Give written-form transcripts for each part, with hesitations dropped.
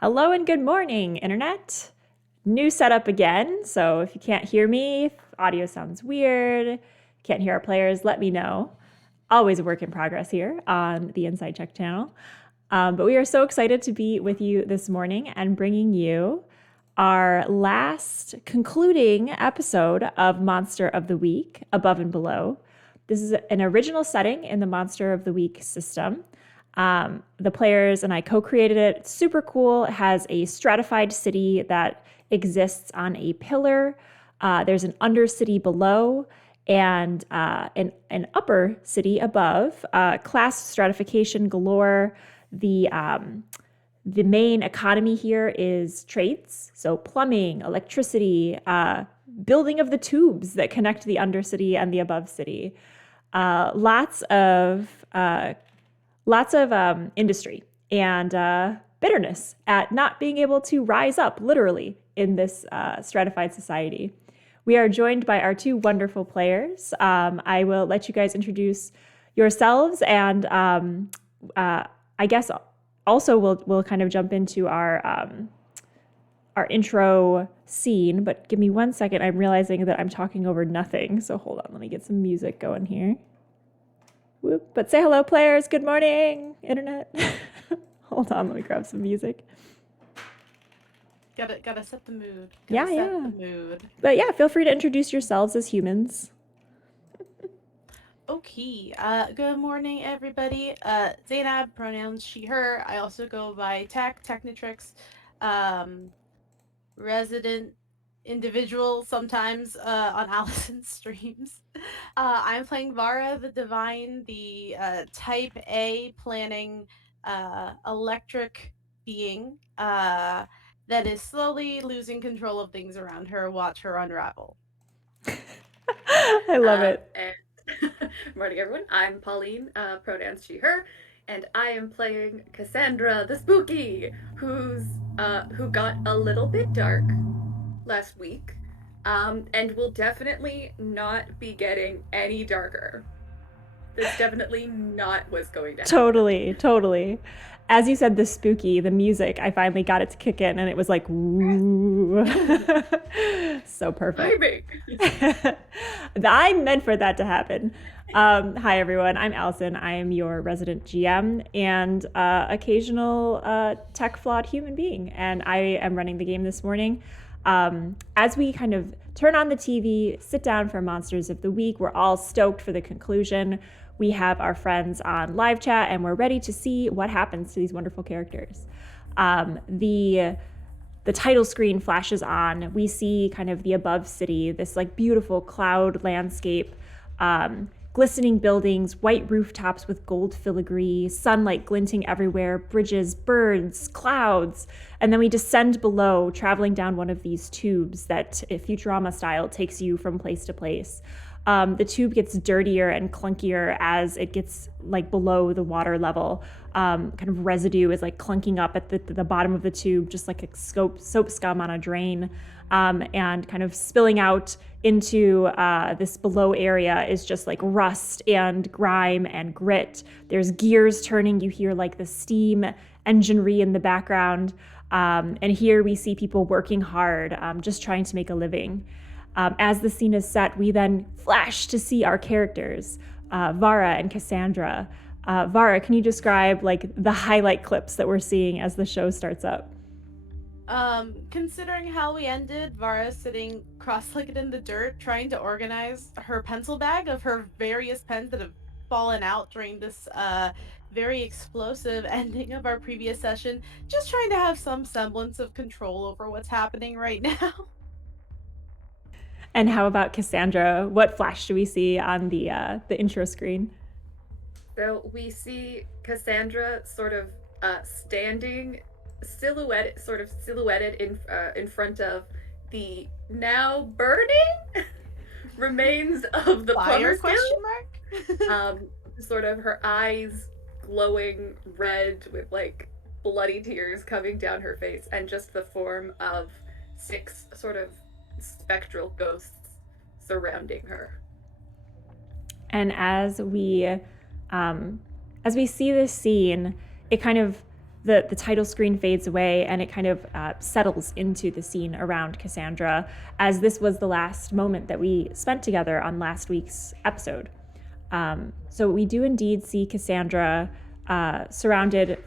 Hello and good morning, Internet. New setup again, so if you can't hear me, if audio sounds weird, can't hear our players, let me know. Always a work in progress here on the Inside Check channel. But we are so excited to be with you this morning and bringing you our last concluding episode of Monster of the Week, Above and Below. This is an original setting in the Monster of the Week system. The players and I co-created it. It's super cool. It has a stratified city that exists on a pillar. There's an undercity below and an upper city above. Class stratification galore. The main economy here is trades, so plumbing, electricity, building of the tubes that connect the undercity and the above city. Lots of industry and bitterness at not being able to rise up, literally, in this stratified society. We are joined by our two wonderful players. I will let you guys introduce yourselves, and I guess also we'll kind of jump into our intro scene. But give me 1 second. I'm realizing that I'm talking over nothing. So hold on. Let me get some music going here. Whoop. But say hello, players. Good morning, Internet. Hold on, let me grab some music. Gotta set the mood. Yeah. The mood. But yeah, feel free to introduce yourselves as humans. Okay. Good morning, everybody. Zainab, pronouns she, her. I also go by Technitrix, resident individual sometimes on Allison's streams. I'm playing Vara the Divine, the type A planning electric being that is slowly losing control of things around her. Watch her unravel. I love it. Morning, everyone. I'm Pauline, pronouns she, her, and I am playing Cassandra the Spooky, who got a little bit dark last week, and will definitely not be getting any darker. That's definitely not what's going to happen. Totally. As you said, the spooky, the music, I finally got it to kick in, and it was like, woo. So perfect. I'm meant for that to happen. Hi, everyone. I'm Allison. I am your resident GM and occasional tech-flawed human being, and I am running the game this morning. As we kind of turn on the TV, sit down for Monsters of the Week, we're all stoked for the conclusion. We have our friends on live chat, and we're ready to see what happens to these wonderful characters. The title screen flashes on. We see kind of the above city, this like beautiful cloud landscape, glistening buildings, white rooftops with gold filigree, sunlight glinting everywhere, bridges, birds, clouds. And then we descend below, traveling down one of these tubes that, Futurama style, takes you from place to place. The tube gets dirtier and clunkier as it gets like below the water level. Kind of residue is like clunking up at the bottom of the tube, just like a soap scum on a drain. And kind of spilling out into this below area is just like rust and grime and grit. There's gears turning. You hear like the steam enginery in the background. And here we see people working hard, just trying to make a living. As the scene is set, we then flash to see our characters, Vara and Cassandra. Vara, can you describe like the highlight clips that we're seeing as the show starts up? Considering how we ended, Vara's sitting cross-legged in the dirt, trying to organize her pencil bag of her various pens that have fallen out during this very explosive ending of our previous session, just trying to have some semblance of control over what's happening right now. And how about Cassandra? What flash do we see on the intro screen? So we see Cassandra sort of standing, silhouetted in front of the now burning remains of the Fire? Plumber. Sort of her eyes glowing red with like bloody tears coming down her face, and just the form of 6 sort of spectral ghosts surrounding her. And as we see this scene, it kind of the title screen fades away and it kind of settles into the scene around Cassandra, as this was the last moment that we spent together on last week's episode. So we do indeed see Cassandra surrounded,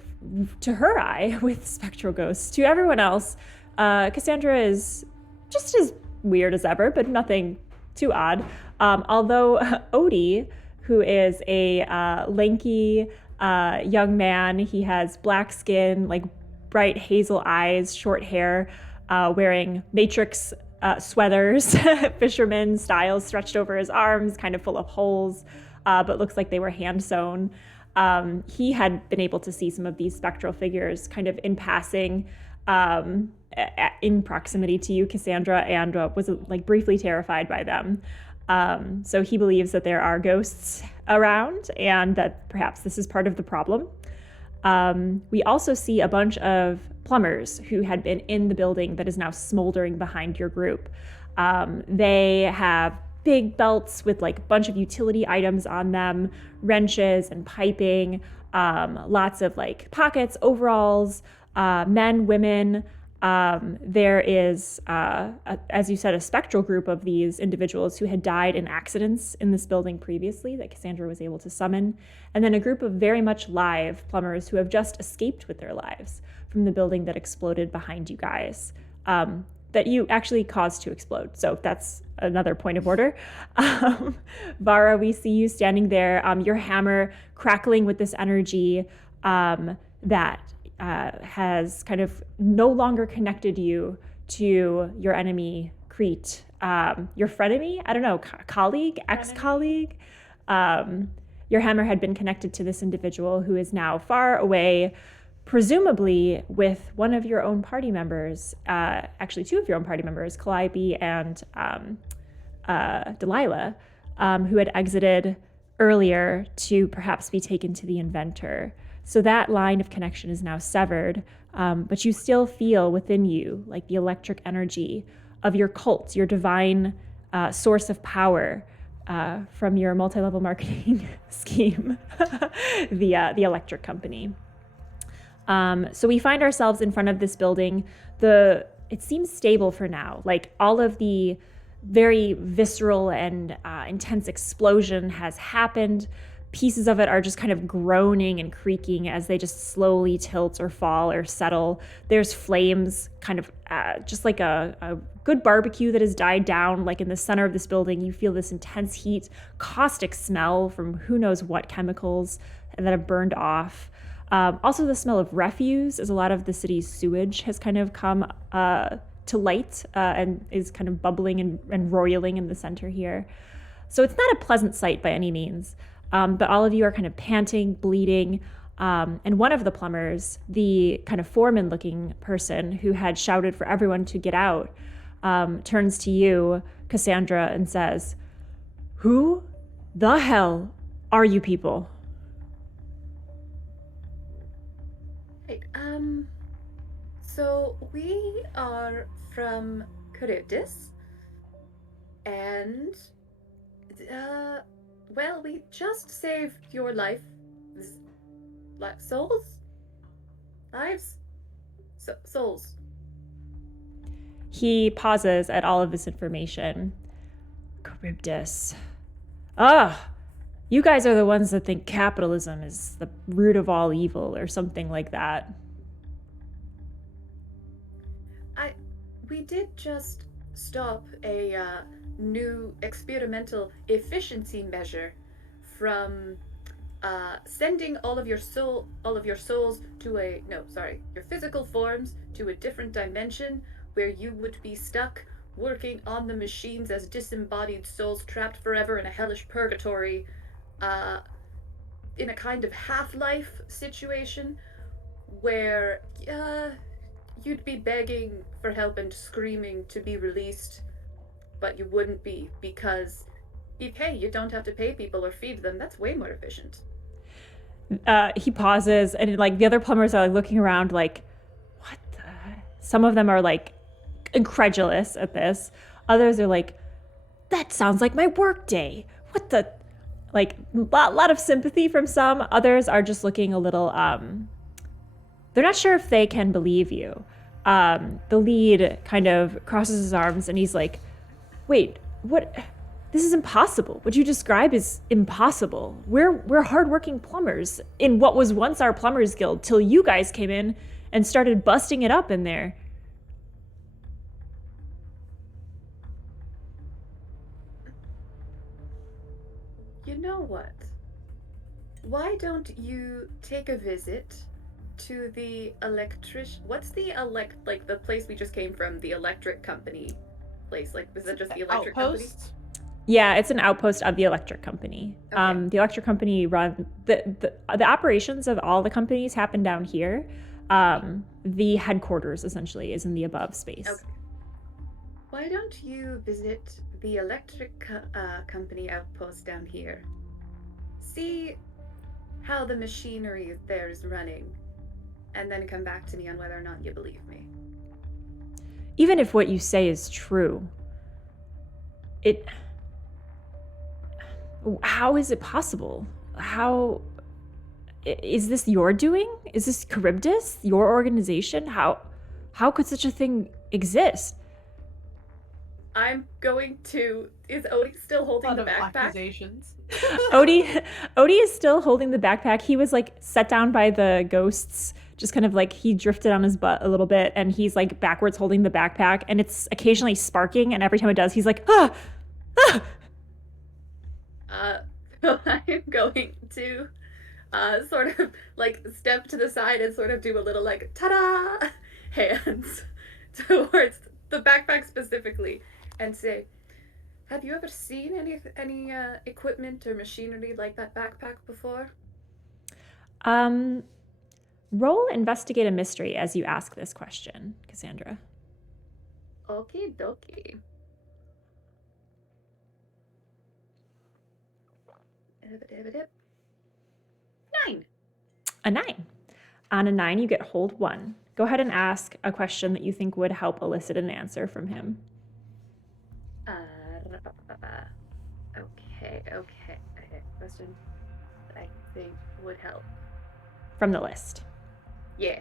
to her eye, with spectral ghosts. To everyone else, Cassandra is just as weird as ever, but nothing too odd. Although Odie, who is a lanky young man, he has black skin, like bright hazel eyes, short hair, wearing Matrix sweaters, fisherman styles stretched over his arms, kind of full of holes, but looks like they were hand sewn. He had been able to see some of these spectral figures kind of in passing, in proximity to you, Cassandra, and was like briefly terrified by them. So he believes that there are ghosts around and that perhaps this is part of the problem. We also see a bunch of plumbers who had been in the building that is now smoldering behind your group. They have big belts with like a bunch of utility items on them, wrenches and piping, lots of like pockets, overalls, men, women. There is, as you said, a spectral group of these individuals who had died in accidents in this building previously that Cassandra was able to summon. And then a group of very much live plumbers who have just escaped with their lives from the building that exploded behind you guys, that you actually caused to explode. So that's another point of order. Vara, we see you standing there, your hammer crackling with this energy that has kind of no longer connected you to your enemy, Crete. Your frenemy? I don't know, colleague, ex-colleague? Your hammer had been connected to this individual who is now far away, presumably with one of your own party members, actually two of your own party members, Calliope and Delilah, who had exited earlier to perhaps be taken to the Inventor. So that line of connection is now severed, but you still feel within you like the electric energy of your cult, your divine source of power from your multi-level marketing scheme, the electric company. So we find ourselves in front of this building. It seems stable for now. Like all of the very visceral and intense explosion has happened. Pieces of it are just kind of groaning and creaking as they just slowly tilt or fall or settle. There's flames, kind of just like a good barbecue that has died down. Like in the center of this building, you feel this intense heat, caustic smell from who knows what chemicals that have burned off. Also the smell of refuse, as a lot of the city's sewage has kind of come to light and is kind of bubbling and roiling in the center here. So it's not a pleasant sight by any means. But all of you are kind of panting, bleeding, and one of the plumbers, the kind of foreman-looking person who had shouted for everyone to get out, turns to you, Cassandra, and says, "Who the hell are you people?" Right, so we are from Charybdis, and, well, we just saved your life. Souls? Lives? Souls. He pauses at all of this information. Charybdis. Ah, you guys are the ones that think capitalism is the root of all evil or something like that. We did just stop a new experimental efficiency measure from sending all of your souls to your physical forms to a different dimension where you would be stuck working on the machines as disembodied souls trapped forever in a hellish purgatory, in a kind of half-life situation where you'd be begging for help and screaming to be released, but you wouldn't be because you don't have to pay people or feed them. That's way more efficient. He pauses, and like the other plumbers are like looking around like, what the? Some of them are like incredulous at this. Others are like, that sounds like my work day. What the? Like a lot of sympathy from some. Others are just looking a little they're not sure if they can believe you. The lead kind of crosses his arms and he's like, wait, what? This is impossible. What you describe is impossible. We're hardworking plumbers in what was once our plumbers guild till you guys came in and started busting it up in there. You know what? Why don't you take a visit to the what's the like the place we just came from, the electric company place? Like, was it just the electric company? Yeah, it's an outpost of the electric company. Okay. The electric company run the operations of all the companies happen down here. The headquarters essentially is in the above space. Okay. Why don't you visit the electric company outpost down here? See how the machinery there is running, and then come back to me on whether or not you believe me. Even if what you say is true, how is it possible? How is this your doing? Is this Charybdis, your organization? How could such a thing exist? I'm going to. Is Odie still holding the backpack? Accusations. Odie is still holding the backpack. He was like set down by the ghosts, just kind of like he drifted on his butt a little bit, and he's like backwards holding the backpack, and it's occasionally sparking, and every time it does, he's like, ah! I'm going to sort of like step to the side and sort of do a little like ta-da hands towards the backpack specifically and say, have you ever seen any equipment or machinery like that backpack before? Roll investigate a mystery as you ask this question, Cassandra. Okie dokie. Nine. A 9. On a 9, you get hold 1. Go ahead and ask a question that you think would help elicit an answer from him. Okay. Question that I think would help. From the list. Yeah.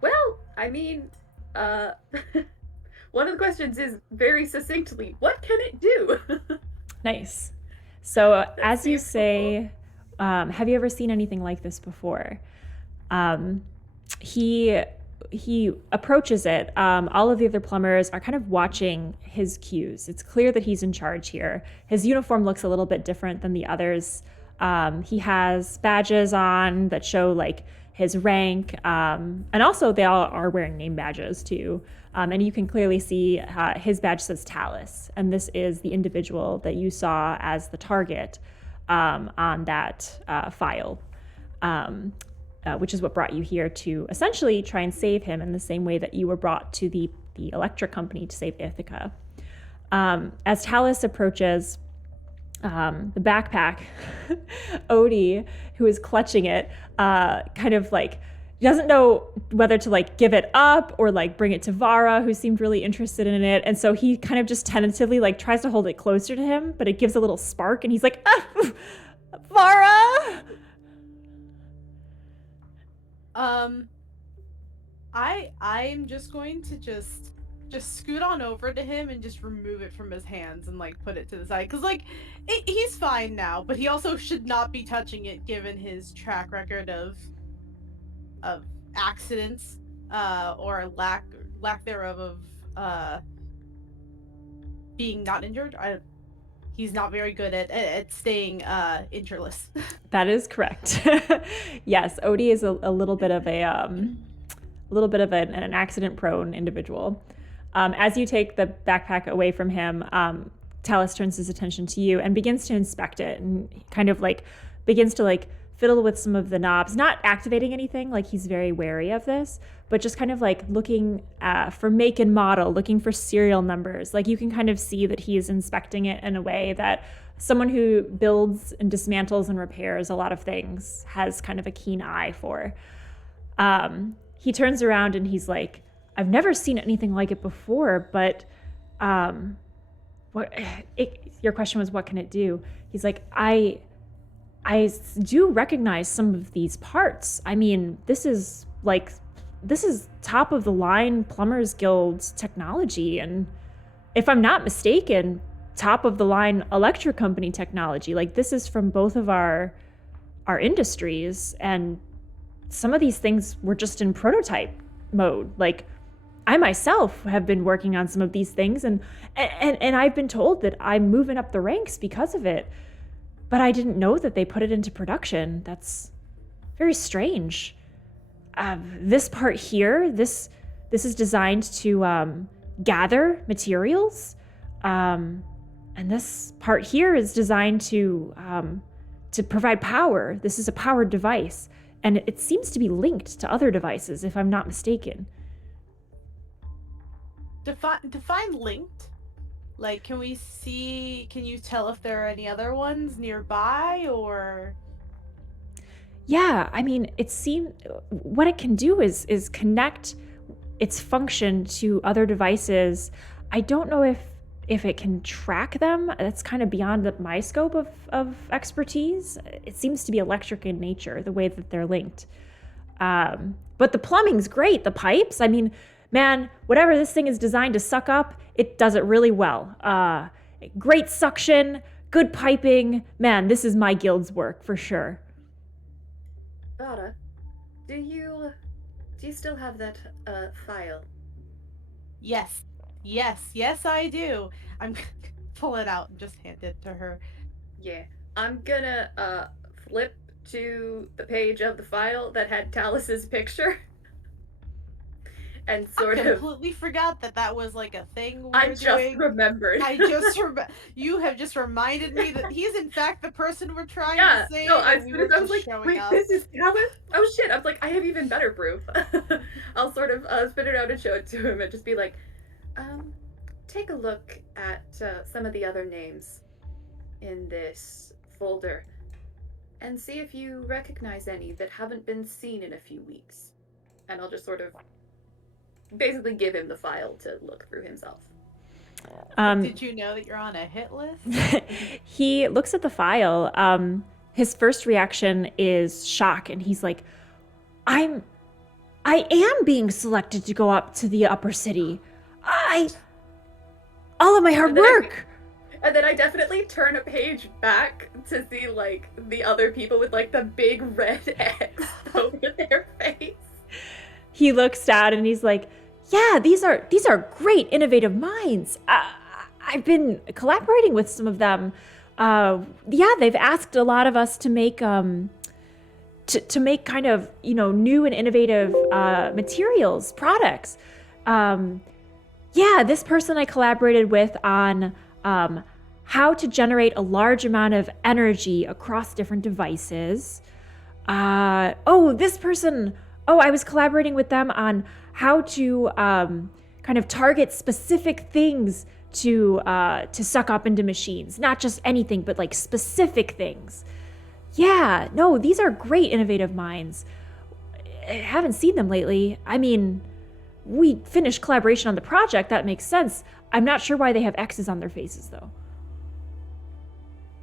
Well, I mean, one of the questions is very succinctly, what can it do? Nice. So as you say, have you ever seen anything like this before? He approaches it. All of the other plumbers are kind of watching his cues. It's clear that he's in charge here. His uniform looks a little bit different than the others. He has badges on that show like his rank, and also they all are wearing name badges too. And you can clearly see his badge says Talus, and this is the individual that you saw as the target on that file, which is what brought you here to essentially try and save him in the same way that you were brought to the electric company to save Ithaca. As Talus approaches the backpack, Odie, who is clutching it, kind of like doesn't know whether to like give it up or like bring it to Vara, who seemed really interested in it. And so he kind of just tentatively like tries to hold it closer to him, but it gives a little spark and he's like, ah, Vara! I'm just going to just scoot on over to him and just remove it from his hands and like put it to the side, because like he's fine now, but he also should not be touching it given his track record of accidents or lack thereof of being not injured. He's not very good at staying injureless. That is correct. Yes, Odie is a little bit of an accident-prone individual. As you take the backpack away from him, Talus turns his attention to you and begins to inspect it and kind of like begins to like fiddle with some of the knobs, not activating anything, like he's very wary of this, but just kind of like looking for make and model, looking for serial numbers. Like you can kind of see that he is inspecting it in a way that someone who builds and dismantles and repairs a lot of things has kind of a keen eye for. He turns around and he's like, I've never seen anything like it before, but your question was, what can it do? He's like, do recognize some of these parts. I mean, this is top of the line Plumbers Guild technology, and if I'm not mistaken, top of the line electric company technology. Like, this is from both of our industries, and some of these things were just in prototype mode. Like, I myself have been working on some of these things, and I've been told that I'm moving up the ranks because of it, but I didn't know that they put it into production. That's very strange. This part here, this is designed to gather materials, and this part here is designed to provide power. This is a powered device, and it seems to be linked to other devices, if I'm not mistaken. Define linked? Like, can you tell if there are any other ones nearby, or? Yeah, I mean, what it can do is connect its function to other devices. I don't know if it can track them. That's kind of beyond my scope of expertise. It seems to be electric in nature, the way that they're linked. But the plumbing's great. The pipes, I mean, man, whatever this thing is designed to suck up, it does it really well. Great suction, good piping. Man, this is my guild's work for sure. Vara, do you still have that file? Yes, I do. I'm gonna pull it out and just hand it to her. Yeah, I'm gonna flip to the page of the file that had Talus's picture. And I completely forgot that was like a thing I just remembered. You have just reminded me that he's in fact the person we're trying to save. No, I was like, wait, this is Talus? Oh shit, I was like, I have even better proof. I'll sort of spit it out and show it to him and just be like, take a look at some of the other names in this folder and see if you recognize any that haven't been seen in a few weeks. And I'll just sort of basically give him the file to look through himself. Did you know that you're on a hit list? He looks at the file. His first reaction is shock, and he's like, I am being selected to go up to the upper city. All of my hard work. And then I definitely turn a page back to see, like, the other people with, like, the big red X over their face. He looks down and he's like, yeah, these are great, innovative minds. I've been collaborating with some of them. They've asked a lot of us to make to make kind of, new and innovative materials, products. This person I collaborated with on how to generate a large amount of energy across different devices. This person, I was collaborating with them on how to kind of target specific things to suck up into machines. Not just anything, but like specific things. Yeah, no, these are great innovative minds. I haven't seen them lately. I mean, we finished collaboration on the project. That makes sense. I'm not sure why they have X's on their faces, though.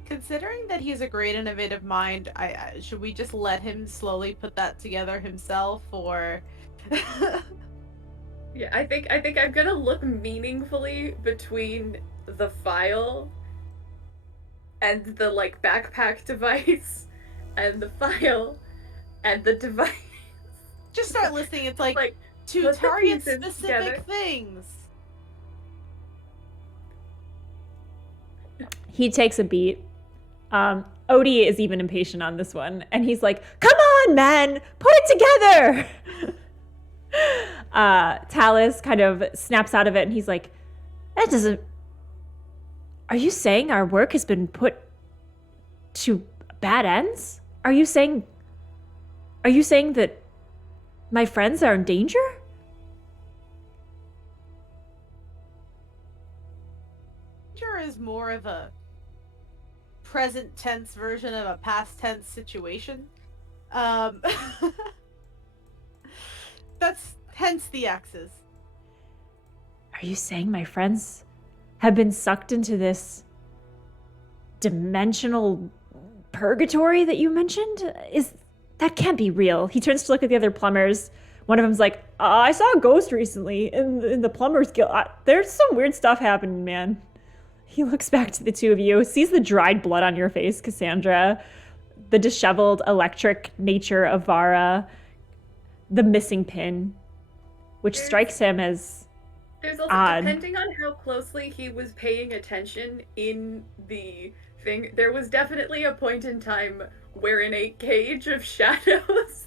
Considering that he's a great innovative mind, should we just let him slowly put that together himself, or? Yeah, I think I'm gonna look meaningfully between the file and the, like, backpack device and the file and the device. Just start listing. It's like to target specific things. He takes a beat. Odie is even impatient on this one, and he's like, come on, man, put it together. Talus kind of snaps out of it, and he's like, that doesn't... Are you saying our work has been put to bad ends? Are you saying that my friends are in danger? Danger is more of a present tense version of a past tense situation. That's hence the X's. Are you saying my friends have been sucked into this dimensional purgatory that you mentioned, that can't be real. He turns to look at the other plumbers. One of them's like, I saw a ghost recently in the Plumbers Guild. There's some weird stuff happening, man. He looks back to the two of you, sees the dried blood on your face, Cassandra, the disheveled electric nature of Vara, the missing pin, which strikes him as There's also, odd. Depending on how closely he was paying attention in the thing, there was definitely a point in time wherein a cage of shadows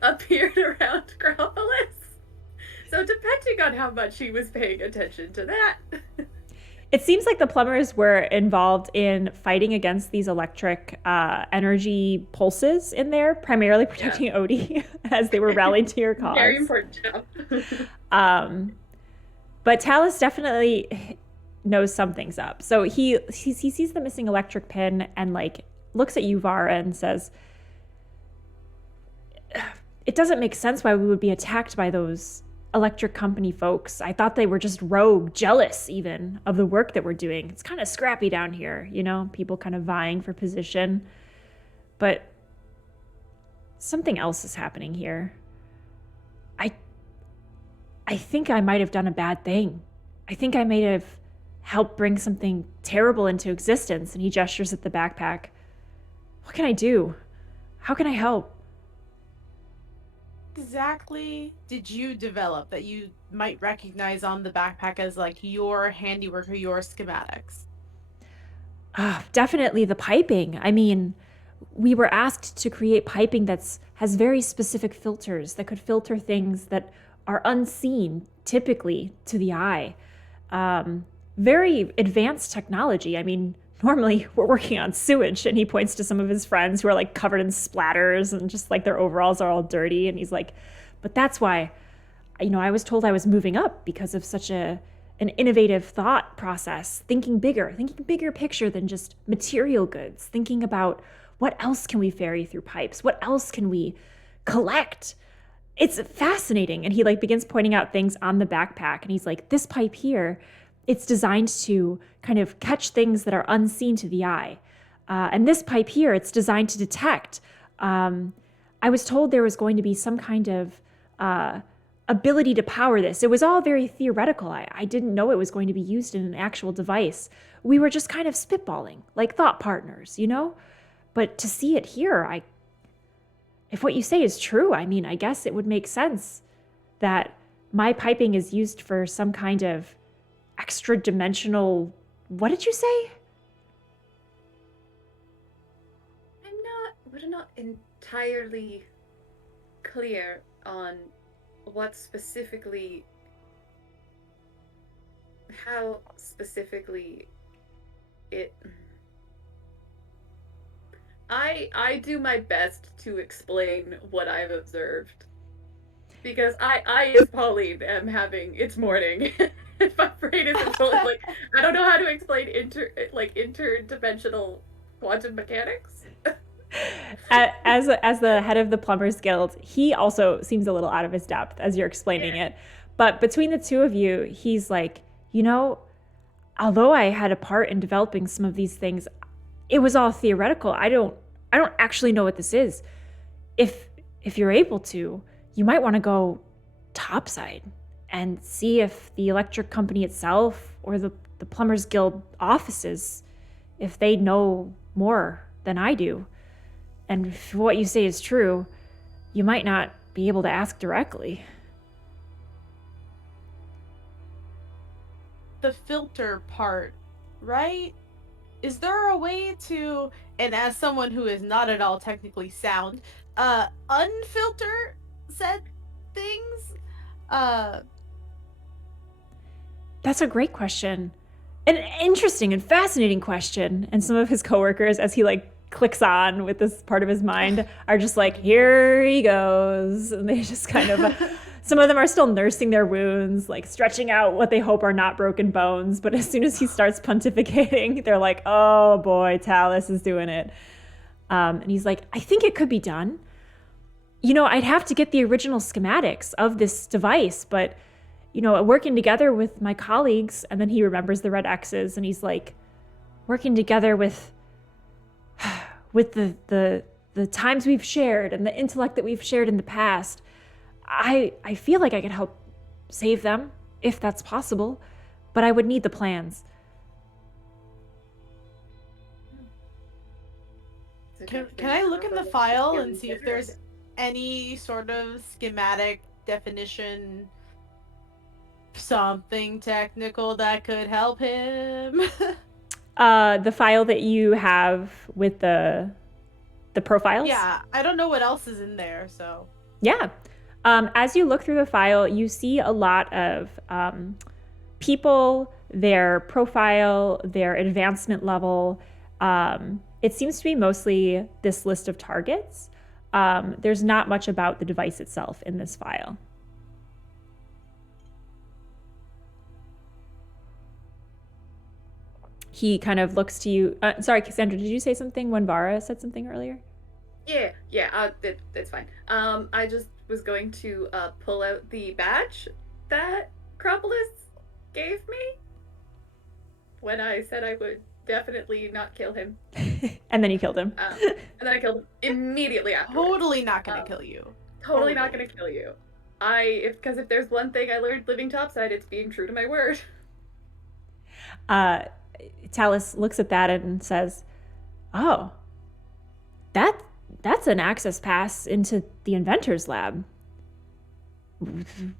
appeared around Acropolis. So depending on how much he was paying attention to that. It seems like the plumbers were involved in fighting against these electric energy pulses in there, primarily protecting Odie as they were rallied to your cause. Very important job. But Talus definitely knows something's up. So he sees the missing electric pin and like looks at you, Vara, and says, it doesn't make sense why we would be attacked by those electric company folks. I thought they were just rogue, jealous even of the work that we're doing. It's kind of scrappy down here, you know, people kind of vying for position. But something else is happening here. I think I might have done a bad thing. I think I may have helped bring something terrible into existence. And he gestures at the backpack. What can I do? How can I help? Exactly did you develop that you might recognize on the backpack as like your handiwork or your schematics? Definitely the piping. I mean, we were asked to create piping that has very specific filters that could filter things that are unseen typically to the eye. Very advanced technology. I mean, normally we're working on sewage, and he points to some of his friends who are like covered in splatters and just like their overalls are all dirty. And he's like, but that's why, you know, I was told I was moving up because of such an innovative thought process, thinking bigger picture than just material goods, thinking about what else can we ferry through pipes? What else can we collect? It's fascinating. And he like begins pointing out things on the backpack. And he's like, this pipe here, it's designed to kind of catch things that are unseen to the eye. And this pipe here, it's designed to detect. I was told there was going to be some kind of ability to power this. It was all very theoretical. I didn't know it was going to be used in an actual device. We were just kind of spitballing, like thought partners, you know? But to see it here, if what you say is true, I mean, I guess it would make sense that my piping is used for some kind of extra dimensional, what did you say? We're not entirely clear on what specifically, how specifically it... I do my best to explain what I've observed. Because I as Pauline, am having, it's morning. My brain isn't fully, like, I don't know how to explain interdimensional quantum mechanics. As the head of the Plumbers Guild, he also seems a little out of his depth as you're explaining it. But between the two of you, he's like, you know, although I had a part in developing some of these things, it was all theoretical. I don't actually know what this is. If you're able to, you might want to go topside and see if the electric company itself or the Plumbers Guild offices, if they know more than I do. And if what you say is true, you might not be able to ask directly. The filter part, right? Is there a way to, and as someone who is not at all technically sound, unfilter said things? That's a great question. An interesting and fascinating question. And some of his coworkers, as he like clicks on with this part of his mind, are just like, here he goes. And they just kind of, some of them are still nursing their wounds, like stretching out what they hope are not broken bones. But as soon as he starts pontificating, they're like, oh boy, Talus is doing it. And he's like, I think it could be done. You know, I'd have to get the original schematics of this device, but, you know, working together with my colleagues, and then he remembers the red X's, and he's like, working together with with the times we've shared and the intellect that we've shared in the past, I feel like I could help save them, if that's possible, but I would need the plans. Can I look in the file and see if there's any sort of schematic definition, something technical that could help him? The file that you have with the profiles? Yeah, I don't know what else is in there, so. Yeah. As you look through the file, you see a lot of people, their profile, their advancement level. It seems to be mostly this list of targets. There's not much about the device itself in this file. He kind of looks to you. Sorry, Cassandra, did you say something when Vara said something earlier? Yeah, that's fine. I just was going to pull out the badge that Acropolis gave me when I said I would definitely not kill him. And then you killed him. And then I killed him immediately after. Totally not gonna kill you. Totally not gonna kill you. Because if there's one thing I learned living topside, it's being true to my word. Talus looks at that and says, "Oh, that's an access pass into the Inventor's lab.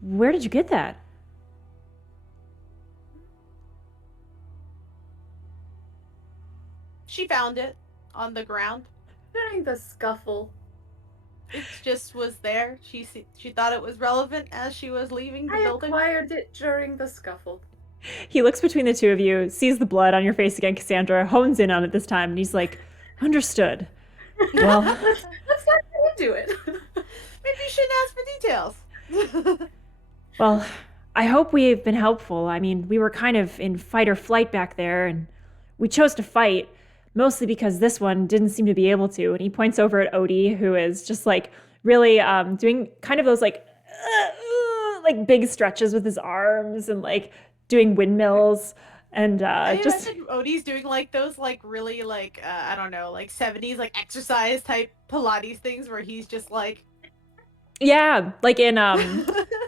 Where did you get that?" She found it on the ground. During the scuffle. It just was there. She thought it was relevant as she was leaving the building. I acquired it during the scuffle. He looks between the two of you, sees the blood on your face again, Cassandra, hones in on it this time, and he's like, "Understood." Well, let's not do it. Maybe you shouldn't ask for details. Well, I hope we've been helpful. I mean, we were kind of in fight or flight back there, and we chose to fight, mostly because this one didn't seem to be able to. And he points over at Odie, who is just like really doing kind of those like big stretches with his arms and like doing windmills. And just Odie's doing like those like really like I don't know, like 70s like exercise type Pilates things where he's just like, yeah, like in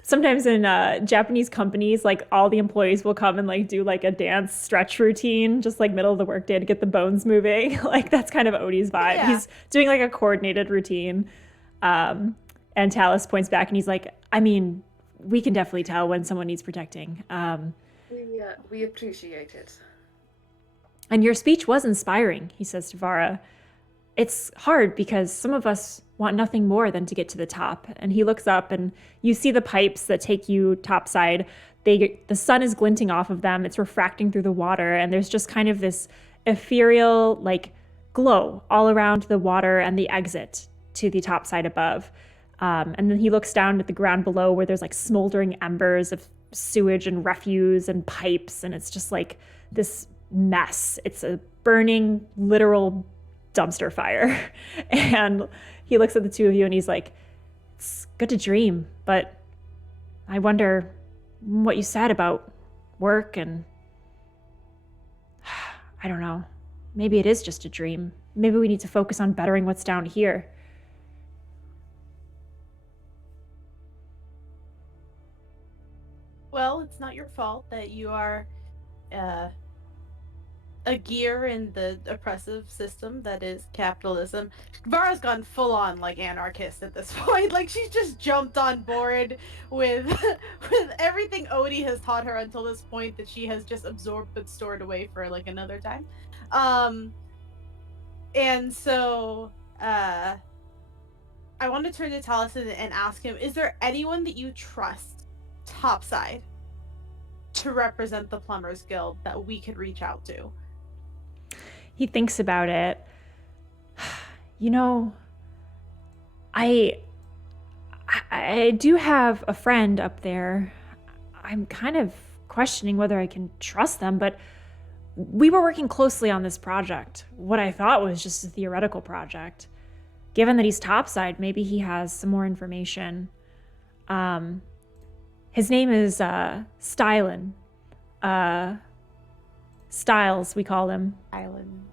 sometimes in Japanese companies, like all the employees will come and like do like a dance stretch routine just like middle of the workday to get the bones moving. Like that's kind of Odie's vibe. Yeah. He's doing like a coordinated routine. And Talus points back and he's like, "I mean, we can definitely tell when someone needs protecting. We appreciate it." And your speech was inspiring, he says to Vara. It's hard because some of us want nothing more than to get to the top. And he looks up and you see the pipes that take you topside. The sun is glinting off of them. It's refracting through the water. And there's just kind of this ethereal like glow all around the water and the exit to the topside above. And then he looks down at the ground below where there's like smoldering embers of sewage and refuse and pipes. And it's just like this mess. It's a burning, literal dumpster fire. And he looks at the two of you and he's like, "It's good to dream, but I wonder what you said about work and I don't know. Maybe it is just a dream. Maybe we need to focus on bettering what's down here." Well, it's not your fault that you are a gear in the oppressive system that is capitalism. Vara's gone full on like anarchist at this point. Like she's just jumped on board with everything Odie has taught her until this point that she has just absorbed but stored away for like another time. And so I want to turn to Talus and ask him, is there anyone that you trust topside to represent the Plumbers Guild that we could reach out to? He thinks about it. You know, I do have a friend up there. I'm kind of questioning whether I can trust them, but we were working closely on this project. What I thought was just a theoretical project. Given that he's topside, maybe he has some more information. His name is Stylin. Styles, we call him. Island.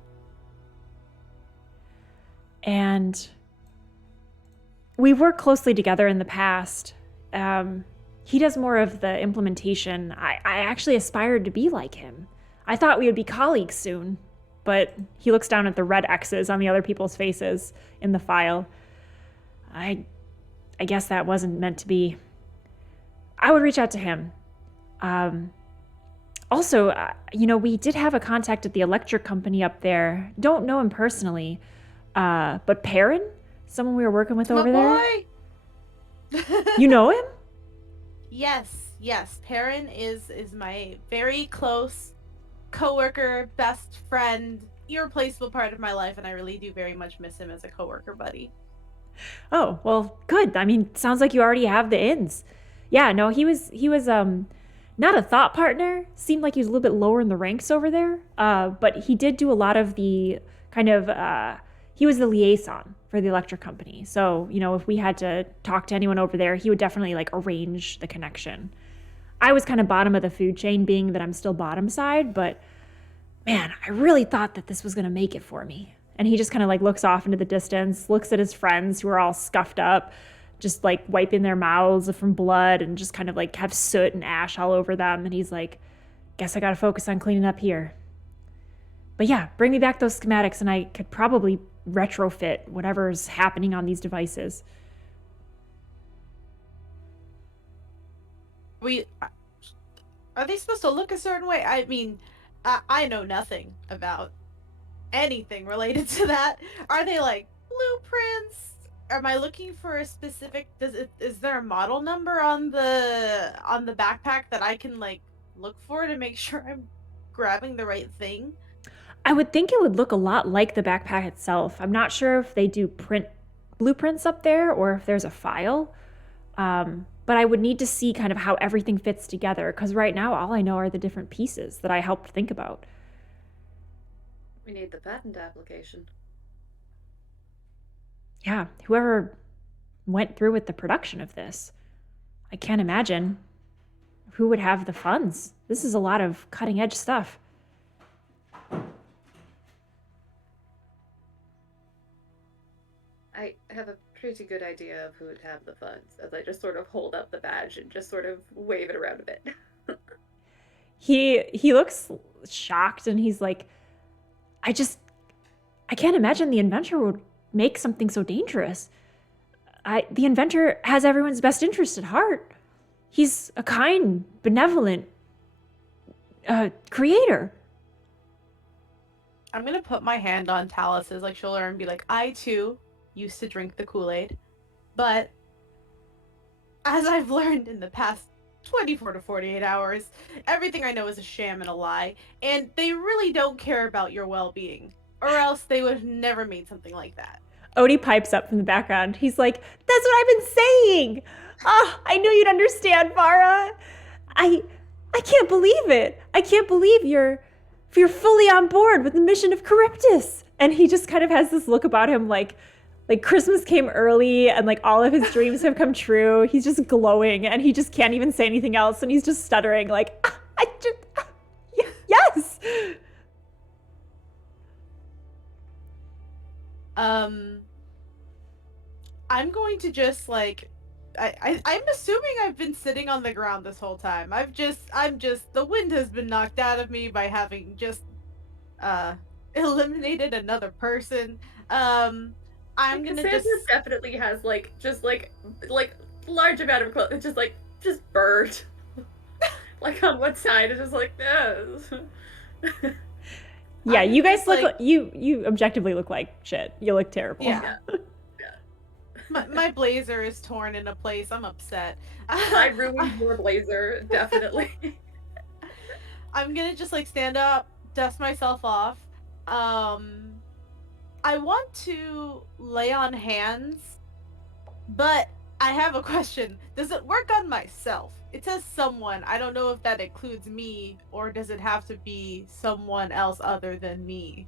And we worked closely together in the past. He does more of the implementation. I actually aspired to be like him. I thought we would be colleagues soon, but he looks down at the red X's on the other people's faces in the file. I guess that wasn't meant to be. I would reach out to him. Also, we did have a contact at the electric company up there. Don't know him personally, but Perrin, someone we were working with over there. You know him? Yes. Perrin is my very close coworker, best friend, irreplaceable part of my life, and I really do very much miss him as a coworker buddy. Oh, well, good. I mean, sounds like you already have the ins. Yeah, no, he was not a thought partner. Seemed like he was a little bit lower in the ranks over there. But he did do a lot of the kind of he was the liaison for the electric company. So, if we had to talk to anyone over there, he would definitely like arrange the connection. I was kind of bottom of the food chain, being that I'm still bottom side, but man, I really thought that this was going to make it for me. And he just kind of like looks off into the distance, looks at his friends who are all scuffed up, just like wiping their mouths from blood and just kind of like have soot and ash all over them. And he's like, guess I got to focus on cleaning up here. But yeah, bring me back those schematics and I could probably retrofit whatever's happening on these devices. Are they supposed to look a certain way? I mean, I know nothing about anything related to that. Are they like blueprints? Am I looking for a specific? Is there a model number on the backpack that I can like look for to make sure I'm grabbing the right thing? I would think it would look a lot like the backpack itself. I'm not sure if they do print blueprints up there or if there's a file. But I would need to see kind of how everything fits together, because right now all I know are the different pieces that I helped think about. We need the patent application. Yeah, whoever went through with the production of this, I can't imagine who would have the funds. This is a lot of cutting edge stuff. I have a pretty good idea of who would have the funds, as I just sort of hold up the badge and just sort of wave it around a bit. He looks shocked and he's like, I can't imagine the inventor would make something so dangerous. The inventor has everyone's best interest at heart. He's a kind, benevolent creator. I'm gonna put my hand on Talus's like shoulder and be like, I too used to drink the Kool-Aid, but as I've learned in the past 24 to 48 hours, everything I know is a sham and a lie, and they really don't care about your well-being, or else they would have never made something like that. Odie pipes up from the background. He's like, that's what I've been saying. I knew you'd understand, Vara. I can't believe it. I can't believe you're fully on board with the mission of Charybdis. And he just kind of has this look about him like Christmas came early and like all of his dreams have come true. He's just glowing and he just can't even say anything else. And he's just stuttering like, yes. I'm going to just like, I'm assuming I've been sitting on the ground this whole time. The wind has been knocked out of me by having just, eliminated another person. I'm gonna just definitely has like large amount of clothes. It's just bird. Like on one side, it's just like this. Yeah, you guys look like you objectively look like shit. You look terrible. Yeah. My blazer is torn into place. I'm upset. I ruined your blazer, definitely. I'm gonna just like stand up, dust myself off. I want to lay on hands, but I have a question. Does it work on myself? It says someone. I don't know if that includes me, or does it have to be someone else other than me?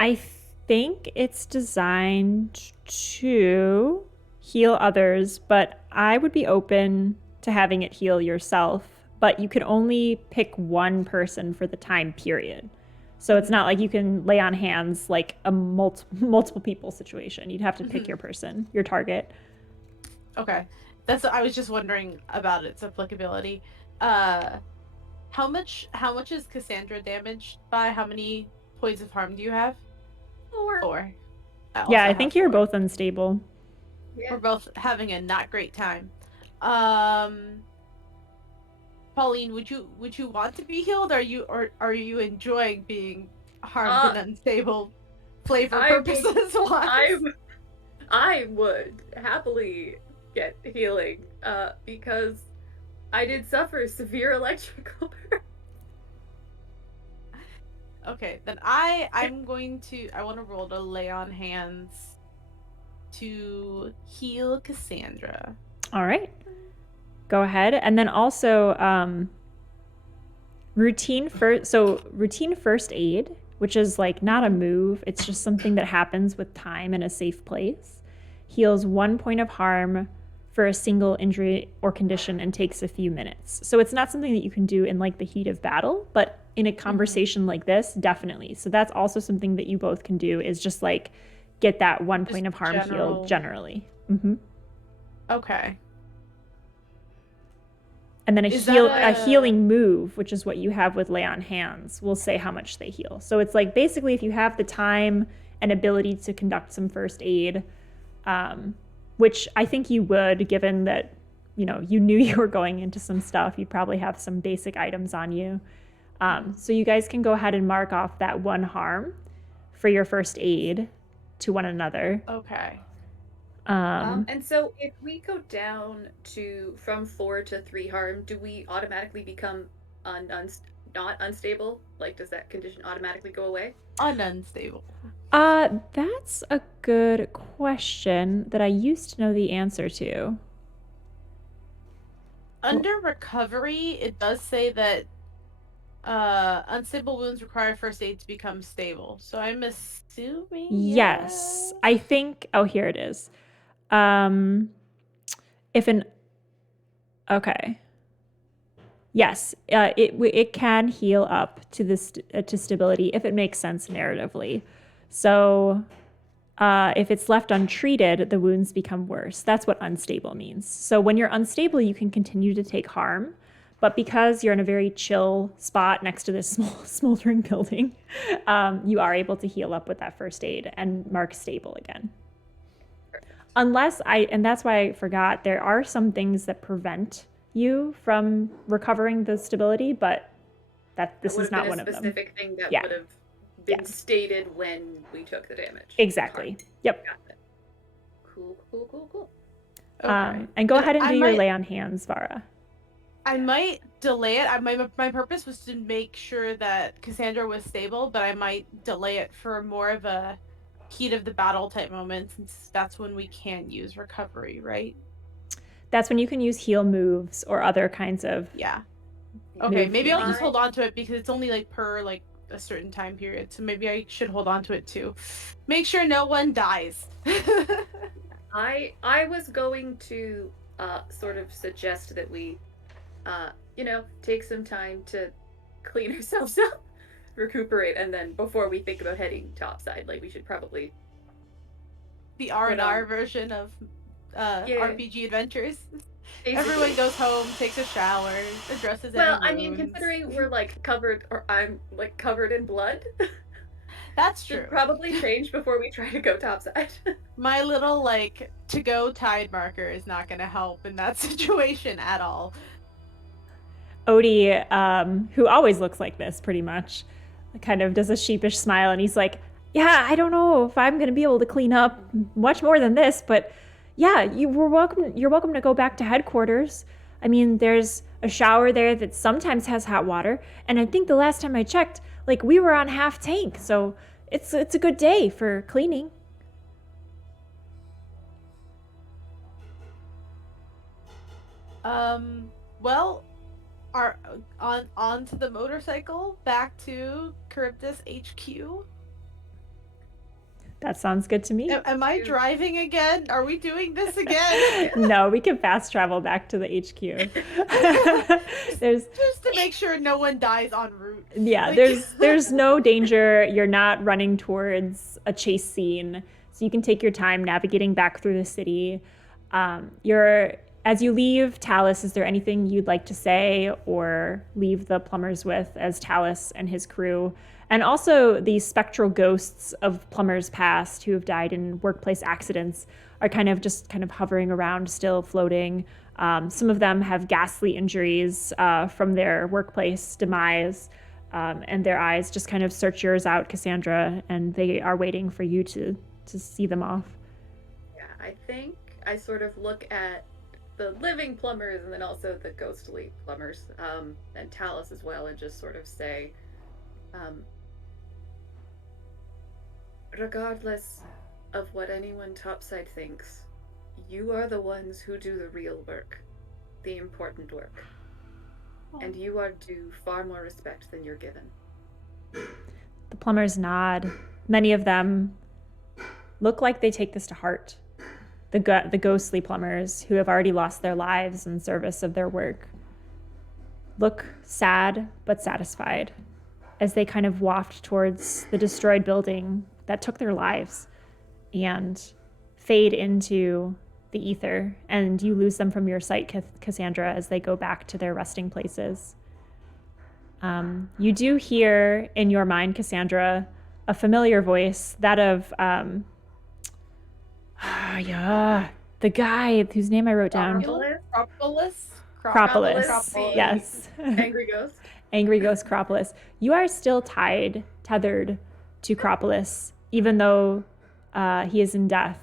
I think it's designed to heal others, but I would be open to having it heal yourself. But you could only pick one person for the time period. So it's not like you can lay on hands like a multiple people situation. You'd have to pick your person, your target. Okay. I was just wondering about its applicability. How much is Cassandra damaged by? How many points of harm do you have? 4. Yeah, I think you're both unstable. Yeah. We're both having a not great time. Pauline, would you want to be healed? Are you enjoying being harmed and unstable flavor purposes? I would happily get healing because I did suffer severe electrical burn. Okay, then I want to roll to lay on hands to heal Cassandra. All right. Go ahead. And then also routine first aid, which is like not a move, it's just something that happens with time in a safe place, heals 1 point of harm for a single injury or condition and takes a few minutes. So it's not something that you can do in like the heat of battle, but in a conversation like this, definitely. So that's also something that you both can do, is just like get that 1 point of harm healed generally. Okay. And then a healing move, which is what you have with lay on hands, will say how much they heal. So it's like basically if you have the time and ability to conduct some first aid, which I think you would, given that, you know, you knew you were going into some stuff, you'd probably have some basic items on you. So you guys can go ahead and mark off that 1 harm for your first aid to one another. Okay. And so if we go down from 4 to 3 harm, do we automatically become not unstable? Like, does that condition automatically go away? Unstable. That's a good question that I used to know the answer to. Under recovery, it does say that unstable wounds require first aid to become stable. So I'm assuming yes. I think here it is. Yes, it can heal up to this to stability if it makes sense narratively. So if it's left untreated, the wounds become worse. That's what unstable means. So when you're unstable, you can continue to take harm, but because you're in a very chill spot next to this smoldering building, you are able to heal up with that first aid and mark stable again. And that's why I forgot, there are some things that prevent you from recovering the stability, but this is not one of them. That would have been a specific thing that would have been stated when we took the damage. Exactly. Yep. Got it. Cool. Okay. And go ahead and do your lay on hands, Vara. I might delay it. My purpose was to make sure that Cassandra was stable, but I might delay it for more of a heat of the battle type moment, since that's when we can use recovery, right? That's when you can use heal moves or other kinds of Okay, maybe I'll just hold on to it because it's only like per like a certain time period, so maybe I should hold on to it too. Make sure no one dies. I was going to sort of suggest that we take some time to clean ourselves up, recuperate, and then before we think about heading topside, like we should probably the R&R version of RPG adventures. Basically. Everyone goes home, takes a shower, addresses any wounds. I mean, considering we're like covered, or I'm like covered in blood. That's true. Should probably change before we try to go topside. My little like to-go tide marker is not going to help in that situation at all. Odie, who always looks like this pretty much, kind of does a sheepish smile, and he's like, yeah, I don't know if I'm going to be able to clean up much more than this, but yeah, you're welcome to go back to headquarters. I mean, there's a shower there that sometimes has hot water, and I think the last time I checked, like, we were on half tank, so it's a good day for cleaning. Well, onto the motorcycle back to Charybdis HQ. That sounds good to me. Am I driving again? Are we doing this again? No, we can fast travel back to the HQ. Just to make sure no one dies en route. Yeah, there's no danger. You're not running towards a chase scene, so you can take your time navigating back through the city. As you leave Talus, is there anything you'd like to say or leave the plumbers with as Talus and his crew? And also the spectral ghosts of plumbers past who have died in workplace accidents are kind of hovering around, still floating. Some of them have ghastly injuries from their workplace demise, and their eyes just kind of search yours out, Cassandra, and they are waiting for you to see them off. Yeah, I think I sort of look at the living plumbers and then also the ghostly plumbers, and Talus as well, and just sort of say, regardless of what anyone topside thinks, you are the ones who do the real work, the important work, and you are due far more respect than you're given. The plumbers nod. Many of them look like they take this to heart. The ghostly plumbers who have already lost their lives in service of their work look sad but satisfied as they kind of waft towards the destroyed building that took their lives and fade into the ether, and you lose them from your sight, Cassandra, as they go back to their resting places. You do hear in your mind, Cassandra, a familiar voice, that of the guy whose name I wrote down. Cropolis. Yes. Angry Ghost. Angry Ghost Cropolis. You are still tethered to Cropolis, even though he is in death.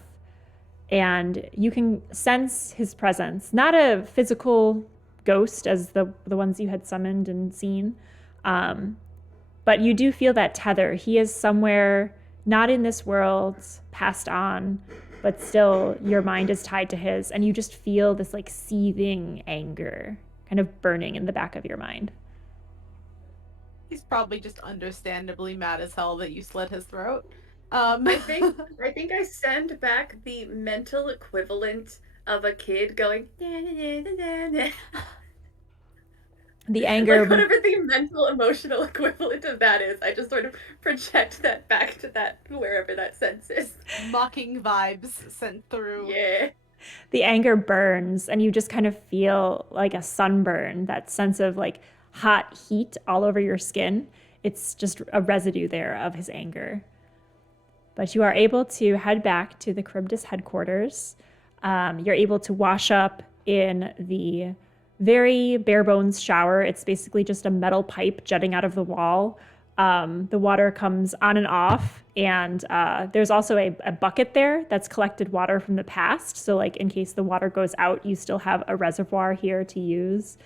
And you can sense his presence. Not a physical ghost as the ones you had summoned and seen, but you do feel that tether. He is somewhere not in this world, passed on, but still your mind is tied to his, and you just feel this like seething anger kind of burning in the back of your mind. He's probably just understandably mad as hell that you slit his throat. I think I send back the mental equivalent of a kid going the anger, like whatever the mental emotional equivalent of that is. I just sort of project that back to that wherever that sense is. Mocking vibes sent through. Yeah. The anger burns, and you just kind of feel like a sunburn, that sense of like hot heat all over your skin. It's just a residue there of his anger. But you are able to head back to the Charybdis headquarters. You're able to wash up in the very bare bones shower. It's basically just a metal pipe jutting out of the wall. The water comes on and off, and there's also a bucket there that's collected water from the past. So like in case the water goes out, you still have a reservoir here to use.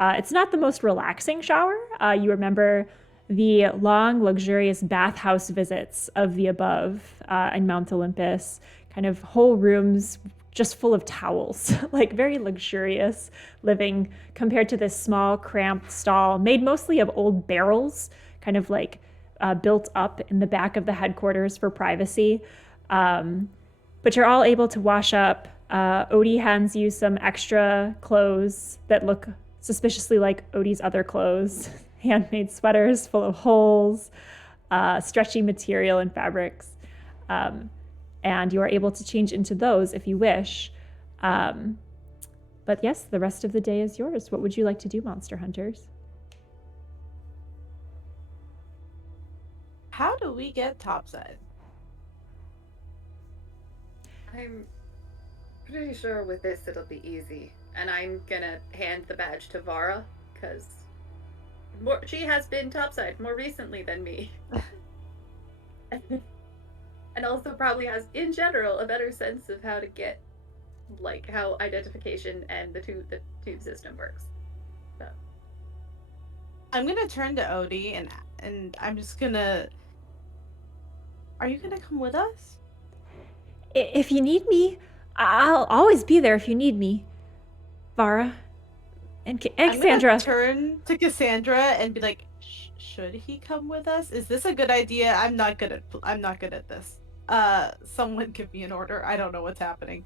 It's not the most relaxing shower. You remember the long, luxurious bathhouse visits of the above in Mount Olympus, kind of whole rooms just full of towels, like very luxurious living compared to this small, cramped stall made mostly of old barrels, kind of like built up in the back of the headquarters for privacy. But you're all able to wash up. Odie hands you some extra clothes that look suspiciously like Odie's other clothes. Handmade sweaters full of holes, stretchy material and fabrics. And you are able to change into those if you wish. But yes, the rest of the day is yours. What would you like to do, Monster Hunters? How do we get topside? I'm pretty sure with this it'll be easy. And I'm gonna hand the badge to Vara, because she has been topside more recently than me. And also probably has, in general, a better sense of how to get, like, how identification and the tube system works. So. I'm gonna turn to Odie and I'm just gonna... Are you gonna come with us? If you need me, I'll always be there if you need me. Vara. And Cassandra. I'm gonna turn to Cassandra and be like, should he come with us? Is this a good idea? I'm not good at this. Someone give me an order. I don't know what's happening.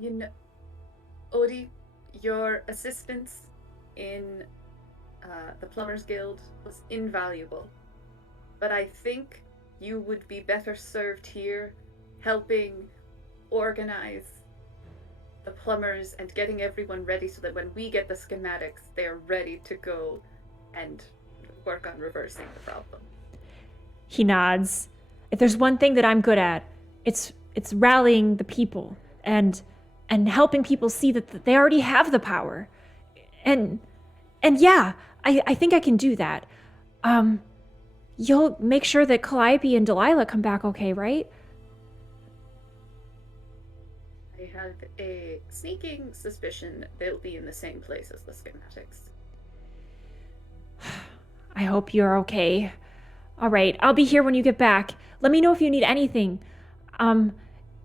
You know, Odie, your assistance in the Plumbers Guild was invaluable. But I think you would be better served here helping organize the plumbers and getting everyone ready so that when we get the schematics, they're ready to go and work on reversing the problem. He nods. If there's one thing that I'm good at, it's rallying the people and helping people see that they already have the power. And yeah, I think I can do that. You'll make sure that Calliope and Delilah come back okay, right? I have a sneaking suspicion they'll be in the same place as the schematics. I hope you're okay. All right, I'll be here when you get back. Let me know if you need anything.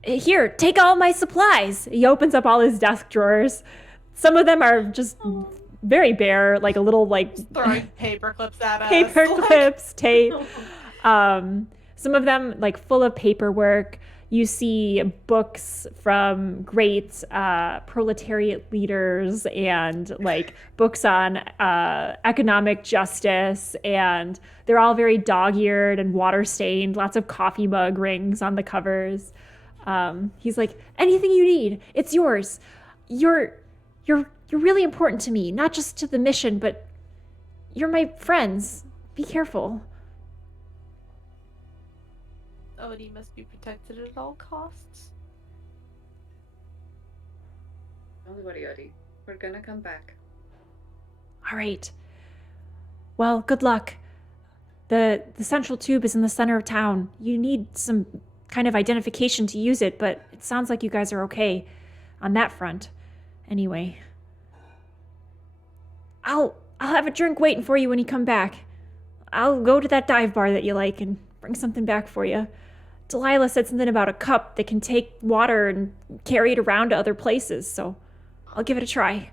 Here, take all my supplies. He opens up all his desk drawers. Some of them are just very bare, like a little Just throwing paper clips at us. Paper clips, tape. Some of them like full of paperwork. You see books from great proletariat leaders and like books on economic justice, and they're all very dog-eared and water-stained. Lots of coffee mug rings on the covers. He's like, anything you need, it's yours. You're really important to me, not just to the mission, but you're my friends. Be careful. Odie must be protected at all costs. Don't worry, Odie. We're gonna come back. All right. Well, good luck. The central tube is in the center of town. You need some kind of identification to use it, but it sounds like you guys are okay on that front. Anyway, I'll have a drink waiting for you when you come back. I'll go to that dive bar that you like and bring something back for you. Delilah said something about a cup that can take water and carry it around to other places, so I'll give it a try.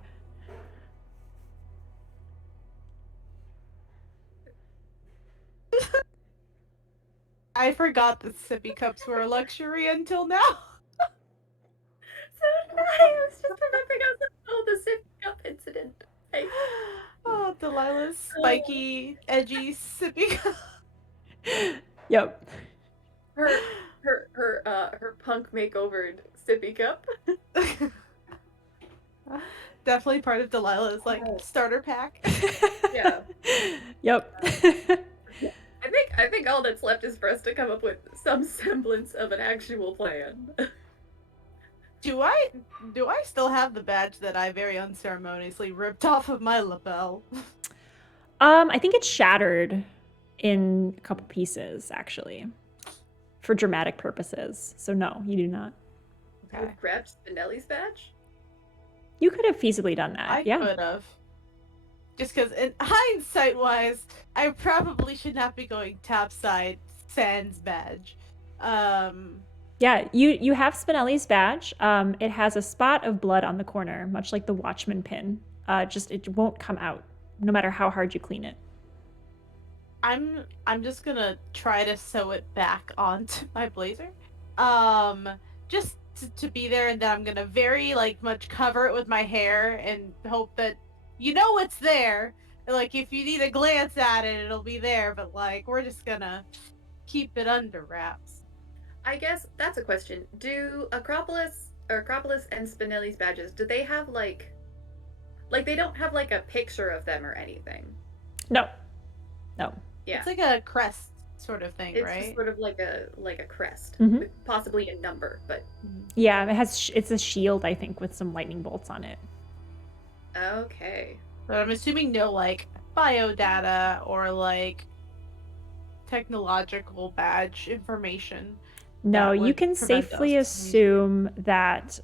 I forgot that sippy cups were a luxury until now. So I was just remembering the sip cup incident. Oh, Delilah's spiky, edgy sippy cup. Yep. Her punk makeovered sippy cup. Definitely part of Delilah's like starter pack. Yeah. Yep. I think all that's left is for us to come up with some semblance of an actual plan. Do I still have the badge that I very unceremoniously ripped off of my lapel? I think it's shattered in a couple pieces, actually, for dramatic purposes. So no, you do not. Okay. You grabbed Spinelli's badge? You could have feasibly done that. I could have. Just because, in hindsight-wise, I probably should not be going topside sans badge. Yeah, you have Spinelli's badge. It has a spot of blood on the corner, much like the Watchman pin. Just it won't come out, no matter how hard you clean it. I'm just gonna try to sew it back onto my blazer. Just to be there, and then I'm gonna very much cover it with my hair and hope that you know it's there. Like if you need to glance at it, it'll be there. But we're just gonna keep it under wraps. I guess that's a question. Do Acropolis and Spinelli's badges, do they have like they don't have a picture of them or anything? No. Yeah. It's like a crest sort of thing, right? It's just sort of like a crest, mm-hmm. with possibly a number, but yeah, it's a shield, I think, with some lightning bolts on it. Okay. But I'm assuming no bio data or technological badge information. No, you can safely assume that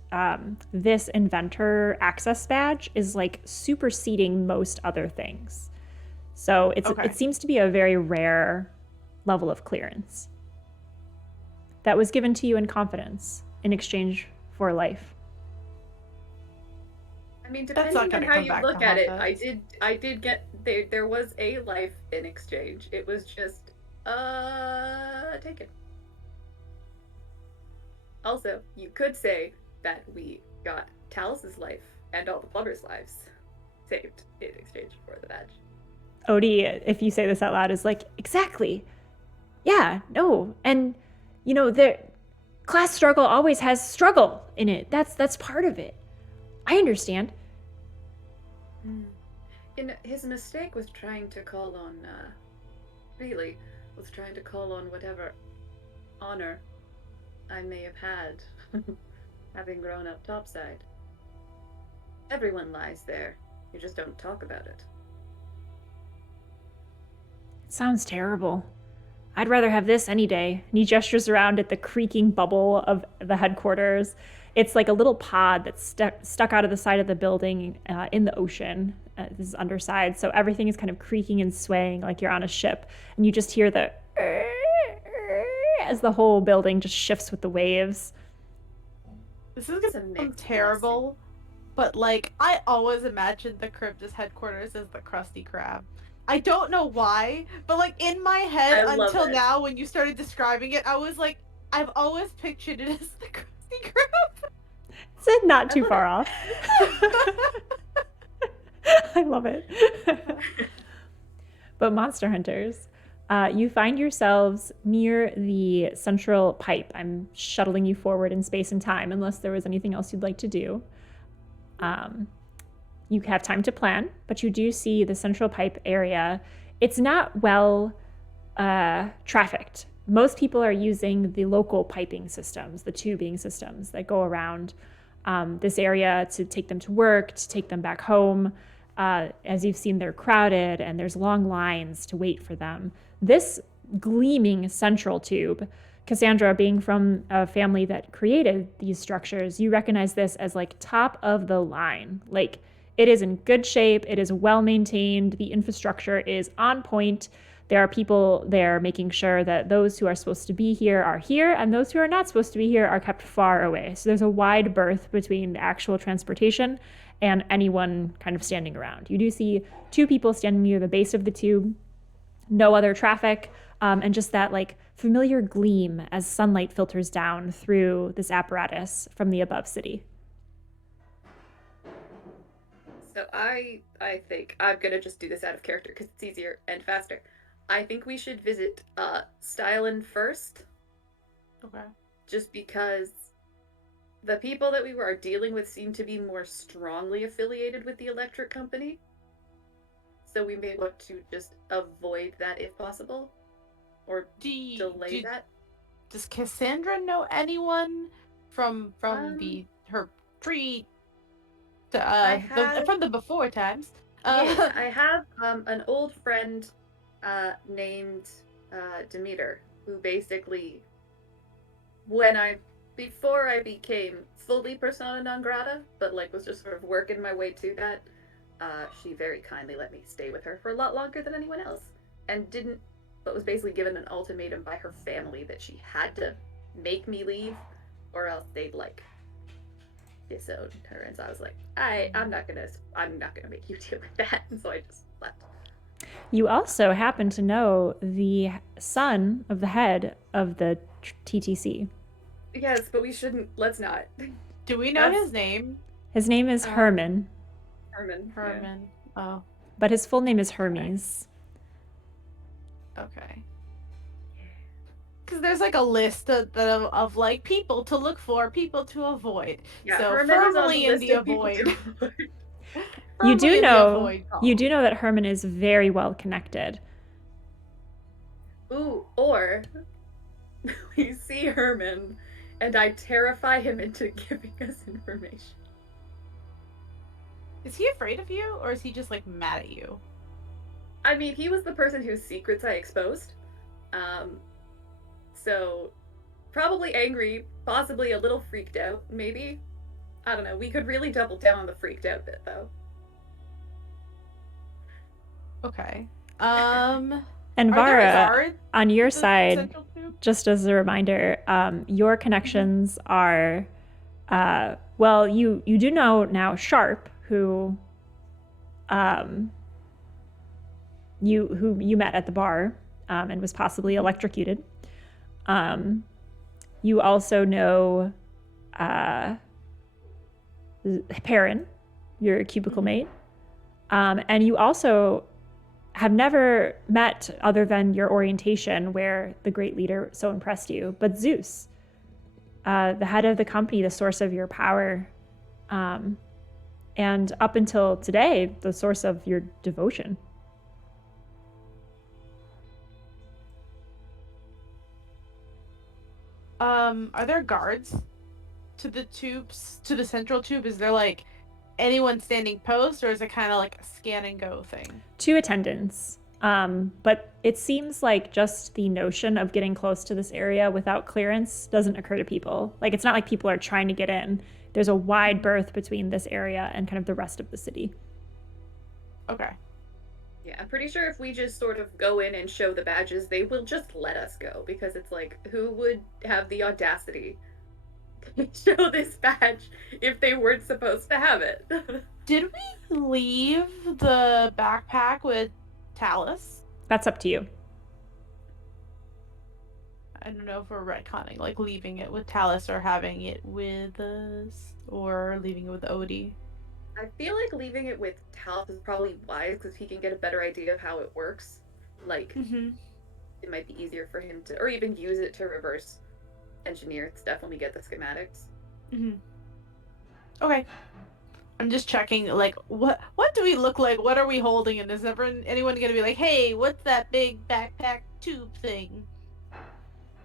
this Inventor access badge is superseding most other things. So it seems to be a very rare level of clearance that was given to you in confidence in exchange for life. I mean, That's not depending on gonna how come you back look to at haunt it, us. I did get there was a life in exchange. It was just taken. Also, you could say that we got Talus's life and all the Plumber's lives saved in exchange for the badge. Odie, if you say this out loud, is like, exactly. Yeah, no. And, you know, the class struggle always has struggle in it. That's part of it. I understand. His mistake was trying to call on, really, was trying to call on whatever honor I may have had, having grown up topside. Everyone lies there. You just don't talk about it. It sounds terrible. I'd rather have this any day. And he gestures around at the creaking bubble of the headquarters. It's like a little pod that's stuck out of the side of the building in the ocean. This is underside, so everything is kind of creaking and swaying like you're on a ship. And you just hear the as the whole building just shifts with the waves. This is gonna sound terrible, but like I always imagined the Charybdis headquarters as the Krusty Krab. I don't know why, but like in my head until now, when you started describing it, I was like, I've always pictured it as the Krusty Krab. It's not too far off. I love it. But Monster Hunters, you find yourselves near the central pipe. I'm shuttling you forward in space and time, unless there was anything else you'd like to do. You have time to plan, but you do see the central pipe area. It's not well trafficked. Most people are using the local piping systems, the tubing systems that go around this area to take them to work, to take them back home. As you've seen, they're crowded and there's long lines to wait for them. This gleaming central tube, Cassandra, being from a family that created these structures, you recognize this as like top of the line. Like, it is in good shape. It is well maintained. The infrastructure is on point. There are people there making sure that those who are supposed to be here are here, and those who are not supposed to be here are kept far away. So there's a wide berth between actual transportation and anyone kind of standing around. You do see two people standing near the base of the tube, no other traffic, and just that like familiar gleam as sunlight filters down through this apparatus from the above city. So I think I'm gonna just do this out of character because it's easier and faster. I think we should visit Stylen first. Okay. Just because the people that we were dealing with seem to be more strongly affiliated with the electric company. So we may want to just avoid that if possible. Or delay that. Does Cassandra know anyone from her pre from the before times? Yeah, I have an old friend named Demeter, who basically, before I became fully persona non grata, but like was just sort of working my way to that, she very kindly let me stay with her for a lot longer than anyone else, but was basically given an ultimatum by her family that she had to make me leave, or else they'd like disown her. And so I was like, I'm not gonna make you deal with that, and so I just left. You also happen to know the son of the head of the TTC. Yes, but we shouldn't. Let's not. Do we know his name? His name is Herman. Herman. Yeah. Oh. But his full name is Hermes. Okay. Because there's like a list of like people to look for, people to avoid. Yeah, so Herman firmly is on in the avoid. You do know that Herman is very well connected. Ooh, or we see Herman and I terrify him into giving us information. Is he afraid of you, or is he just like mad at you? I mean, he was the person whose secrets I exposed. So probably angry, possibly a little freaked out, maybe. I don't know. We could really double down on the freaked out bit, though. Okay. And Vara, on your side, just as a reminder, your connections are, well, you do know now Sharp, who you met at the bar and was possibly electrocuted. You also know Perrin, your cubicle mate. And you also have never met, other than your orientation where the great leader so impressed you, but Zeus, the head of the company, the source of your power, and up until today, the source of your devotion. Are there guards to the tubes, to the central tube? Is there like anyone standing post, or is it kind of like a scan and go thing? 2 attendants. But it seems like just the notion of getting close to this area without clearance doesn't occur to people. Like, it's not like people are trying to get in. There's a wide berth between this area and kind of the rest of the city. Okay. Yeah, I'm pretty sure if we just sort of go in and show the badges, they will just let us go, because it's like, who would have the audacity to show this badge if they weren't supposed to have it? Did we leave the backpack with Talus? That's up to you. I don't know if we're retconning, like leaving it with Talus or having it with us, or leaving it with Odie. I feel like leaving it with Talus is probably wise, because he can get a better idea of how it works. Like, it might be easier for him to, or even use it to reverse engineer stuff when we get the schematics. Okay. I'm just checking, like, what do we look like? What are we holding? And is anyone gonna be like, hey, what's that big backpack tube thing?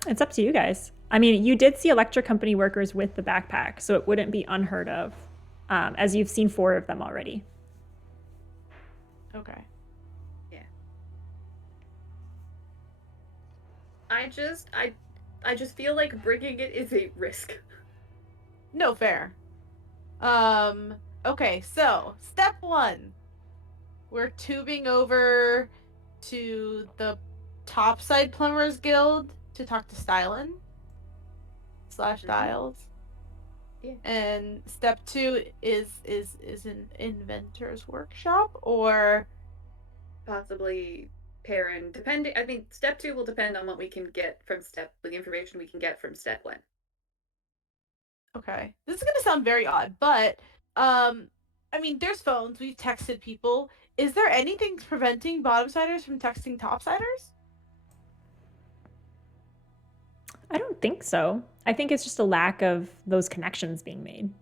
It's up to you guys. I mean, you did see electric company workers with the backpack, so it wouldn't be unheard of, as you've seen 4 of them already. Okay. Yeah. I just feel like bringing it is a risk. No, fair. Okay, so step 1. We're tubing over to the Topside Plumbers Guild to talk to Stylin / Dials. Yeah. And step 2 is an Inventor's workshop, or possibly Perrin, depending. I mean, step 2 will depend on what we can get from the information we can get from step 1. Okay, this is gonna sound very odd, but I mean, there's phones. We've texted people. Is there anything preventing bottomsiders from texting topsiders? I don't think so. I think it's just a lack of those connections being made.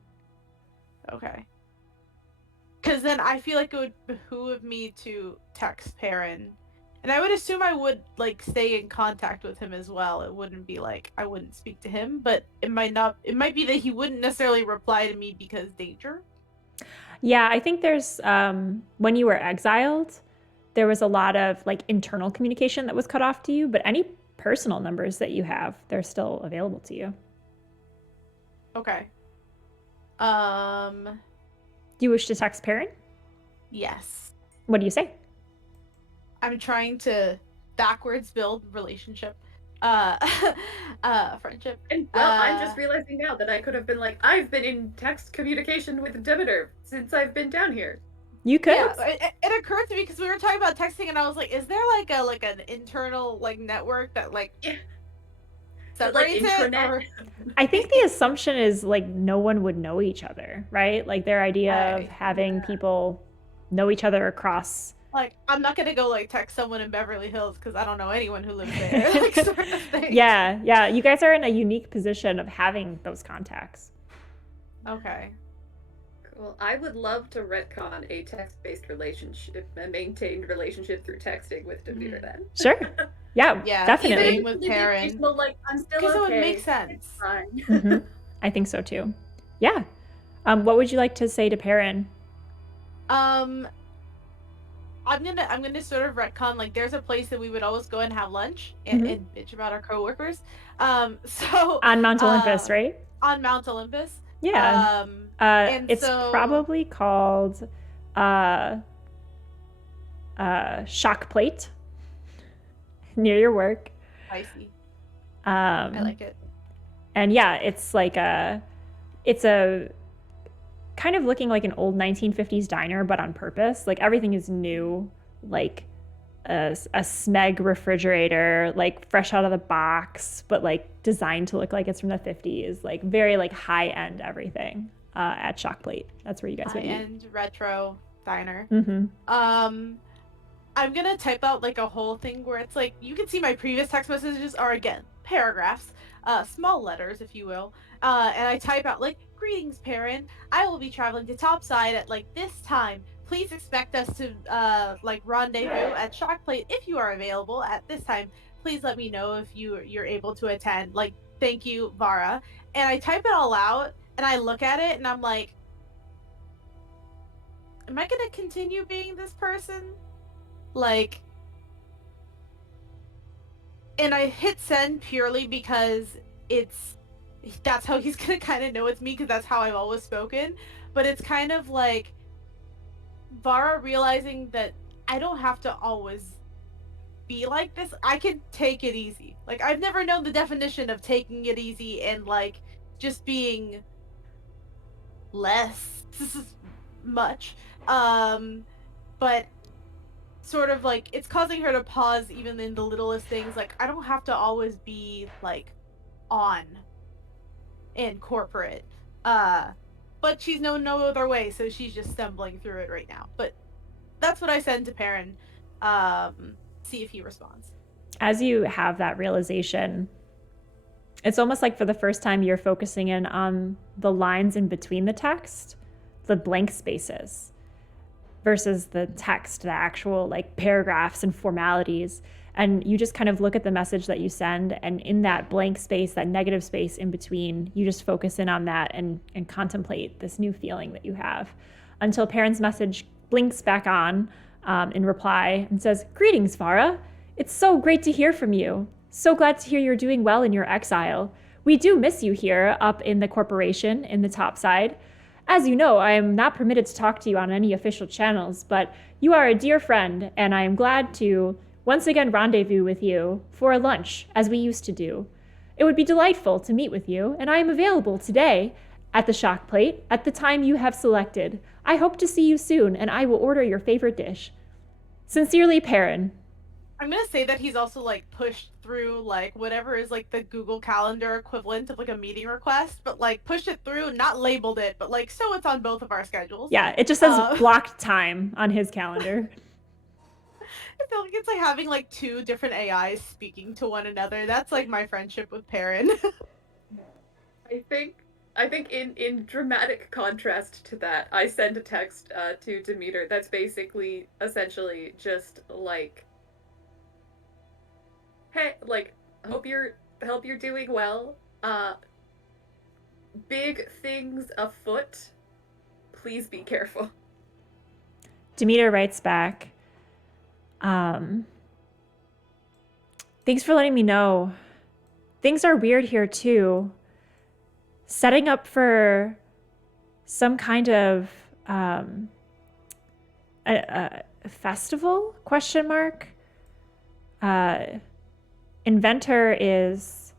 Okay. Because then I feel like it would behoove me to text Perrin. And I would assume I would, like, stay in contact with him as well. It wouldn't be like I wouldn't speak to him, but it might be that he wouldn't necessarily reply to me because danger. Yeah, I think there's, when you were exiled, there was a lot of, like, internal communication that was cut off to you, but any personal numbers that you have, they're still available to you. Okay. Do you wish to text Perrin? Yes. What do you say? I'm trying to backwards build relationship. Friendship. And I'm just realizing now that I could have been like, I've been in text communication with Demeter since I've been down here. You could. Yeah, it occurred to me because we were talking about texting, and I was like, is there like an internal like network that like separates it? Or... I think the assumption is like no one would know each other, right? Like their idea of having people know each other across. Like, I'm not gonna go like text someone in Beverly Hills because I don't know anyone who lives there. Like, sort of thing. Yeah. You guys are in a unique position of having those contacts. Okay. Cool. I would love to retcon a text-based relationship, a maintained relationship through texting with Demeter then. Sure. Yeah, definitely. Even with Perrin. Like, I'm still okay. Because it would make sense. It's fine. I think so too. Yeah. What would you like to say to Perrin? I'm gonna sort of retcon, like, there's a place that we would always go and have lunch and bitch about our coworkers. So on Mount Olympus, right? On Mount Olympus. Yeah. It's probably called Shock Plate near your work. I see. I like it. And yeah, it's like it's a kind of looking like an old 1950s diner, but on purpose. Like everything is new, like a Smeg refrigerator, like fresh out of the box, but like designed to look like it's from the 50s, like very like high end everything at Shock Plate. That's where you guys would eat. High end retro diner. Mm-hmm. I'm gonna type out like a whole thing where it's like you can see my previous text messages are again paragraphs, small letters if you will, and I type out like, greetings parent, I will be traveling to Topside at like this time. Please expect us to like rendezvous at Shock Plate if you are available at this time. Please let me know if you're able to attend. Like, thank you, Vara. And I type it all out and I look at it and I'm like, am I gonna continue being this person? Like, and I hit send purely because that's how he's gonna kind of know it's me, because that's how I've always spoken. But it's kind of like Vara realizing that I don't have to always be like this. I can take it easy. Like, I've never known the definition of taking it easy and like just being less much. But sort of like it's causing her to pause even in the littlest things. Like, I don't have to always be like on and corporate, but she's known no other way, so she's just stumbling through it right now. But that's what I send to Perrin. See if he responds. As you have that realization, it's almost like for the first time you're focusing in on the lines in between the text, the blank spaces, versus the text, the actual like paragraphs and formalities. And you just kind of look at the message that you send, and in that blank space, that negative space in between, you just focus in on that and contemplate this new feeling that you have until Perrin's message blinks back on in reply and says, "Greetings, Vara. It's so great to hear from you. So glad to hear you're doing well in your exile. We do miss you here up in the corporation in the Topside. As you know, I am not permitted to talk to you on any official channels, but you are a dear friend, and I am glad to once again rendezvous with you for a lunch, as we used to do. It would be delightful to meet with you, and I am available today at the Shock Plate at the time you have selected. I hope to see you soon, and I will order your favorite dish. Sincerely, Perrin." I'm gonna say that he's also like pushed through like whatever is like the Google Calendar equivalent of like a meeting request, but like pushed it through, not labeled it, but like so it's on both of our schedules. Yeah, it just says blocked time on his calendar. I feel like it's like having like two different AIs speaking to one another. That's like my friendship with Perrin. I think in dramatic contrast to that, I send a text to Demeter that's basically essentially just like, hey, like, hope you're doing well. Big things afoot. Please be careful. Demeter writes back, "Thanks for letting me know. Things are weird here too. Setting up for some kind of a festival? Question mark. Inventor is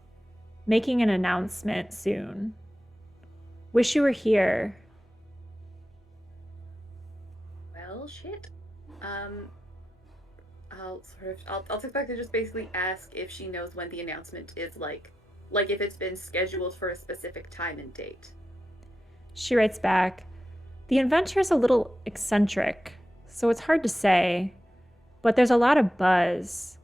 making an announcement soon. Wish you were here." Well, shit. I'll text back to just basically ask if she knows when the announcement is like if it's been scheduled for a specific time and date. She writes back, "The Inventor is a little eccentric, so it's hard to say, but there's a lot of buzz."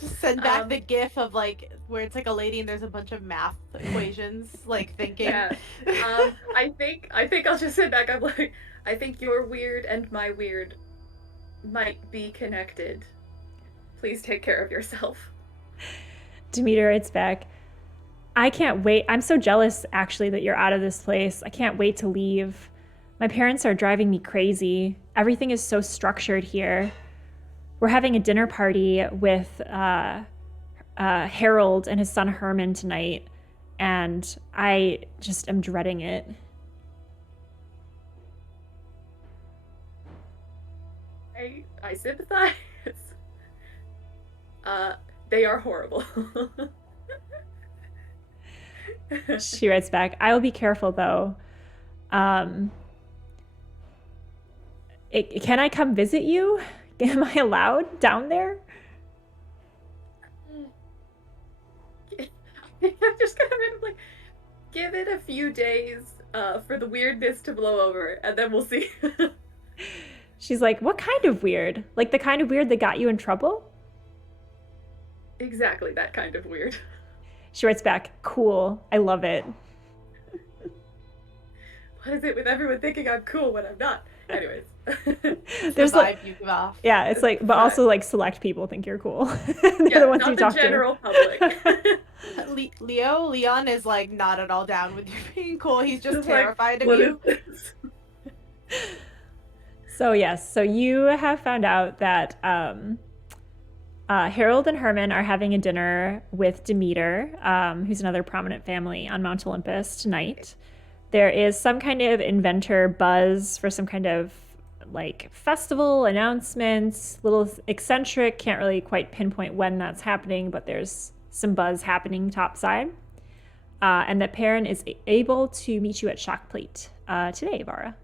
Just send back the gif of like where it's like a lady and there's a bunch of math equations like thinking. Yeah. I think I'll just sit back. I'm like, I think your weird and my weird might be connected. Please take care of yourself. Demeter writes back, "I can't wait. I'm so jealous, actually, that you're out of this place. I can't wait to leave. My parents are driving me crazy. Everything is so structured here. We're having a dinner party with Harold and his son Herman tonight, and I just am dreading it." I sympathize. They are horrible. She writes back, I will be careful though. Can I come visit you? Am I allowed down there? I'm just gonna randomly give it a few days for the weirdness to blow over, and then we'll see. She's like, what kind of weird? Like the kind of weird that got you in trouble? Exactly that kind of weird. She writes back, cool, I love it. What is it with everyone thinking I'm cool when I'm not? Anyways. There's the vibe you give off. Yeah, it's like, but also like select people think you're cool. They're yeah, the ones not you the talk general public. Leon is like not at all down with you being cool. He's just like, terrified of what you. is this? So yes, so you have found out that Harold and Herman are having a dinner with Demeter, who's another prominent family on Mount Olympus tonight. There is some kind of Inventor buzz for some kind of like festival announcements, little eccentric, can't really quite pinpoint when that's happening, but there's some buzz happening topside. And that Perrin is able to meet you at Shockplate today, Vara.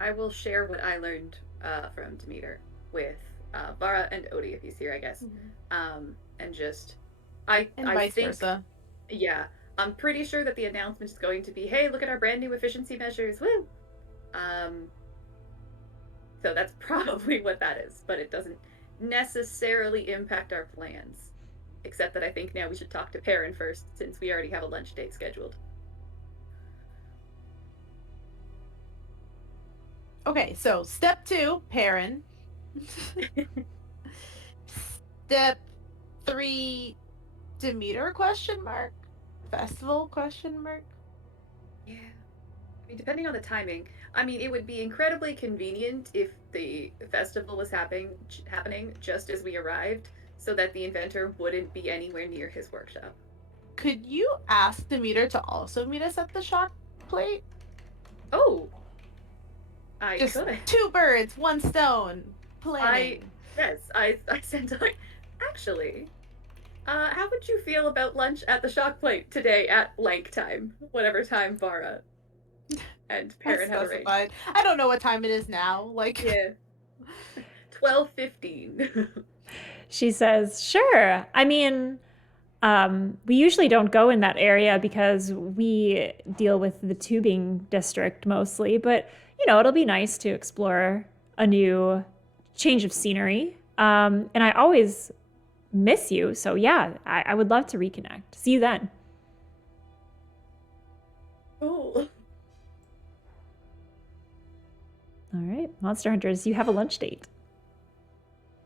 I will share what I learned from Demeter with Vara and Odie, if he's here, I guess. Mm-hmm. And just, and I vice think, versa. Yeah, I'm pretty sure that the announcement is going to be, hey, look at our brand new efficiency measures, woo! So that's probably what that is, but it doesn't necessarily impact our plans. Except that I think now we should talk to Perrin first, since we already have a lunch date scheduled. Okay, so step 2, Perrin. Step 3, Demeter, question mark? Festival, question mark? Yeah. I mean, depending on the timing. I mean, it would be incredibly convenient if the festival was happening just as we arrived, so that the Inventor wouldn't be anywhere near his workshop. Could you ask Demeter to also meet us at the shock plate? Oh! I Just could. 2 birds, 1 stone. Planning. I said to, like, actually, how would you feel about lunch at the shock plate today at blank time? Whatever time Vara and Perrin have arranged. I don't know what time it is now. Like, yeah. 12:15. She says, sure. I mean, we usually don't go in that area because we deal with the tubing district mostly, but you know, it'll be nice to explore a new change of scenery. And I always miss you. So yeah, I would love to reconnect. See you then. Cool. All right, Monster Hunters, you have a lunch date.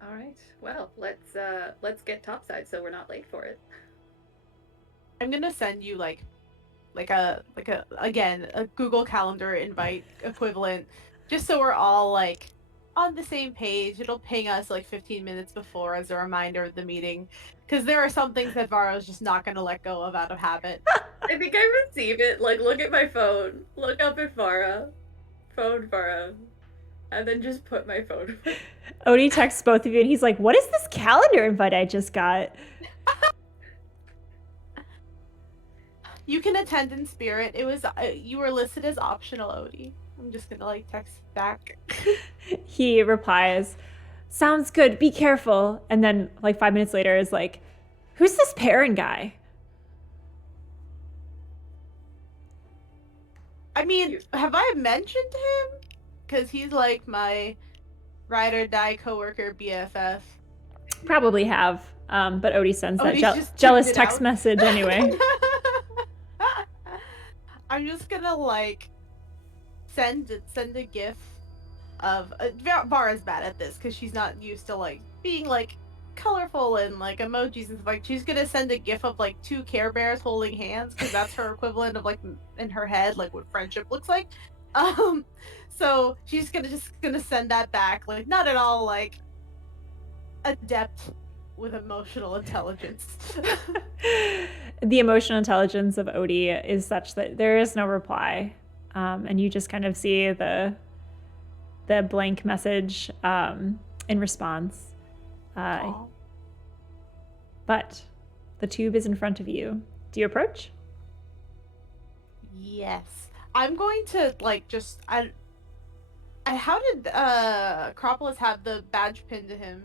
All right. Well, let's get topside so we're not late for it. I'm gonna send you like a Google Calendar invite equivalent, just so we're all like on the same page. It'll ping us like 15 minutes before as a reminder of the meeting, because there are some things that Vara's just not gonna let go of out of habit. I think I receive it. Like, look at my phone, look up at Vara, phone Vara, and then just put my phone away. Odie texts both of you and he's like, what is this calendar invite I just got? You can attend in spirit. It was you were listed as optional, Odie. I'm just gonna like text back. He replies, sounds good, be careful. And then like 5 minutes later is like, who's this Perrin guy? I mean, have I mentioned him? Because he's like my ride or die coworker BFF. Probably have, but Odie sends that Odie's jealous text message anyway. I'm just gonna like send a gif of Vara's bad at this because she's not used to like being like colorful and like emojis and stuff. Like, she's gonna send a gif of like 2 Care Bears holding hands because that's her equivalent of like in her head like what friendship looks like. So she's gonna send that back, like not at all like adept with emotional intelligence. The emotional intelligence of Odie is such that there is no reply, and you just kind of see the blank message. in response. Aw. But the tube is in front of you. Do you approach? Yes. I'm going to how did Acropolis have the badge pinned to him,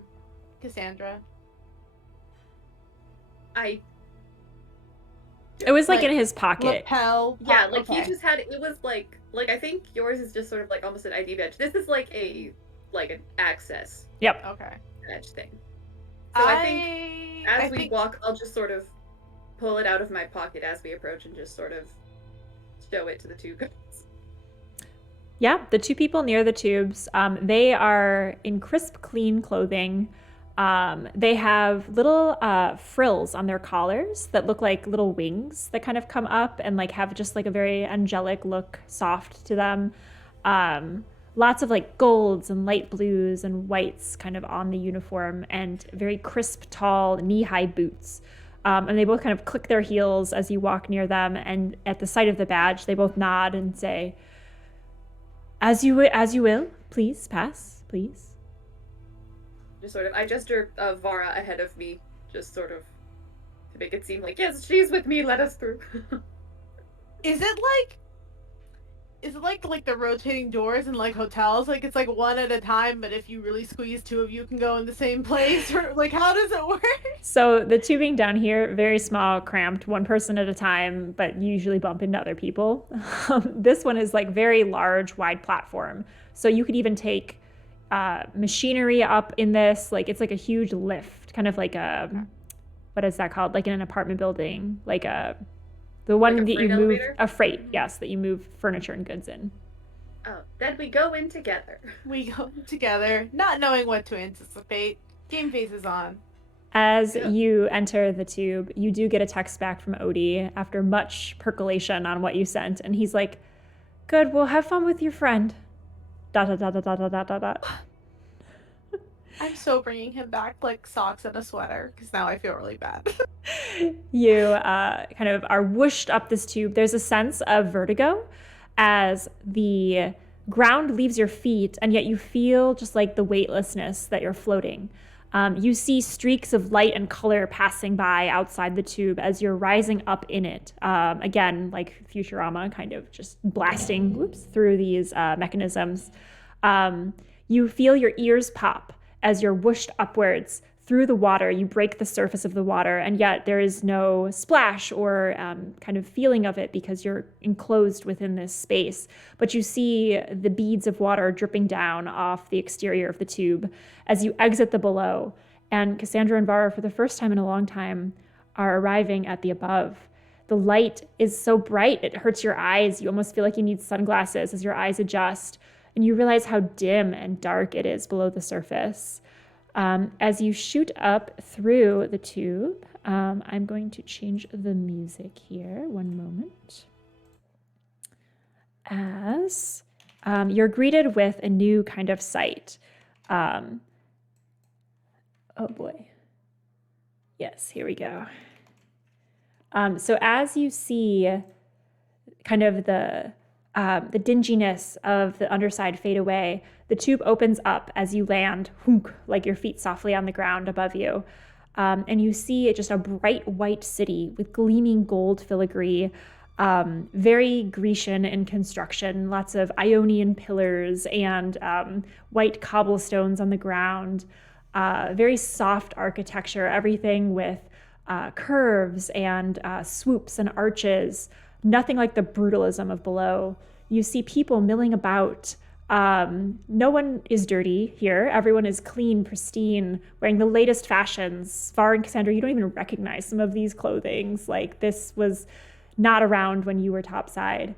Cassandra? It was like in his pocket. Lapel. Yeah, like okay. He just had it was like I think yours is just sort of like almost an ID badge. This is like an access. Yep. Okay. Badge thing. So I think as we walk, I'll just sort of pull it out of my pocket as we approach and just sort of show it to the two guys. Yeah, the two people near the tubes, they are in crisp, clean clothing. They have little frills on their collars that look like little wings that kind of come up and like have just like a very angelic look, soft to them. Lots of like golds and light blues and whites kind of on the uniform, and very crisp, tall, knee-high boots. And they both kind of click their heels as you walk near them, and at the sight of the badge, they both nod and say, As you will, please, pass, please. Just sort of, I gesture Vara ahead of me, just sort of to make it seem like, yes, she's with me, let us through. Is it like the rotating doors in like hotels? Like it's like one at a time, but if you really squeeze, two of you can go in the same place? Or like how does it work? So the tubing down here, very small, cramped, one person at a time, but you usually bump into other people. This one is like very large, wide platform. So you could even take machinery up in this. Like it's like a huge lift, kind of like what is that called? Like in an apartment building, like the one that you move, a freight, yes, that you move furniture and goods in. Oh, then we go in together. We go together, not knowing what to anticipate. Game face is on. As you enter the tube, you do get a text back from Odie after much percolation on what you sent. And he's like, good, well, have fun with your friend. ... I'm so bringing him back like socks and a sweater because now I feel really bad. You kind of are whooshed up this tube. There's a sense of vertigo as the ground leaves your feet, and yet you feel just like the weightlessness that you're floating. You see streaks of light and color passing by outside the tube as you're rising up in it. Again, like Futurama, kind of just blasting through these mechanisms. You feel your ears pop as you're whooshed upwards through the water. You break the surface of the water, and yet there is no splash or kind of feeling of it because you're enclosed within this space. But you see the beads of water dripping down off the exterior of the tube as you exit the below. And Cassandra and Vara, for the first time in a long time, are arriving at the above. The light is so bright, it hurts your eyes. You almost feel like you need sunglasses as your eyes adjust. And you realize how dim and dark it is below the surface. As you shoot up through the tube, I'm going to change the music here. One moment. As you're greeted with a new kind of sight. Oh boy. Yes, here we go. So as you see kind of the dinginess of the underside fade away, the tube opens up as you land, like your feet softly on the ground above you. And you see just a bright white city with gleaming gold filigree, very Grecian in construction, lots of Ionian pillars and white cobblestones on the ground, very soft architecture, everything with curves and swoops and arches, nothing like the brutalism of below. You see people milling about. No one is dirty here. Everyone is clean, pristine, wearing the latest fashions. Var and Cassandra, you don't even recognize some of these clothings. Like this was not around when you were topside.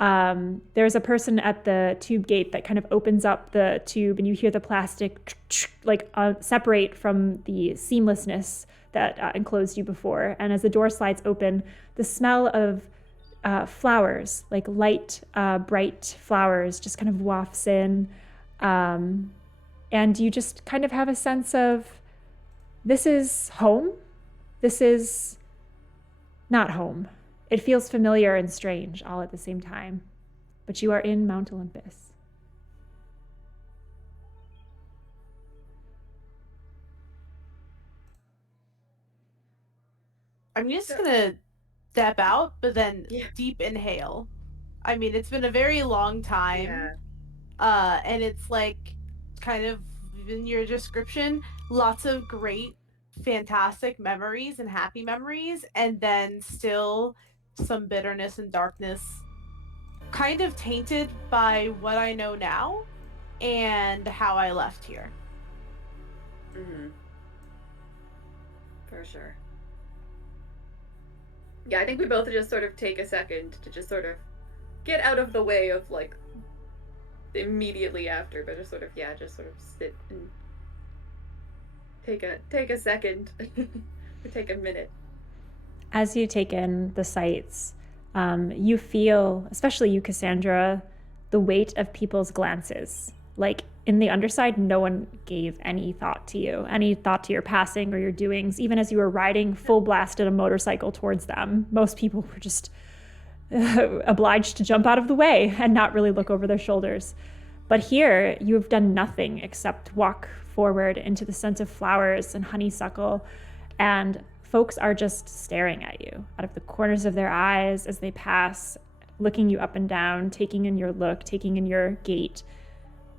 There's a person at the tube gate that kind of opens up the tube, and you hear the plastic separate from the seamlessness that enclosed you before. And as the door slides open, the smell of flowers, like light, bright flowers, just kind of wafts in. And you just kind of have a sense of, this is home. This is not home. It feels familiar and strange all at the same time. But you are in Mount Olympus. I'm just gonna step out, but then Yeah. deep inhale. I mean, it's been a very long time. And it's like kind of in your description, lots of great, fantastic memories and happy memories, and then still some bitterness and darkness, kind of tainted by what I know now and how I left here. Mm-hmm. For sure. Yeah, I think we both just sort of take a second to just sort of get out of the way of like immediately after, but just sort of just sort of sit and take a second, or take a minute. As you take in the sights, you feel, especially you, Cassandra, the weight of people's glances. Like in the underside, no one gave any thought to you, any thought to your passing or your doings. Even as you were riding full blast at a motorcycle towards them, most people were just obliged to jump out of the way and not really look over their shoulders. But here, you have done nothing except walk forward into the scent of flowers and honeysuckle, and folks are just staring at you out of the corners of their eyes as they pass, looking you up and down, taking in your look, taking in your gait.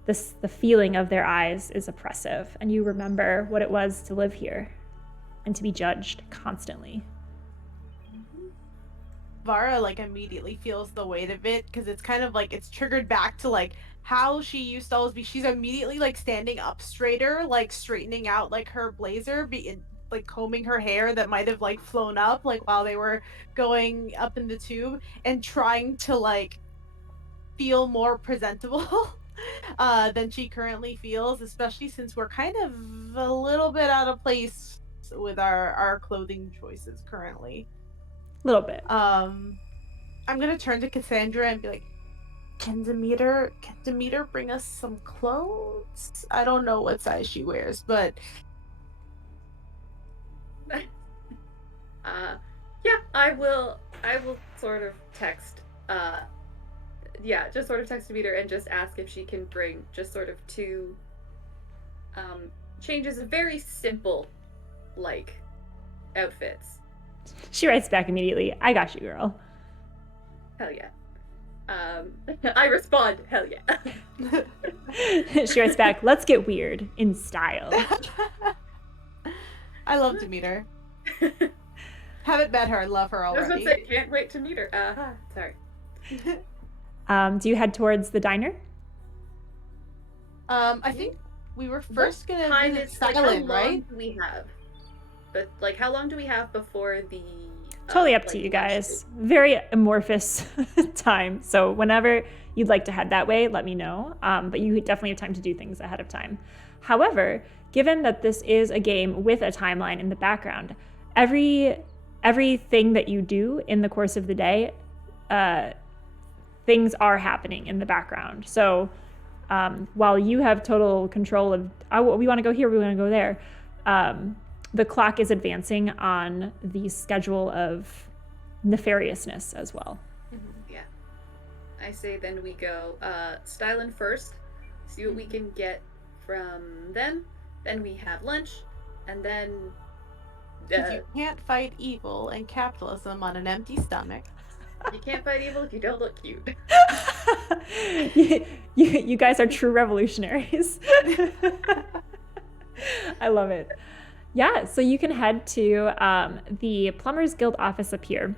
The feeling of their eyes is oppressive, and you remember what it was to live here and to be judged constantly. Vara like immediately feels the weight of it because it's kind of like it's triggered back to like how she used to always be. She's immediately like standing up straighter, like straightening out like her blazer, like combing her hair that might have like flown up like while they were going up in the tube, and trying to like feel more presentable than she currently feels, especially since we're kind of a little bit out of place with our clothing choices currently. A little bit. I'm gonna turn to Cassandra and be like, Can Demeter bring us some clothes? I don't know what size she wears, but I will sort of text just sort of text Demeter and just ask if she can bring just sort of two changes of very simple like outfits. She writes back immediately, I got you, girl. Hell yeah. I respond, hell yeah. She writes back, let's get weird in style. I love Demeter. Haven't met her, love her already. I was about to say, can't wait to meet her. Sorry. Do you head towards the diner? I think we were first gonna visit Silent, right? How long do we have? But like, how long do we have before the? Totally up to you guys. Very amorphous time. So whenever you'd like to head that way, let me know. But you definitely have time to do things ahead of time. However, given that this is a game with a timeline in the background, everything that you do in the course of the day, things are happening in the background. So while you have total control of, we want to go here, we want to go there, the clock is advancing on the schedule of nefariousness as well. Yeah. I say then we go styling first, see what we can get from them, then we have lunch, and then... you can't fight evil and capitalism on an empty stomach. You can't fight evil if you don't look cute. You guys are true revolutionaries. I love it. Yeah, so you can head to the Plumbers Guild office up here.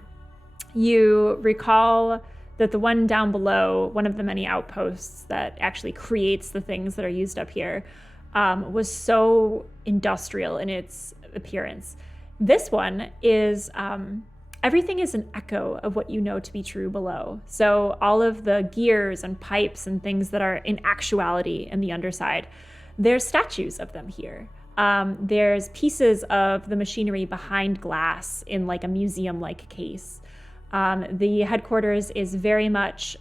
You recall that the one down below, one of the many outposts that actually creates the things that are used up here, was so industrial in its appearance. This one is, everything is an echo of what you know to be true below. So all of the gears and pipes and things that are in actuality in the underside, there's statues of them here. There's pieces of the machinery behind glass in like a museum-like case. The headquarters is very much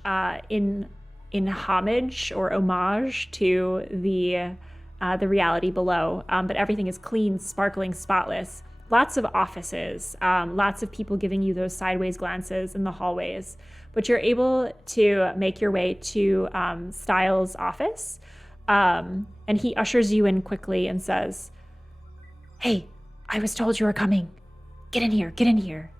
in homage or homage to the reality below, but everything is clean, sparkling, spotless. Lots of offices, lots of people giving you those sideways glances in the hallways. But you're able to make your way to Styles' office. And he ushers you in quickly and says, "Hey, I was told you were coming. get in here, get in here.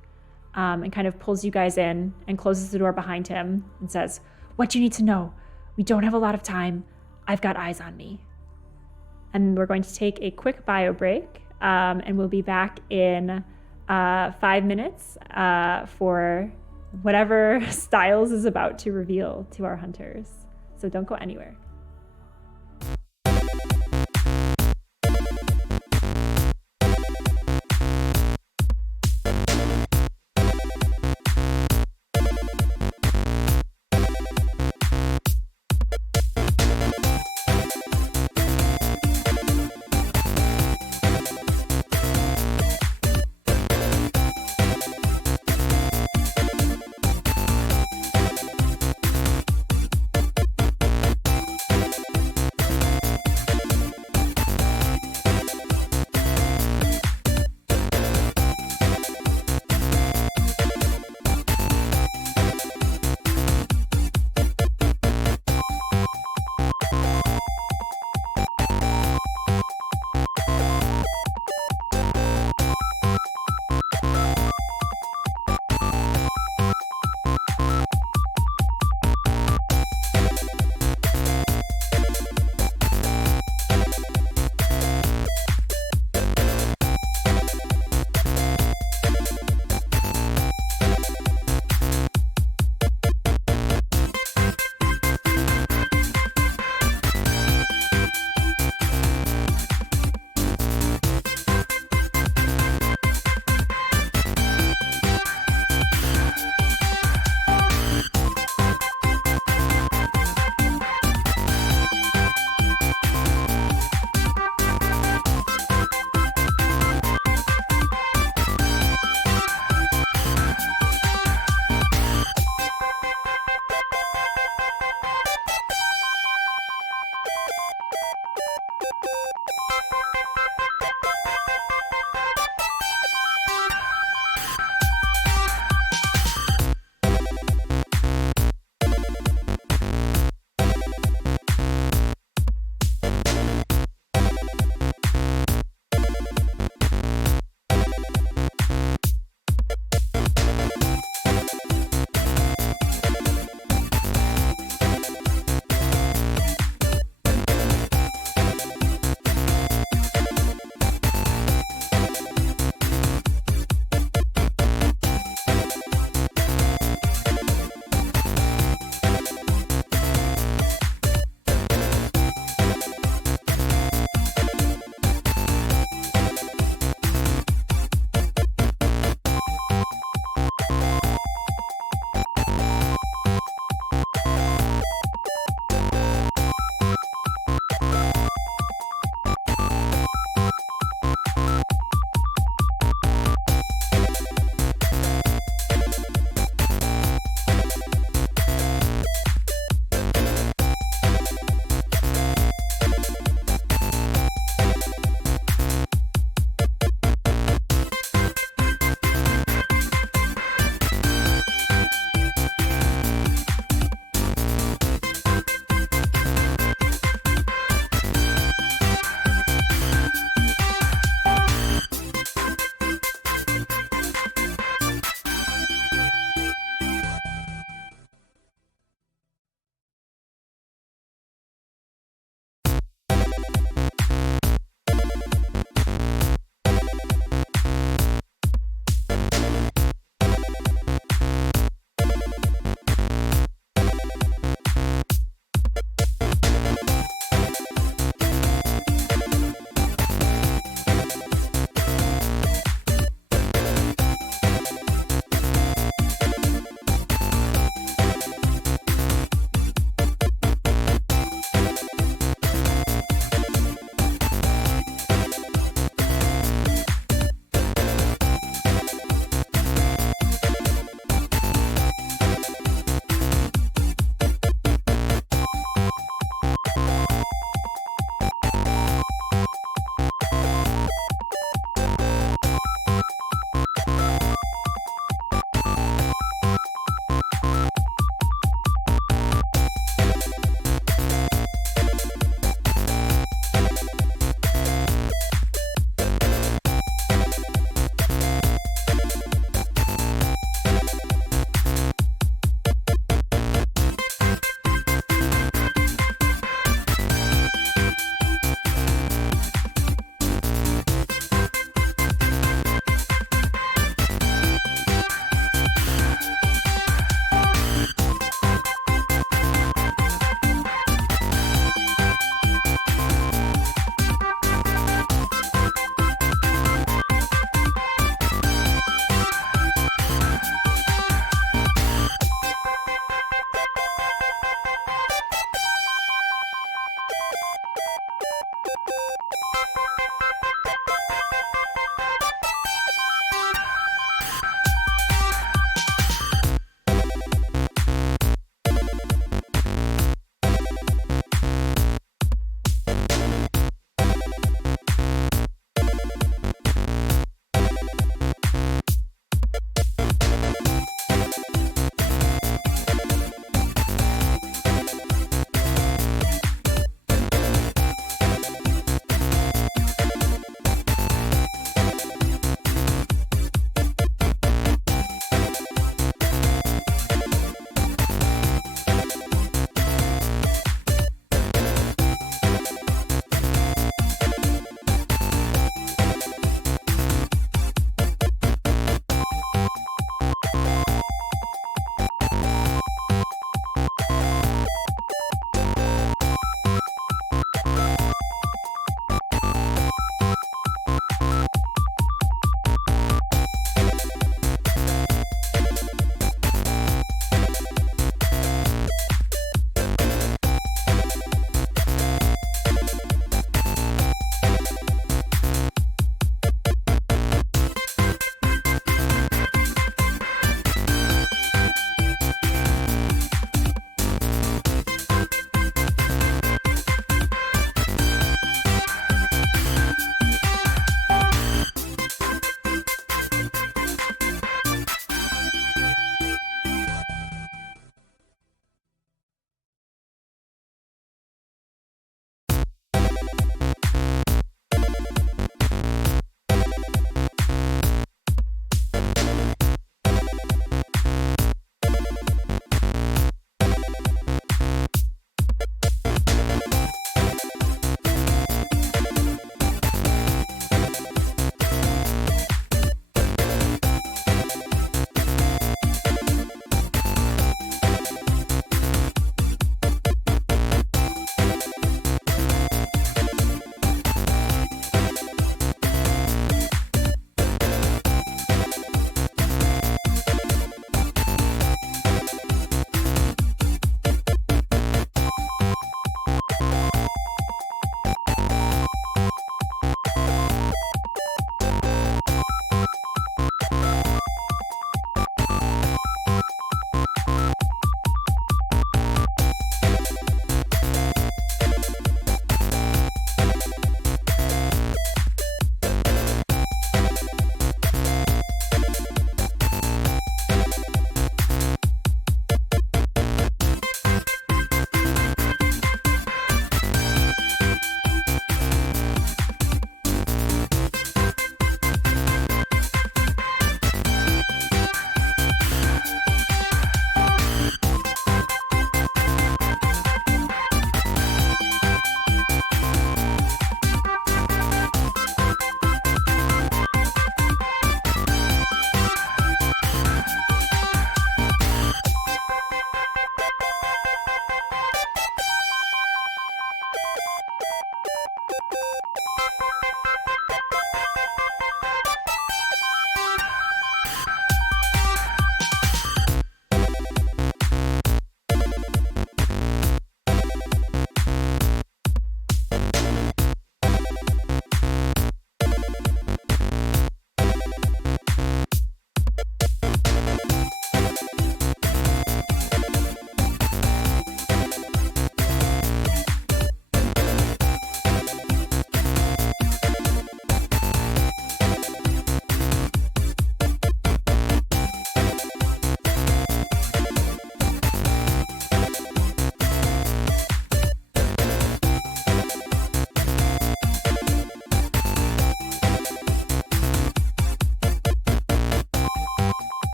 And kind of pulls you guys in and closes the door behind him and says, what do you need to know? We don't have a lot of time. I've got eyes on me. And we're going to take a quick bio break, and we'll be back in 5 minutes for whatever Styles is about to reveal to our hunters. So don't go anywhere.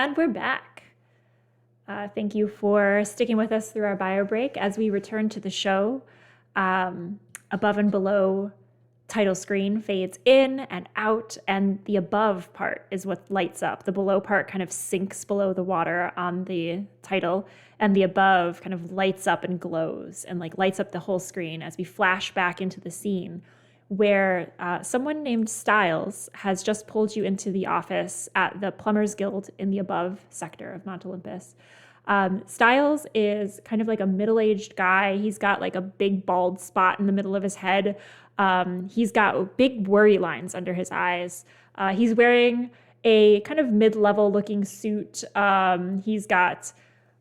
And we're back. Thank you for sticking with us through our bio break as we return to the show. Above and below title screen fades in and out, and the above part is what lights up. The below part kind of sinks below the water on the title, and the above kind of lights up and glows and like lights up the whole screen as we flash back into the scene where someone named Styles has just pulled you into the office at the Plumbers Guild in the above sector of Mount Olympus. Styles is kind of like a middle-aged guy. He's got like a big bald spot in the middle of his head. He's got big worry lines under his eyes. He's wearing a kind of mid-level looking suit. He's got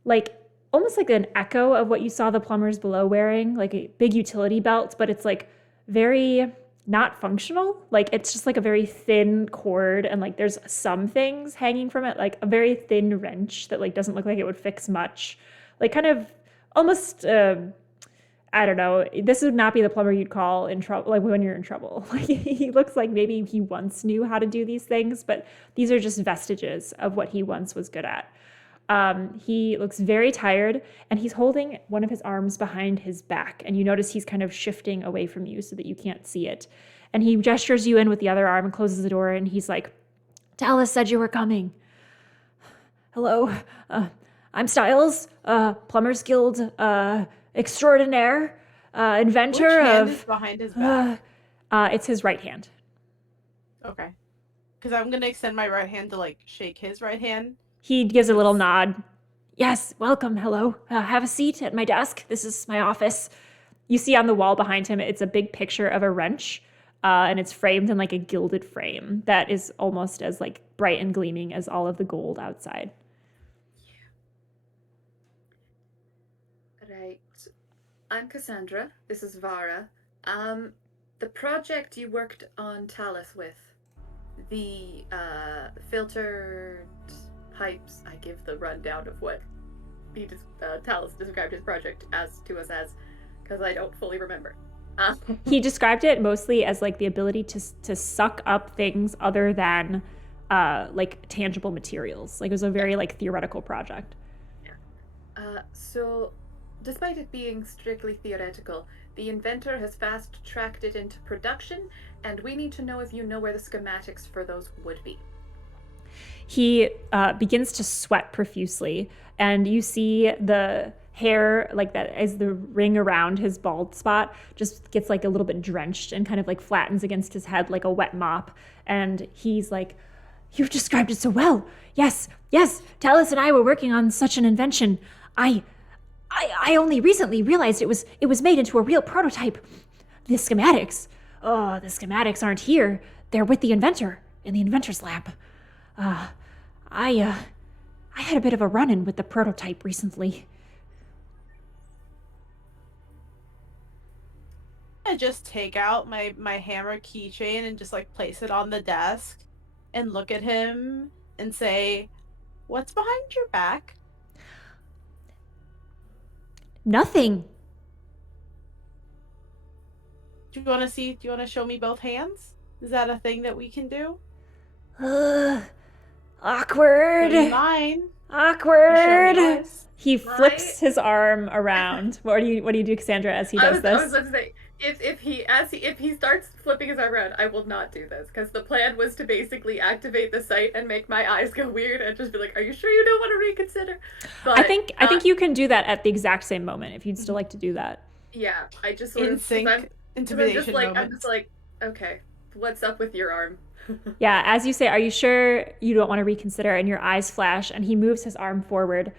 like almost like an echo of what you saw the plumbers below wearing, like a big utility belt, but it's like very not functional. Like it's just like a very thin cord, and like there's some things hanging from it, like a very thin wrench that like doesn't look like it would fix much. Like kind of almost I don't know. This would not be the plumber you'd call in trouble, like when you're in trouble. Like he looks like maybe he once knew how to do these things, but these are just vestiges of what he once was good at. He looks very tired, and he's holding one of his arms behind his back, and you notice he's kind of shifting away from you so that you can't see it. And he gestures you in with the other arm and closes the door, and he's like, "Dallas said you were coming." "Hello, I'm Styles, Plumbers Guild extraordinaire, inventor Which hand of..." is behind his back? It's his right hand. Okay. Because I'm going to extend my right hand to, like, shake his right hand. He gives a little nod. "Yes, welcome, hello. Have a seat at my desk. This is my office." You see on the wall behind him, it's a big picture of a wrench, and it's framed in like a gilded frame that is almost as like bright and gleaming as all of the gold outside. Right. I'm Cassandra. This is Vara. The project you worked on Talus with, the filtered pipes. I give the rundown of what Talus described his project to us as, because I don't fully remember. He described it mostly as like the ability to suck up things other than like tangible materials. Like it was a very like theoretical project. Yeah. So, despite it being strictly theoretical, the inventor has fast-tracked it into production, and we need to know if you know where the schematics for those would be. He begins to sweat profusely, and you see the hair, like that as the ring around his bald spot just gets like a little bit drenched and kind of like flattens against his head like a wet mop. And he's like, "You've described it so well. Yes, Talus and I were working on such an invention. I only recently realized it was made into a real prototype. The schematics aren't here. They're with the inventor in the inventor's lab. I had a bit of a run-in with the prototype recently." I just take out my hammer keychain and just like place it on the desk and look at him and say, "What's behind your back?" "Nothing." Do you want to show me both hands? Is that a thing that we can do? Awkward. Show me mine. Awkward. Show me yours. He flips his arm around. What do you do, Cassandra, as he does this? I was about to say, if he starts flipping his arm around, I will not do this, because the plan was to basically activate the site and make my eyes go weird and just be like, "Are you sure you don't want to reconsider?" But I think you can do that at the exact same moment if you'd still like to do that. Yeah, I just sort In of sync intimidation I'm moments. just like, okay, what's up with your arm? Yeah, as you say, "Are you sure you don't want to reconsider?" and your eyes flash, and he moves his arm forward.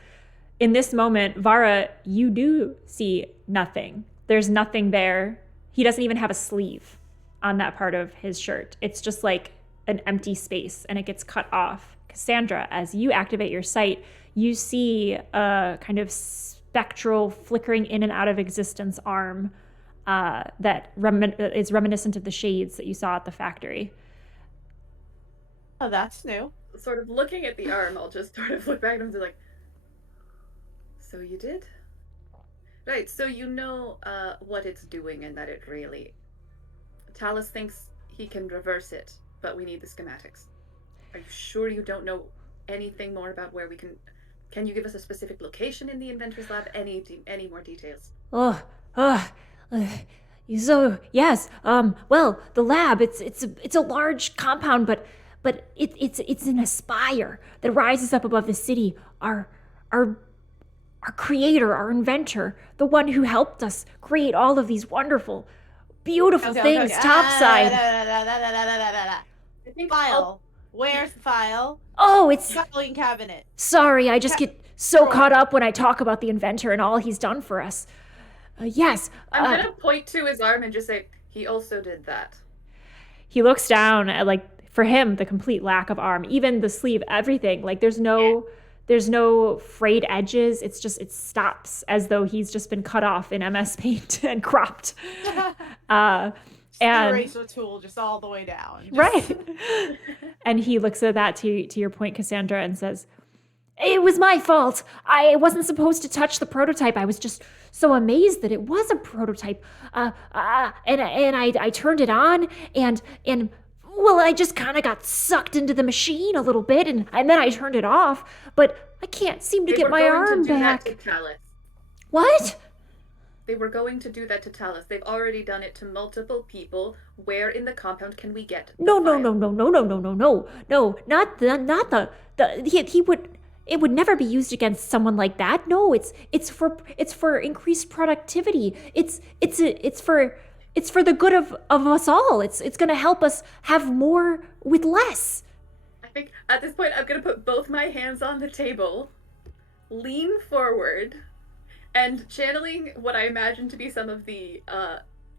In this moment, Vara, you do see nothing. There's nothing there. He doesn't even have a sleeve on that part of his shirt. It's just like an empty space, and it gets cut off. Cassandra, as you activate your sight, you see a kind of spectral, flickering in and out of existence arm that is reminiscent of the shades that you saw at the factory. Oh, that's new. Sort of looking at the arm, I'll just sort of look back at him and be like, "So you did? Right, so you know what it's doing, and that it really... Talus thinks he can reverse it, but we need the schematics. Are you sure you don't know anything more about where we can you give us a specific location in the Inventor's Lab? Any more details? Oh, uh, so yes. Well, the lab. It's a large compound, but it's in a spire that rises up above the city. Our creator, our inventor, the one who helped us create all of these wonderful, beautiful things topside. I think file. Where's the file? Oh, it's filing cabinet. Sorry, I just get so caught up when I talk about the inventor and all he's done for us. Yes. I'm gonna point to his arm and just say, he also did that. He looks down at, like, for him, the complete lack of arm, even the sleeve, everything. Like, there's no frayed edges. It stops as though he's just been cut off in MS Paint and cropped. And eraser tool just all the way down. Right. And he looks at that, to your point, Cassandra, and says, "It was my fault. I wasn't supposed to touch the prototype. I was just so amazed that it was a prototype. And I turned it on, and well, I just kind of got sucked into the machine a little bit, and then I turned it off. But I can't seem to get my arm back." That to Talus. What? They were going to do that to Talus. They've already done it to multiple people. Where in the compound can we get? No, not the. He would. It would never be used against someone like that. No, it's for increased productivity. It's for the good of us all. It's going to help us have more with less. I think at this point I'm going to put both my hands on the table, lean forward, and channeling what I imagine to be some of the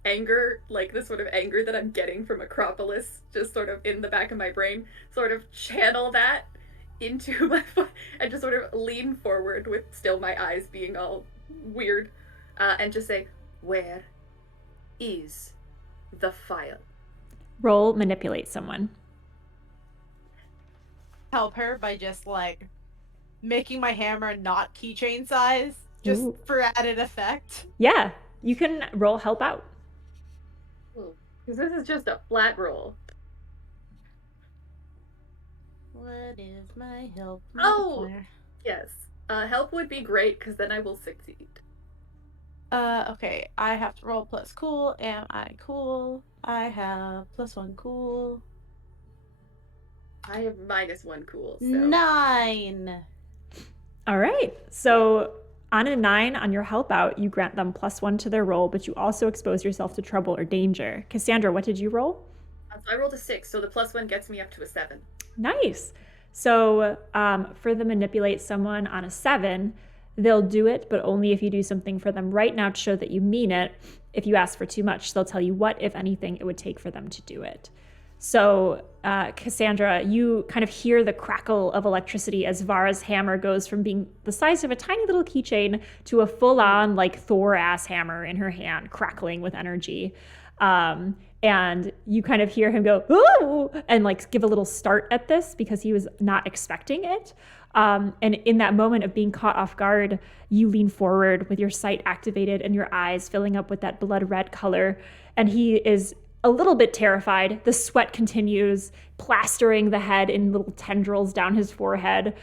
anger, like the sort of anger that I'm getting from Acropolis, just sort of in the back of my brain, sort of channel that into my foot and just sort of lean forward with still my eyes being all weird, and just say, "Where is the file?" Roll manipulate someone. Help her by just like making my hammer not keychain size, just for added effect. Yeah, you can roll help out. Because this is just a flat roll. What is my help? Yes. Help would be great, because then I will succeed. Okay. I have to roll plus cool. Am I cool? I have +1 cool. I have -1 cool, so. 9! All right. So on a 9 on your help out, you grant them +1 to their roll, but you also expose yourself to trouble or danger. Cassandra, what did you roll? So I rolled a 6, so the +1 gets me up to a 7. Nice. So for the manipulate someone on a 7, they'll do it, but only if you do something for them right now to show that you mean it. If you ask for too much, they'll tell you what, if anything, it would take for them to do it. So Cassandra, you kind of hear the crackle of electricity as Vara's hammer goes from being the size of a tiny little keychain to a full-on, like, Thor-ass hammer in her hand, crackling with energy. And you kind of hear him go, "Ooh!" and like give a little start at this because he was not expecting it. And in that moment of being caught off guard, you lean forward with your sight activated and your eyes filling up with that blood red color. And he is a little bit terrified. The sweat continues, plastering the head in little tendrils down his forehead.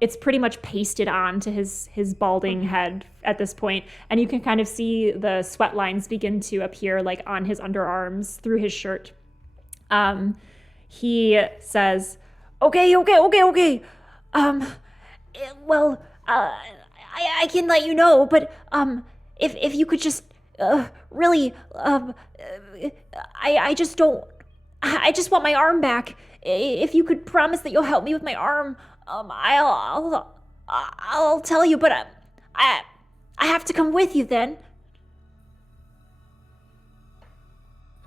It's pretty much pasted on to his balding head at this point, and you can kind of see the sweat lines begin to appear, like, on his underarms through his shirt. He says, Okay. Well, I can let you know, but if you could just really, I just don't. I just want my arm back. If you could promise that you'll help me with my arm, I'll tell you. But I have to come with you then.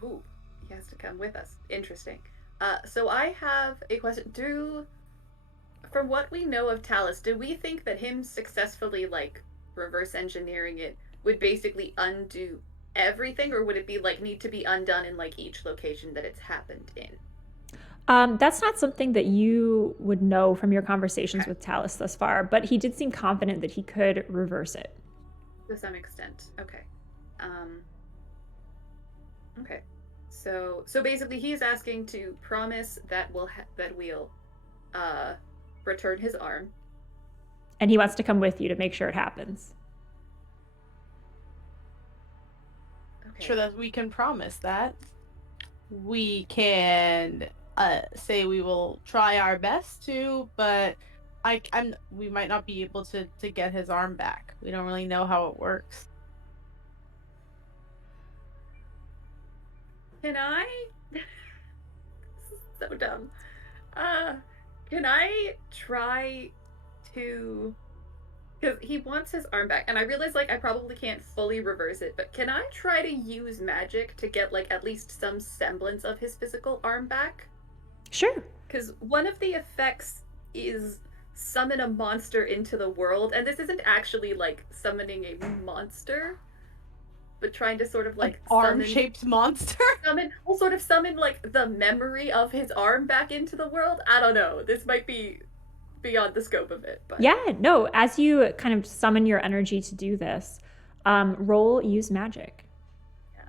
Ooh, he has to come with us. Interesting. So I have a question. From what we know of Talus, do we think that him successfully, like, reverse engineering it would basically undo everything, or would it be, like, need to be undone in, like, each location that it's happened in? That's not something that you would know from your conversations with Talus thus far, but he did seem confident that he could reverse it. To some extent. Okay. Okay. So basically he's asking to promise that we'll return his arm. And he wants to come with you to make sure it happens. Okay. Sure that we can promise that. We can say we will try our best to, but we might not be able to get his arm back. We don't really know how it works. Can I? This is so dumb. Can I try to? Because he wants his arm back, and I realize like I probably can't fully reverse it, but can I try to use magic to get like at least some semblance of his physical arm back? Sure. Because one of the effects is summon a monster into the world, and this isn't actually like summoning a monster, but trying to sort of like arm-shaped monster. Summon like the memory of his arm back into the world. I don't know. This might be beyond the scope of it. But yeah, no. As you kind of summon your energy to do this, roll use magic. Yeah.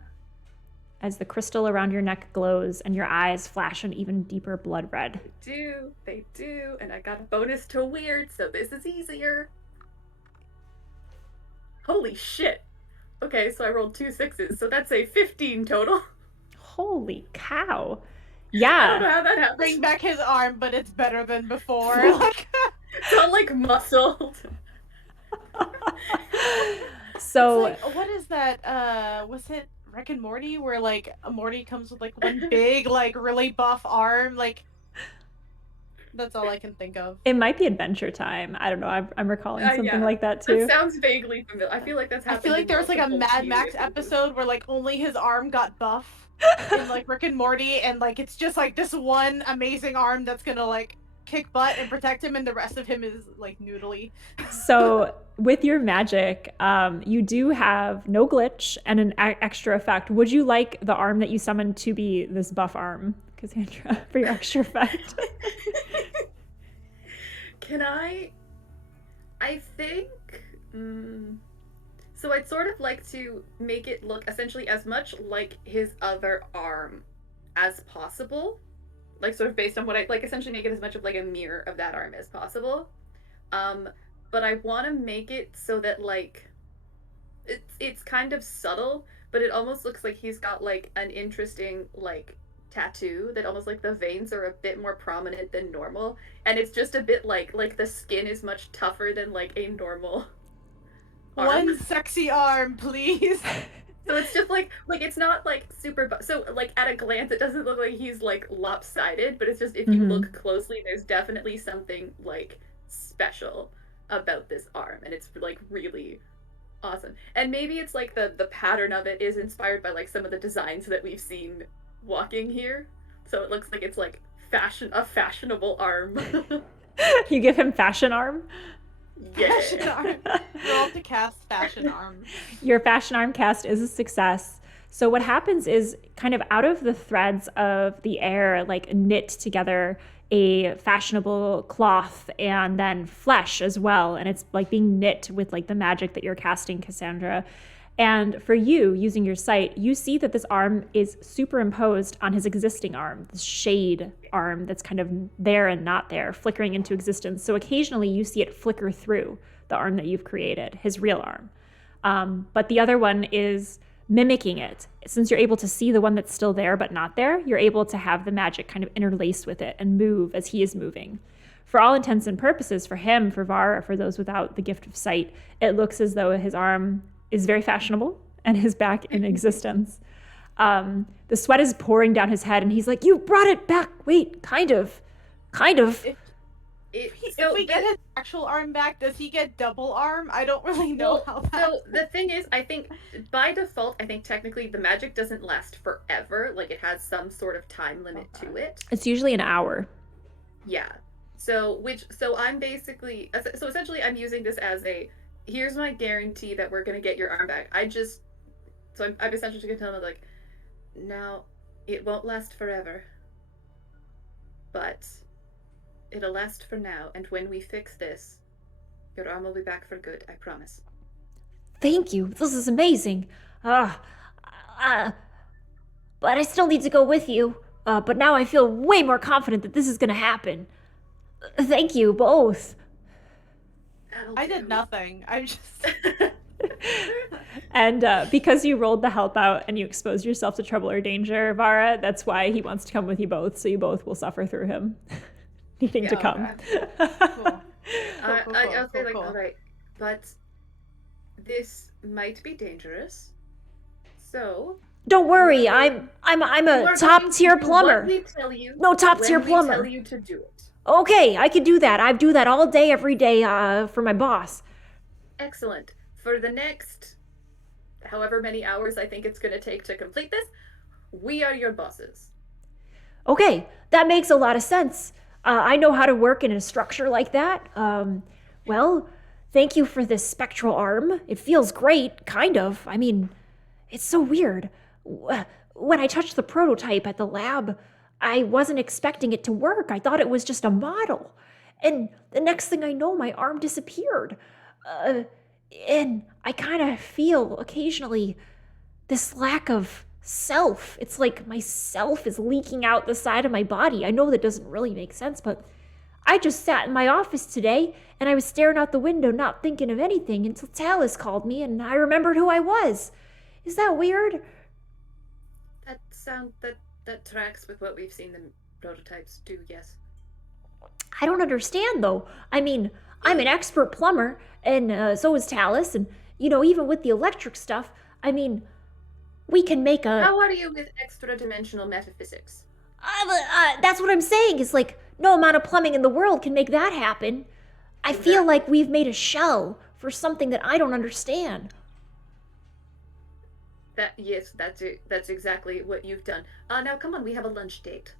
As the crystal around your neck glows and your eyes flash an even deeper blood red. They do, and I got a bonus to weird, so this is easier. Holy shit. Okay, so I rolled 2 6s, so that's a 15 total. Holy cow. Yeah. I don't know how that happened. Bring back his arm, but it's better than before. It's all like muscled. So like, what is that? Was it Rick and Morty where like Morty comes with like one big, like really buff arm? Like that's all I can think of. It might be Adventure Time. I don't know. I'm recalling something like that too. That sounds vaguely familiar. I feel like that's happened. I feel like there was like a Mad Max episode where like only his arm got buff in like Rick and Morty, and like it's just like this one amazing arm that's gonna like kick butt and protect him, and the rest of him is like noodly. So with your magic, you do have no glitch and an extra effect. Would you like the arm that you summoned to be this buff arm, Cassandra, for your extra effect? Can I think so I'd sort of like to make it look essentially as much like his other arm as possible, like sort of based on what I like, essentially make it as much of like a mirror of that arm as possible, but I want to make it so that like it's kind of subtle, but it almost looks like he's got like an interesting like tattoo that almost like the veins are a bit more prominent than normal, and it's just a bit like the skin is much tougher than like a normal arm. One sexy arm, please. So it's just like it's not like super so like at a glance it doesn't look like he's like lopsided, but it's just if you look closely there's definitely something like special about this arm, and it's like really awesome. And maybe it's like the pattern of it is inspired by like some of the designs that we've seen walking here, so it looks like it's like a fashionable arm. You give him fashion arm? Yeah. Fashion arm. Roll to cast fashion arm. Your fashion arm cast is a success. So what happens is kind of out of the threads of the air, like knit together a fashionable cloth and then flesh as well. And it's like being knit with like the magic that you're casting, Cassandra. And for you, using your sight, you see that this arm is superimposed on his existing arm, this shade arm that's kind of there and not there, flickering into existence. So occasionally you see it flicker through the arm that you've created, his real arm. But the other one is mimicking it. Since you're able to see the one that's still there but not there, you're able to have the magic kind of interlace with it and move as he is moving. For all intents and purposes, for him, for Vara, for those without the gift of sight, it looks as though his arm is very fashionable and is back in existence. The sweat is pouring down his head and he's like, you brought it back. Wait, kind of. If we get his actual arm back, does he get double arm? I don't really know how that... So the thing is, I think by default, I think technically the magic doesn't last forever. Like it has some sort of time limit to it. It's usually an hour. Yeah. So I'm basically, so essentially I'm using this as a, here's my guarantee that we're going to get your arm back. I'm essentially going to tell them like, now it won't last forever, but it'll last for now. And when we fix this, your arm will be back for good. I promise. Thank you. This is amazing. But I still need to go with you. But now I feel way more confident that this is going to happen. Thank you both. I did nothing. I'm just... And because you rolled the help out and you exposed yourself to trouble or danger, Vara, that's why he wants to come with you both, so you both will suffer through him needing to come. Cool. I'll say, like, all right, but this might be dangerous, so... Don't worry, I'm a top-tier plumber. What we tell you, no, top-tier plumber. When we tell you to do it. Okay, I could do that. I do that all day, every day for my boss. Excellent. For the next however many hours I think it's going to take to complete this, we are your bosses. Okay, that makes a lot of sense. I know how to work in a structure like that. Well, thank you for this spectral arm. It feels great, kind of. I mean, it's so weird. When I touched the prototype at the lab, I wasn't expecting it to work. I thought it was just a model. And the next thing I know, my arm disappeared. And I kind of feel occasionally this lack of self. It's like my self is leaking out the side of my body. I know that doesn't really make sense, but I just sat in my office today and I was staring out the window, not thinking of anything until Talus called me and I remembered who I was. Is that weird? That tracks with what we've seen the prototypes do, yes. I don't understand, though. I mean, I'm an expert plumber, and so is Talus, and, even with the electric stuff, I mean, we can make a... How are you with extra-dimensional metaphysics? That's what I'm saying, is like, no amount of plumbing in the world can make that happen. I feel like we've made a shell for something that I don't understand. Yes, that's it. That's exactly what you've done. Now come on, we have a lunch date.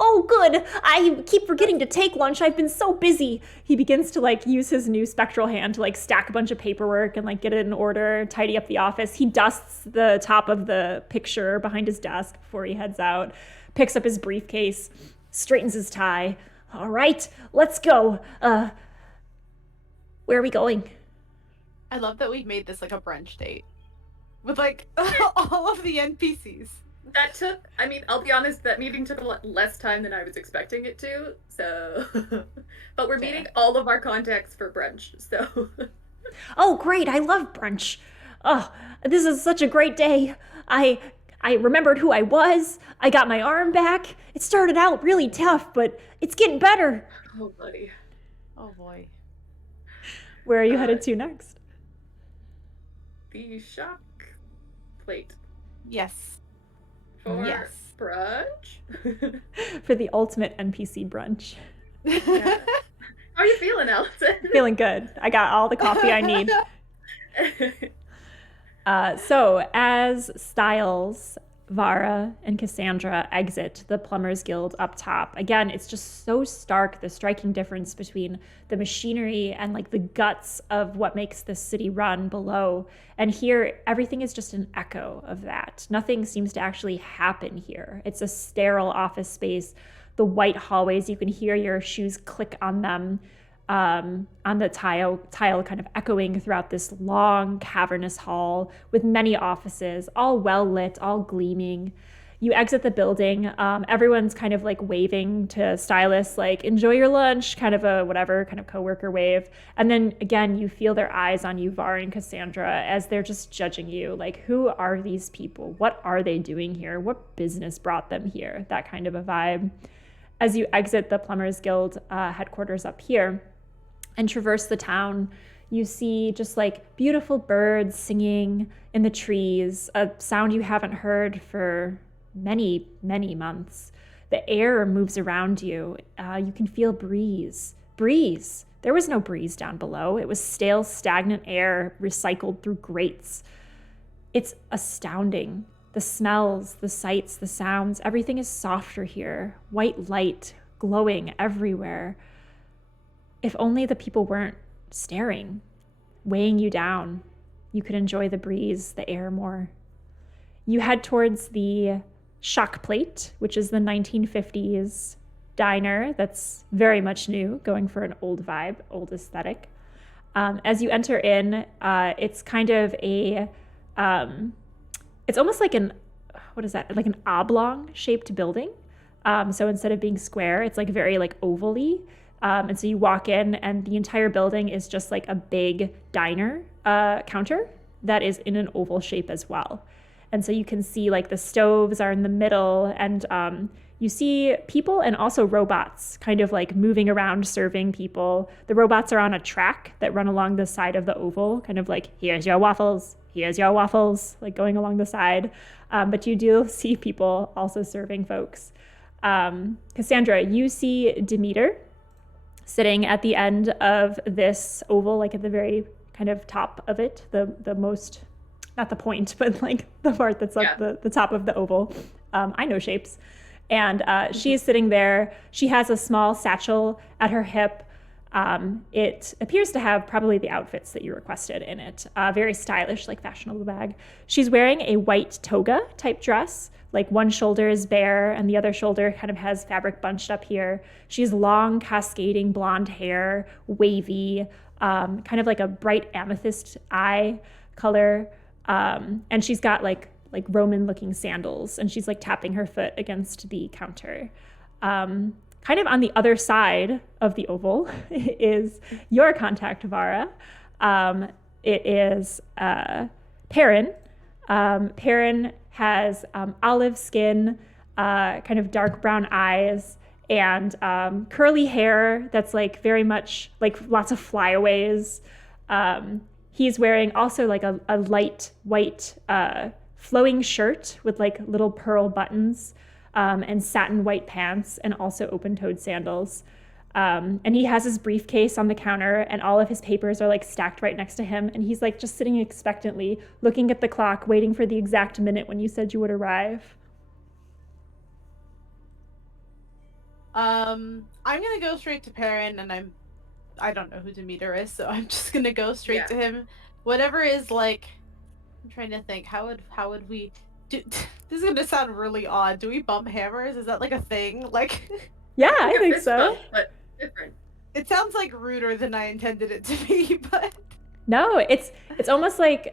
Oh, good. I keep forgetting to take lunch. I've been so busy. He begins to use his new spectral hand to stack a bunch of paperwork and get it in order, tidy up the office. He dusts the top of the picture behind his desk before he heads out, picks up his briefcase, straightens his tie. All right, let's go. Where are we going? I love that we've made this a brunch date. With all of the NPCs. I'll be honest, that meeting took a lot less time than I was expecting it to, so... But we're meeting all of our contacts for brunch, so... Oh, great, I love brunch. Oh, this is such a great day. I remembered who I was. I got my arm back. It started out really tough, but it's getting better. Oh, buddy. Oh, boy. Where are you headed to next? The shock plate. Yes. For brunch? For the ultimate NPC brunch. Yeah. How are you feeling, Allison? Feeling good. I got all the coffee I need. So as Styles, Vara, and Cassandra exit the Plumbers Guild up top, again, it's just so stark, the striking difference between the machinery and the guts of what makes this city run below. And here, everything is just an echo of that. Nothing seems to actually happen here. It's a sterile office space. The white hallways, you can hear your shoes click on them, on the tile kind of echoing throughout this long cavernous hall with many offices, all well lit, all gleaming. You exit the building. Everyone's kind of waving to stylists, enjoy your lunch, kind of a whatever kind of coworker wave. And then again, you feel their eyes on you, Var and Cassandra, as they're just judging you. Who are these people? What are they doing here? What business brought them here? That kind of a vibe. As you exit the Plumbers Guild headquarters up here, and traverse the town, you see just beautiful birds singing in the trees, a sound you haven't heard for many, many months. The air moves around you. You can feel breeze. Breeze. There was no breeze down below. It was stale, stagnant air recycled through grates. It's astounding. The smells, the sights, the sounds, everything is softer here. White light glowing everywhere. If only the people weren't staring, weighing you down, you could enjoy the breeze, the air more. You head towards the shock plate, which is the 1950s diner that's very much new, going for an old vibe, old aesthetic. As you enter in, it's kind of it's almost like an oblong shaped building. So instead of being square, it's very ovally. And so you walk in, and the entire building is just like a big diner counter that is in an oval shape as well. And so you can see like the stoves are in the middle, and you see people and also robots kind of like moving around serving people. The robots are on a track that run along the side of the oval, kind of like, here's your waffles, like going along the side. But you do see people also serving folks. Cassandra, you see Demeter sitting at the end of this oval, like at the very kind of top of it, the most, not the point, but like the part that's at the top of the oval. I know shapes. And she is sitting there. She has a small satchel at her hip. It appears to have probably the outfits that you requested in it. Very stylish, like fashionable bag. She's wearing a white toga type dress. Like one shoulder is bare and the other shoulder kind of has fabric bunched up here. She has long cascading blonde hair, wavy, kind of like a bright amethyst eye color. And she's got like Roman looking sandals, and she's like tapping her foot against the counter. Kind of on the other side of the oval is your contact, Vara. It is Perrin. Perrin has olive skin, kind of dark brown eyes, and curly hair that's like very much like lots of flyaways. He's wearing also like a light white flowing shirt with like little pearl buttons, and satin white pants, and also open-toed sandals. And he has his briefcase on the counter, and all of his papers are like stacked right next to him. And he's like just sitting expectantly, looking at the clock, waiting for the exact minute when you said you would arrive. I'm gonna go straight to Perrin, and I don't know who Demeter is, so I'm just gonna go straight to him. Whatever is like, I'm trying to think, how would we do? This is gonna sound really odd. Do we bump hammers? Is that like a thing? Like, yeah, I think so. Bump, but different. It sounds like ruder than I intended it to be, but no, it's almost like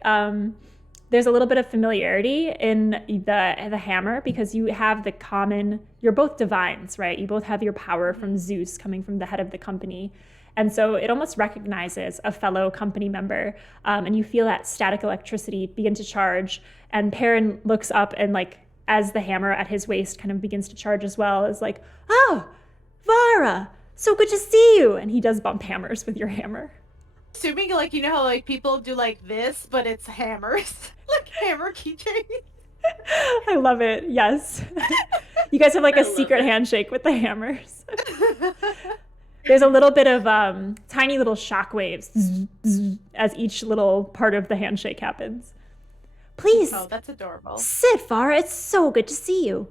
there's a little bit of familiarity in the hammer, because you have the common. You're both divines, right? You both have your power from Zeus coming from the head of the company. And so it almost recognizes a fellow company member, and you feel that static electricity begin to charge. And Perrin looks up, and like as the hammer at his waist kind of begins to charge as well, is like, "Oh, Vara, so good to see you!" And he does bump hammers with your hammer. Assuming like, you know how like people do like this, but it's hammers, like hammer keychains. I love it. Yes, you guys have like a secret handshake with the hammers. There's a little bit of tiny little shock waves as each little part of the handshake happens. Please. Oh, that's adorable. Sit, Vara. It's so good to see you.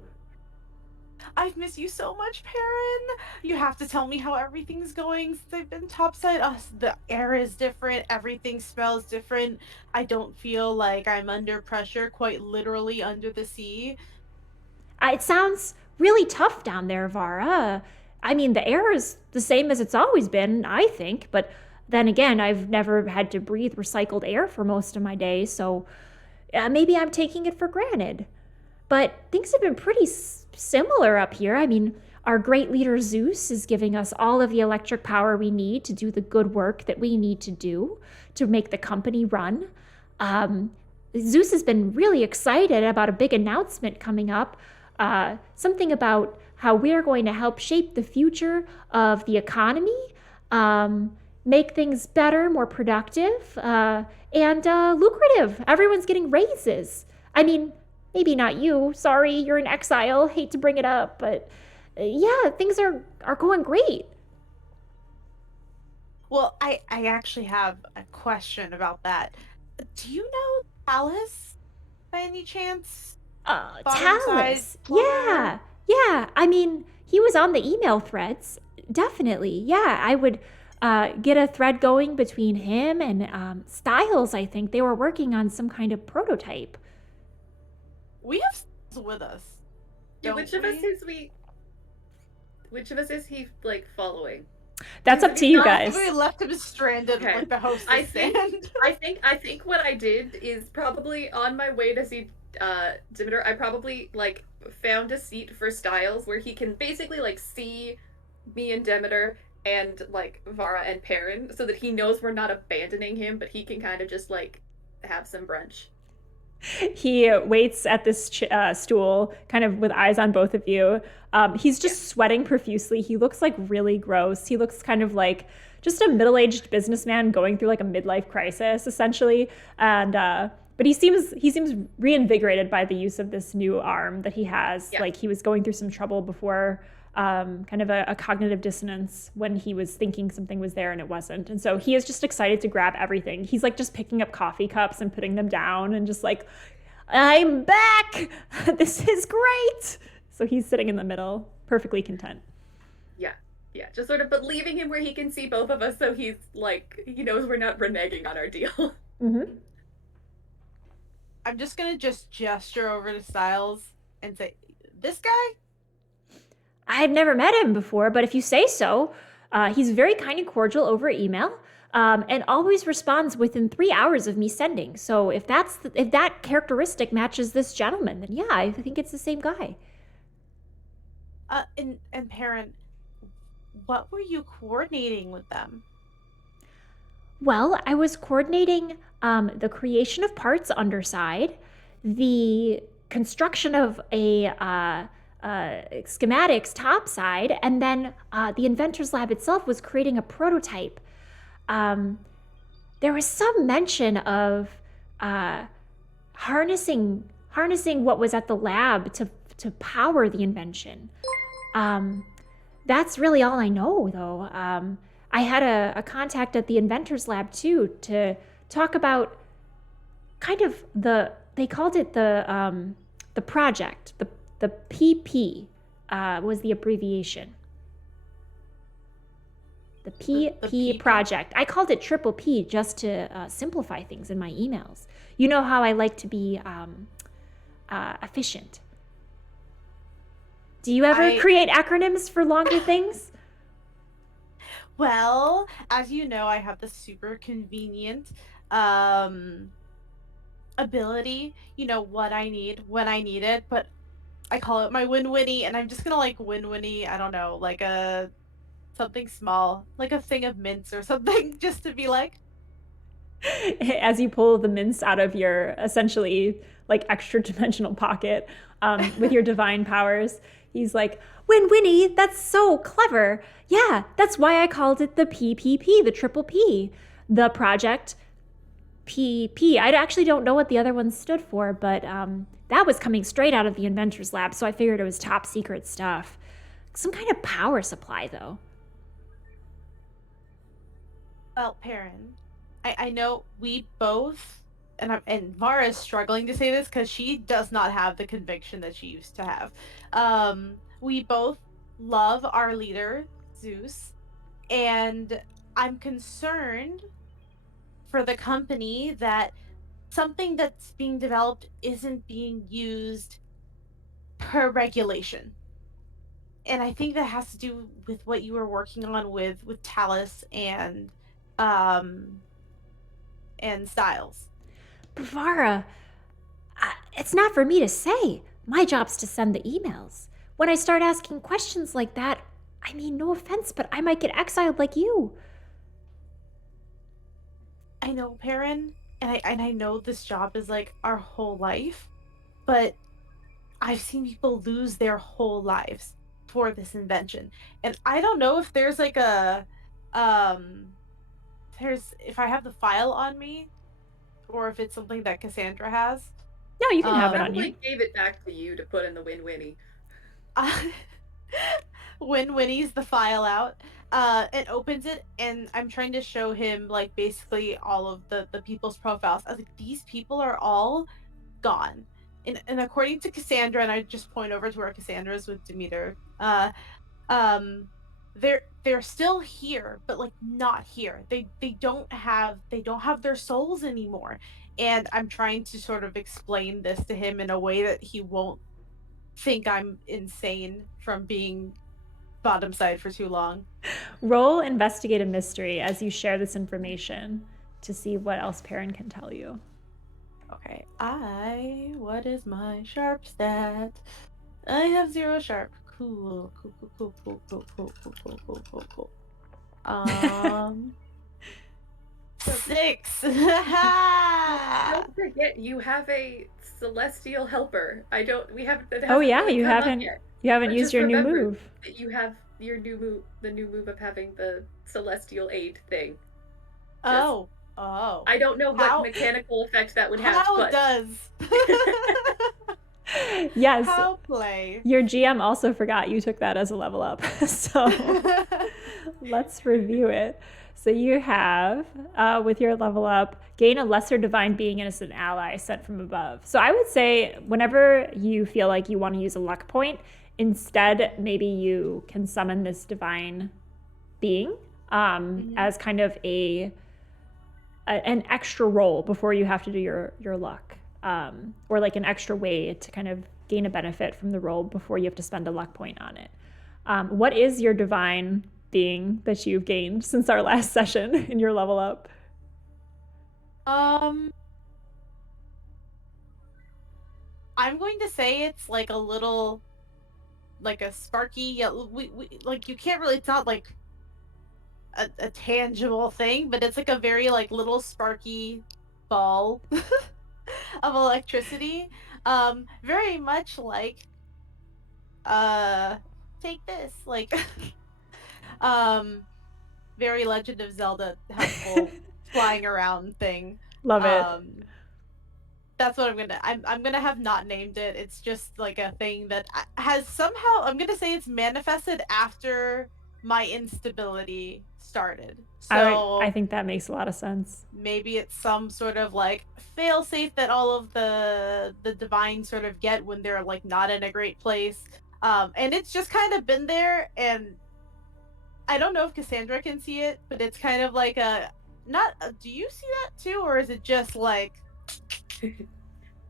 I've missed you so much, Perrin. You have to tell me how everything's going since I've been topside. The air is different. Everything smells different. I don't feel like I'm under pressure, quite literally under the sea. It sounds really tough down there, Vara. I mean, the air is the same as it's always been, I think. But then again, I've never had to breathe recycled air for most of my days, so maybe I'm taking it for granted. But things have been pretty similar up here. I mean, our great leader Zeus is giving us all of the electric power we need to do the good work that we need to do to make the company run. Zeus has been really excited about a big announcement coming up, something about how we're going to help shape the future of the economy, make things better, more productive, and lucrative. Everyone's getting raises. I mean, maybe not you. Sorry, you're in exile. Hate to bring it up, but yeah, things are going great. Well, I actually have a question about that. Do you know Alice by any chance? Talus. Yeah. I mean, he was on the email threads. Definitely. Yeah, I would get a thread going between him and Styles. I think they were working on some kind of prototype. We have Styles with us. Yeah, which of us is he like following? That's up to you guys. We left him stranded like the host. I think what I did is probably on my way to see Demeter, I probably like found a seat for Styles where he can basically like see me and Demeter and like Vara and Perrin, so that he knows we're not abandoning him, but he can kind of just like have some brunch. He waits at this stool, kind of with eyes on both of you. He's just sweating profusely. He looks like really gross. He looks kind of like just a middle-aged businessman going through like a midlife crisis, essentially. And but he seems reinvigorated by the use of this new arm that he has. Yeah. Like he was going through some trouble before, kind of a cognitive dissonance when he was thinking something was there and it wasn't. And so he is just excited to grab everything. He's like just picking up coffee cups and putting them down and just like, I'm back. This is great. So he's sitting in the middle, perfectly content. Yeah, just sort of, but leaving him where he can see both of us, so he's like, he knows we're not reneging on our deal. Mm-hmm. I'm just gonna gesture over to Styles and say, this guy? I've never met him before, but if you say so, he's very kind and cordial over email, and always responds within 3 hours of me sending. So if that characteristic matches this gentleman, then yeah, I think it's the same guy. And Perrin, what were you coordinating with them? Well, I was coordinating the creation of parts underside, the construction of a schematics topside, and then the Inventor's Lab itself was creating a prototype. There was some mention of harnessing what was at the lab to power the invention. That's really all I know, though. I had a contact at the Inventor's Lab, too, to talk about kind of they called it the project. The PP was the abbreviation. The PP project. I called it Triple P just to simplify things in my emails. You know how I like to be efficient. Do you ever create acronyms for longer things? Well, as you know, I have the super convenient ability, what I need when I need it, but I call it my win-winny, and I'm just gonna like win-winny, I don't know, like something small, like a thing of mints or something, just to be like. As you pull the mints out of your essentially like extra dimensional pocket with your divine powers, he's like, Winnie, that's so clever. Yeah, that's why I called it the PPP, the Triple P, the project PP. I actually don't know what the other one stood for, but that was coming straight out of the Inventor's Lab, so I figured it was top secret stuff. Some kind of power supply, though. Well, Perrin, I know we both, and Vara's struggling to say this because she does not have the conviction that she used to have. We both love our leader, Zeus, and I'm concerned for the company that something that's being developed isn't being used per regulation. And I think that has to do with what you were working on with Talus and Styles. Vara, it's not for me to say. My job's to send the emails. When I start asking questions like that, I mean, no offense, but I might get exiled like you. I know, Perrin, and I know this job is like our whole life, but I've seen people lose their whole lives for this invention. And I don't know if there's like if I have the file on me, or if it's something that Cassandra has. No, you can have it on you. I gave it back to you to put in the win-winny. Win-winny's the file out. It opens it, and I'm trying to show him like basically all of the people's profiles. I was like, these people are all gone. And according to Cassandra, and I just point over to where Cassandra is with Demeter, they're still here, but like not here. They don't have their souls anymore. And I'm trying to sort of explain this to him in a way that he won't think I'm insane from being bottom side for too long. Roll investigate a mystery as you share this information to see what else Perrin can tell you. Okay, what is my sharp stat? I have 0 sharp. Cool. 6. Don't forget, you have a celestial helper. We haven't. Oh yeah, you haven't used your new move. You have your new move, the new move of having the celestial aid thing. Oh. I don't know what mechanical effect that would have. How does? Yes. How play? Your GM also forgot you took that as a level up. So let's review it. So you have, with your level up, gain a lesser divine being and as an ally sent from above. So I would say whenever you feel like you want to use a luck point, instead maybe you can summon this divine being as kind of an extra roll before you have to do your luck. Or like an extra way to kind of gain a benefit from the roll before you have to spend a luck point on it. What is your divine being that you've gained since our last session in your level up? I'm going to say it's like a little, like a sparky. We like, you can't really. It's not like a tangible thing, but it's like a very like little sparky ball of electricity. Very much like take this, like very Legend of Zelda helpful flying around thing. Love it. That's what I'm gonna have not named it. It's just like a thing that has somehow, I'm gonna say it's manifested after my instability started. So I think that makes a lot of sense. Maybe it's some sort of like fail-safe that all of the divine sort of get when they're like not in a great place. And it's just kind of been there, and I don't know if Cassandra can see it, but it's kind of like do you see that too, or is it just like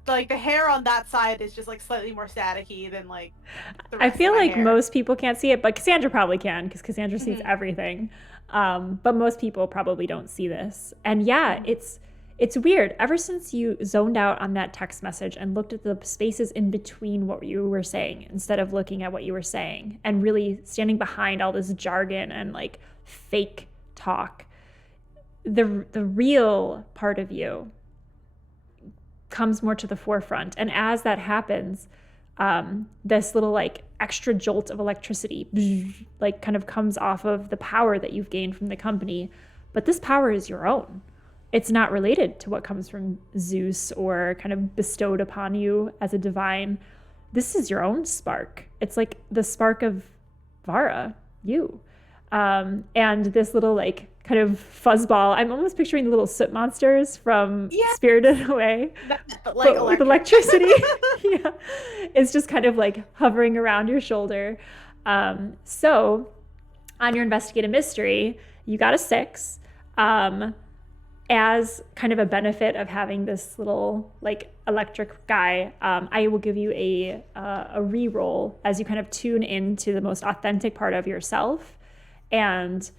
like the hair on that side is just like slightly more staticky than like the rest I feel of my like hair? most people can't see it, but Cassandra probably can because Cassandra sees everything. But most people probably don't see this. And yeah, it's weird. Ever since you zoned out on that text message and looked at the spaces in between what you were saying instead of looking at what you were saying and really standing behind all this jargon and like fake talk, the real part of you comes more to the forefront. And as that happens, this little like extra jolt of electricity like kind of comes off of the power that you've gained from the company. But this power is your own. It's not related to what comes from Zeus or kind of bestowed upon you as a divine. This is your own spark. It's like the spark of Vara, you. And this little like kind of fuzzball. I'm almost picturing the little soot monsters from Spirited Away, but like with electricity. Yeah, it's just kind of like hovering around your shoulder. So on your investigate a mystery, you got a 6. As kind of a benefit of having this little like electric guy, I will give you a re-roll as you kind of tune into the most authentic part of yourself. And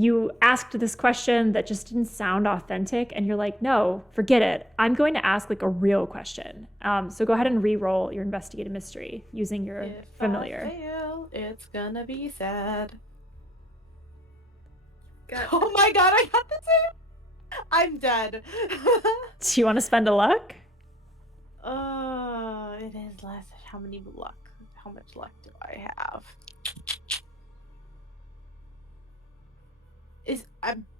you asked this question that just didn't sound authentic, and you're like, no, forget it. I'm going to ask like a real question. So go ahead and re-roll your investigate a mystery using your familiar. If I fail, it's gonna be sad. God. Oh my god, I got the same. I'm dead. Do you want to spend a luck? It is less. How much luck do I have?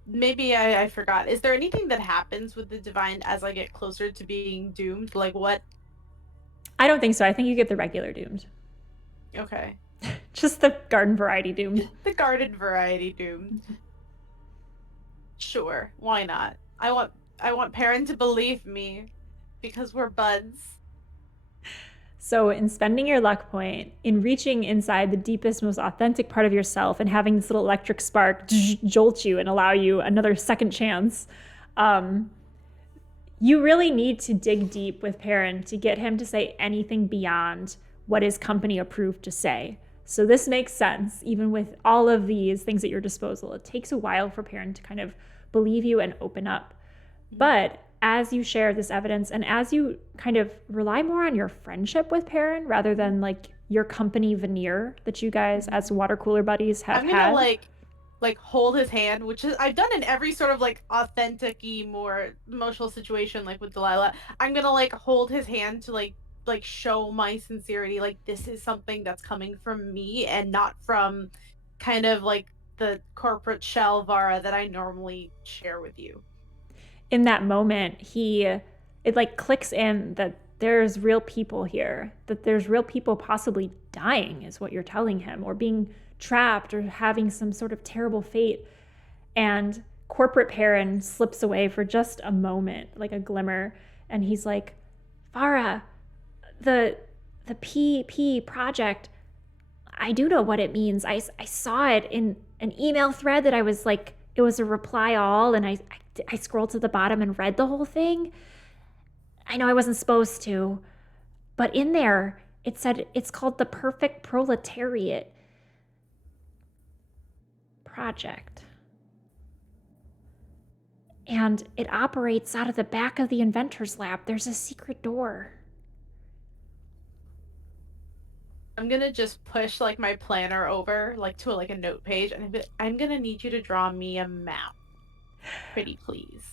Maybe I forgot. Is there anything that happens with the divine as I get closer to being doomed? Like what? I don't think so. I think you get the regular doomed. Okay. Just the garden variety doomed. The garden variety doomed. Sure, why not? I want Perrin to believe me because we're buds. So in spending your luck point, in reaching inside the deepest, most authentic part of yourself and having this little electric spark jolt you and allow you another second chance, you really need to dig deep with Perrin to get him to say anything beyond what is company approved to say. So this makes sense, even with all of these things at your disposal. It takes a while for Perrin to kind of believe you and open up. But as you share this evidence and as you kind of rely more on your friendship with Perrin rather than like your company veneer that you guys as water cooler buddies have I'm gonna had. like like hold his hand, which is I've done in every sort of like authentic-y, more emotional situation, like with Delilah. I'm gonna like hold his hand to like show my sincerity, like this is something that's coming from me and not from kind of like the corporate shell Vara that I normally share with you. In that moment, it like clicks in that there's real people here, that there's real people possibly dying, is what you're telling him, or being trapped or having some sort of terrible fate. And corporate Perrin slips away for just a moment, like a glimmer, and he's like, Vara, the PP project, I do know what it means. I saw it in an email thread that I was like, it was a reply all, and I scrolled to the bottom and read the whole thing. I know I wasn't supposed to, but in there, it said it's called the Perfect Proletariat Project. And it operates out of the back of the Inventor's lab. There's a secret door. I'm gonna just push like my planner over like to like a note page, and I'm gonna need you to draw me a map. Pretty please.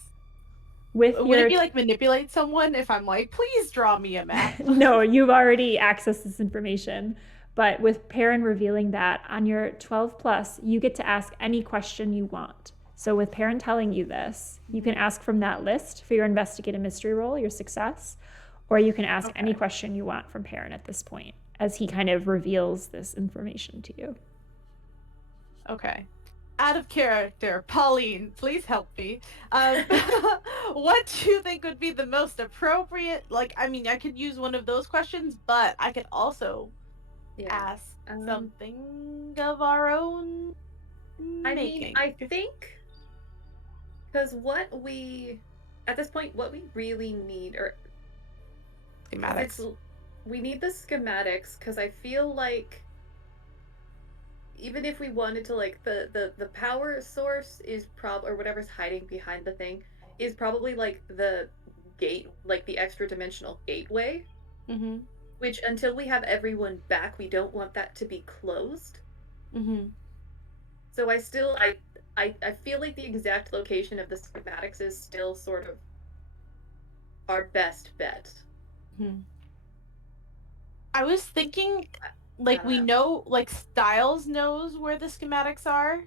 Would it be like manipulate someone if I'm like, please draw me a map? No, you've already accessed this information. But with Perrin revealing that on your 12 plus, you get to ask any question you want. So with Perrin telling you this, you can ask from that list for your investigative mystery roll, your success, or you can ask any question you want from Perrin at this point, as he kind of reveals this information to you. Okay. Out of character, Pauline, please help me. What do you think would be the most appropriate? Like, I mean, I could use one of those questions, but I could also ask something of our own making. I think, because at this point, what we really need are schematics. We need the schematics, because I feel like even if we wanted to, like, the power source is or whatever's hiding behind the thing is probably like the gate, like the extra dimensional gateway, which until we have everyone back, we don't want that to be closed. So I feel like the exact location of the schematics is still sort of our best bet. I was thinking, like, we know, like, Styles knows where the schematics are.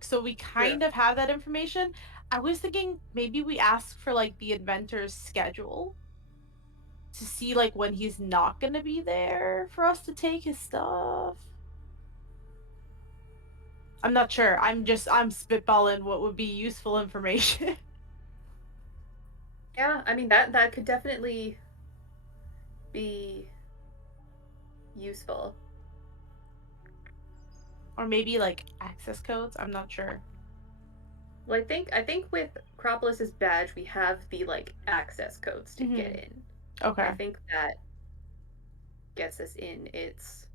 So we kind of have that information. I was thinking maybe we ask for, like, the Inventor's schedule to see, like, when he's not going to be there for us to take his stuff. I'm not sure. I'm spitballing what would be useful information. Yeah, I mean, that could definitely be useful. Or maybe like access codes. I'm not sure. Well, I think with Acropolis's badge we have the like access codes to get in. Okay. I think that gets us in. It's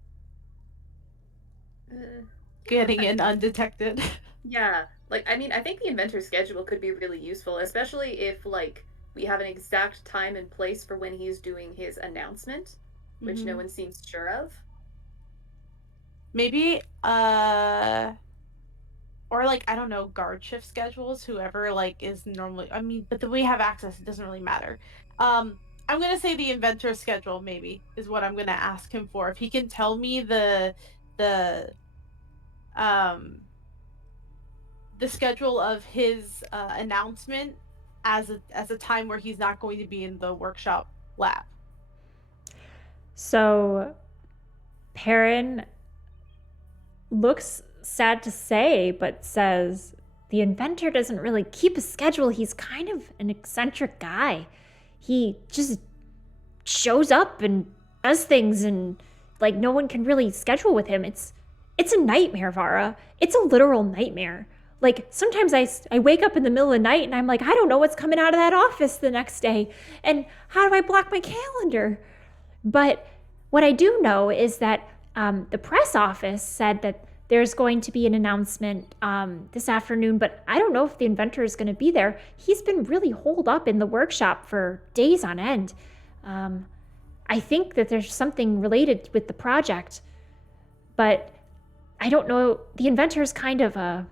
getting in undetected. Yeah, like, I mean, I think the Inventor's schedule could be really useful, especially if like we have an exact time and place for when he's doing his announcement, which no one seems sure of. Maybe, or like, I don't know, guard shift schedules, whoever like is normally, I mean, but we have access, it doesn't really matter. I'm gonna say the Inventor's schedule maybe is what I'm gonna ask him for. If he can tell me the schedule of his announcement as a time where he's not going to be in the workshop lab. So Perrin looks sad to say, but says the Inventor doesn't really keep a schedule. He's kind of an eccentric guy. He just shows up and does things, and like no one can really schedule with him. It's a nightmare, Vara. It's a literal nightmare. Like, sometimes I wake up in the middle of the night and I'm like, I don't know what's coming out of that office the next day. And how do I block my calendar? But what I do know is that the press office said that there's going to be an announcement this afternoon, but I don't know if the Inventor is going to be there. He's been really holed up in the workshop for days on end. I think that there's something related with the project, but I don't know, the inventor's kind of a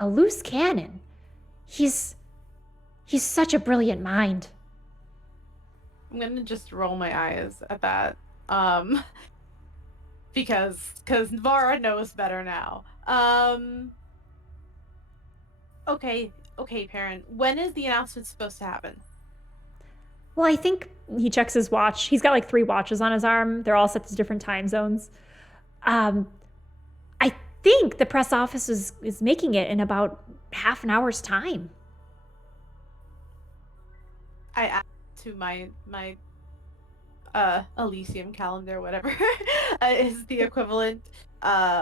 loose cannon. He's such a brilliant mind. I'm gonna just roll my eyes at that. Because Vara knows better now. Okay, parent. When is the announcement supposed to happen? Well, I think he checks his watch. He's got like 3 watches on his arm. They're all set to different time zones. I think the press office is making it in about half an hour's time. I add to my Elysium calendar, whatever is the equivalent,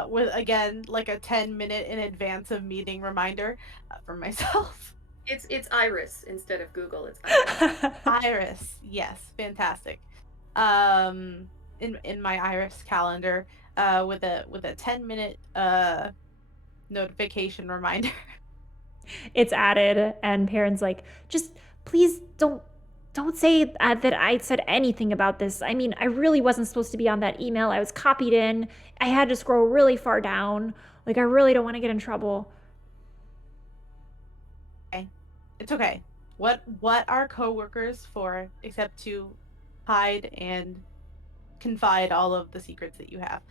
with again like a 10-minute in advance of meeting reminder for myself. It's Iris instead of Google. It's Iris. Iris, yes, fantastic. In my Iris calendar, with a 10-minute notification reminder. It's added, and Perrin's like, just please don't say that I said anything about this. I mean, I really wasn't supposed to be on that email. I was copied in. I had to scroll really far down. Like, I really don't want to get in trouble. Okay. It's okay. What are coworkers for except to hide and confide all of the secrets that you have?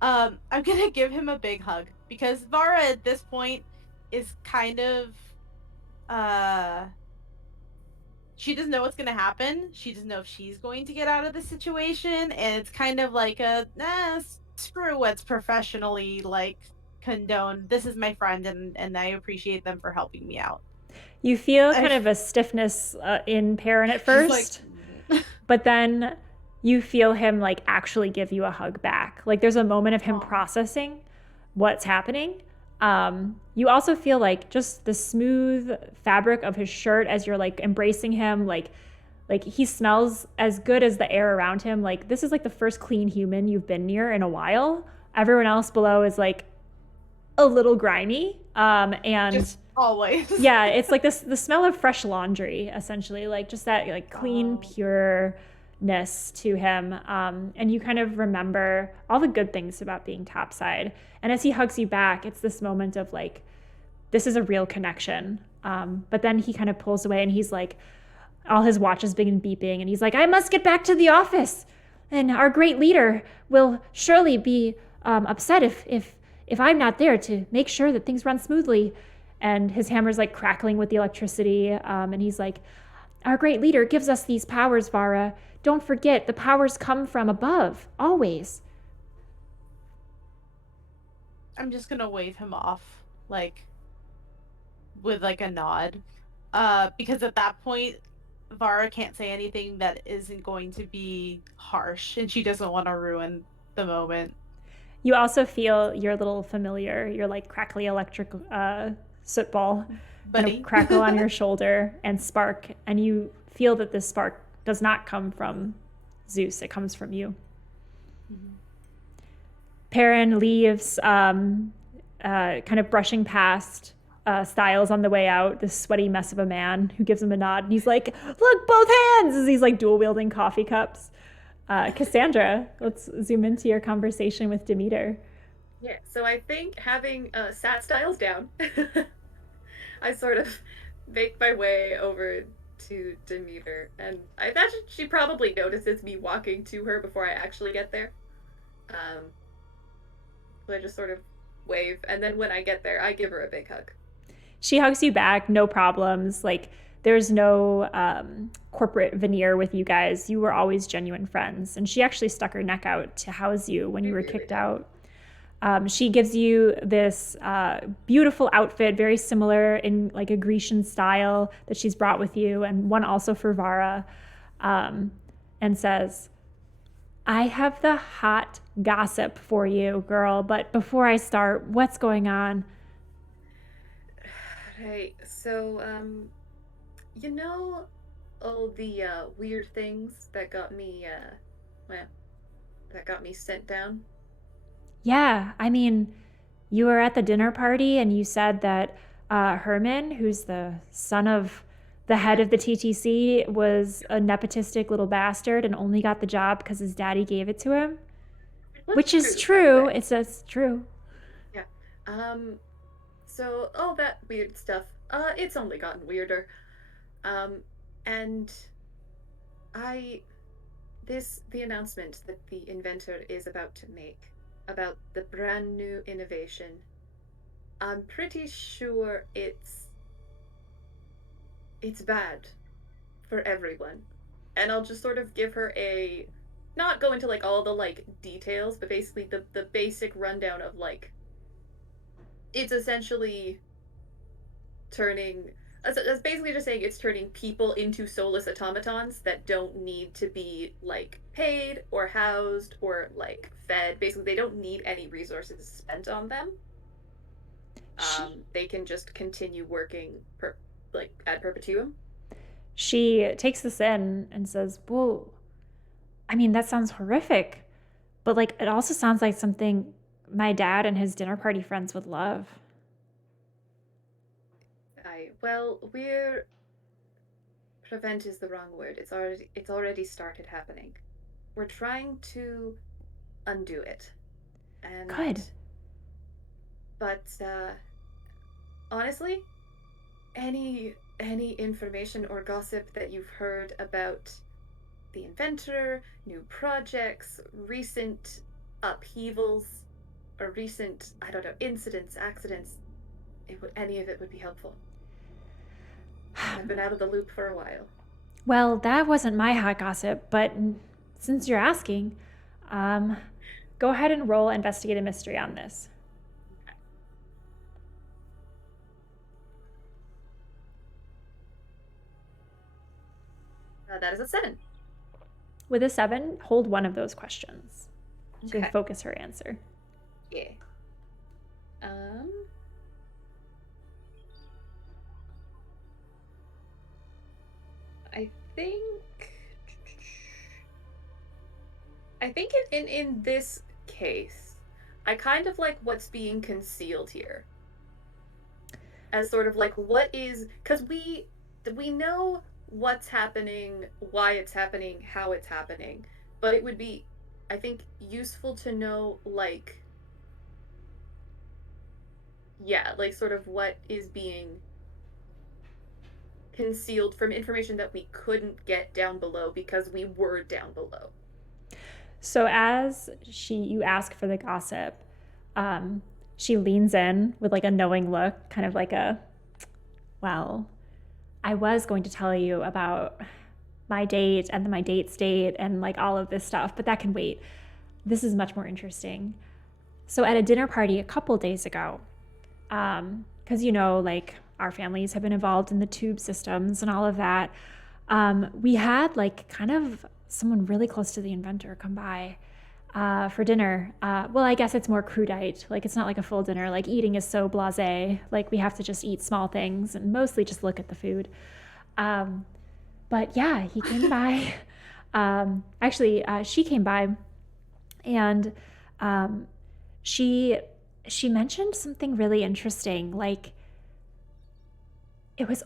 I'm gonna give him a big hug because Vara at this point is kind of she doesn't know what's going to happen. She doesn't know if she's going to get out of the situation, and it's kind of like screw what's professionally like condoned. This is my friend, and I appreciate them for helping me out. You feel kind of a stiffness in Perrin at first, like, but then you feel him like actually give you a hug back. Like there's a moment of him processing what's happening. You also feel like just the smooth fabric of his shirt as you're like embracing him, like he smells as good as the air around him. Like this is like the first clean human you've been near in a while. Everyone else below is like a little grimy. And just always. Yeah, it's like the smell of fresh laundry, essentially, like just that like clean, pureness to him. And you kind of remember all the good things about being topside. And as he hugs you back, it's this moment of like, this is a real connection. But then he kind of pulls away and he's like, all his watches begin beeping. And he's like, I must get back to the office. And our great leader will surely be upset if I'm not there to make sure that things run smoothly. And his hammer's like crackling with the electricity. And he's like, our great leader gives us these powers, Vara. Don't forget, the powers come from above, always. I'm just gonna wave him off, like, with like a nod. Because at that point, Vara can't say anything that isn't going to be harsh, and she doesn't want to ruin the moment. You also feel your little familiar, your like crackly electric soot ball kind of crackle on your shoulder and spark, and you feel that this spark does not come from Zeus, it comes from you. Mm-hmm. Perrin leaves, kind of brushing past Styles on the way out, this sweaty mess of a man who gives him a nod, and he's like, look, both hands, as he's like dual wielding coffee cups. Cassandra, let's zoom into your conversation with Demeter. Yeah, so I think having sat Styles down, I sort of make my way over to Demeter, and I imagine she probably notices me walking to her before I actually get there. So I just sort of wave, and then when I get there, I give her a big hug. She hugs you back, no problems. Like, there's no corporate veneer with you guys. You were always genuine friends. And she actually stuck her neck out to house you when you were kicked out. She gives you this beautiful outfit, very similar in like a Grecian style that she's brought with you, and one also for Vara, and says, I have the hot gossip for you, girl, but before I start, what's going on? Right, so, you know all the weird things that got me, that got me sent down? Yeah, I mean, you were at the dinner party and you said that Herman, who's the son of the head of the TTC, was a nepotistic little bastard and only got the job because his daddy gave it to him. Which is true. It's true. So all that weird stuff, it's only gotten weirder. And the announcement that the Inventor is about to make about the brand new innovation, I'm pretty sure it's bad for everyone. And I'll just sort of give her not go into like all the like details, but basically the basic rundown of like, it's essentially that's basically just saying it's turning people into soulless automatons that don't need to be like paid or housed or like fed. Basically, they don't need any resources spent on them. They can just continue working ad perpetuum. She takes this in and says, well, I mean, that sounds horrific, but like it also sounds like something my dad and his dinner party friends would love. Prevent is the wrong word. It's already started happening. We're trying to undo it. And good. But honestly, any information or gossip that you've heard about the Inventor, new projects, recent upheavals, or recent, I don't know, incidents, accidents, any of it would be helpful. I've been out of the loop for a while. Well, that wasn't my hot gossip, but since you're asking, go ahead and roll Investigate a Mystery on this. That is a 7. With a 7, hold one of those questions. She Okay. can focus her answer. Yeah. I think in this case, I kind of like what's being concealed here. As sort of like what is, because we know what's happening, why it's happening, how it's happening, but it would be, I think, useful to know like sort of what is being concealed from information that we couldn't get down below because we were down below. So as you ask for the gossip, she leans in with like a knowing look, kind of like well, I was going to tell you about my date and my date's date and like all of this stuff, but that can wait. This is much more interesting. So at a dinner party a couple days ago, because like our families have been involved in the tube systems and all of that, we had like kind of someone really close to the Inventor come by for dinner. Well, I guess it's more crudite. Like it's not like a full dinner. Like eating is so blasé. Like we have to just eat small things and mostly just look at the food. But yeah, he came by. Actually, she came by, and she mentioned something really interesting. Like it was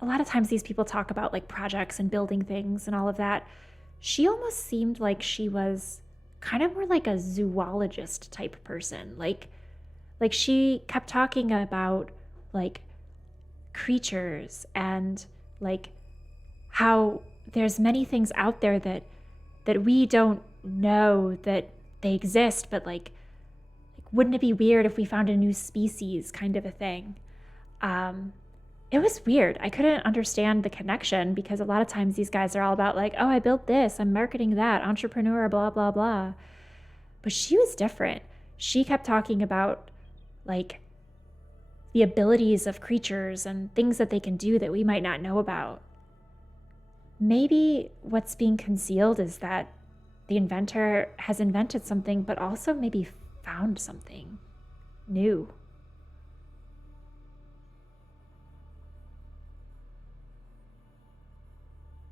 a lot of times these people talk about like projects and building things and all of that. She almost seemed like she was kind of more like a zoologist type person. Like she kept talking about like creatures and like how there's many things out there that we don't know that they exist, but like wouldn't it be weird if we found a new species kind of a thing. It was weird. I couldn't understand the connection because a lot of times these guys are all about like, oh, I built this, I'm marketing that, entrepreneur, blah, blah, blah. But she was different. She kept talking about like the abilities of creatures and things that they can do that we might not know about. Maybe what's being concealed is that the Inventor has invented something, but also maybe found something new.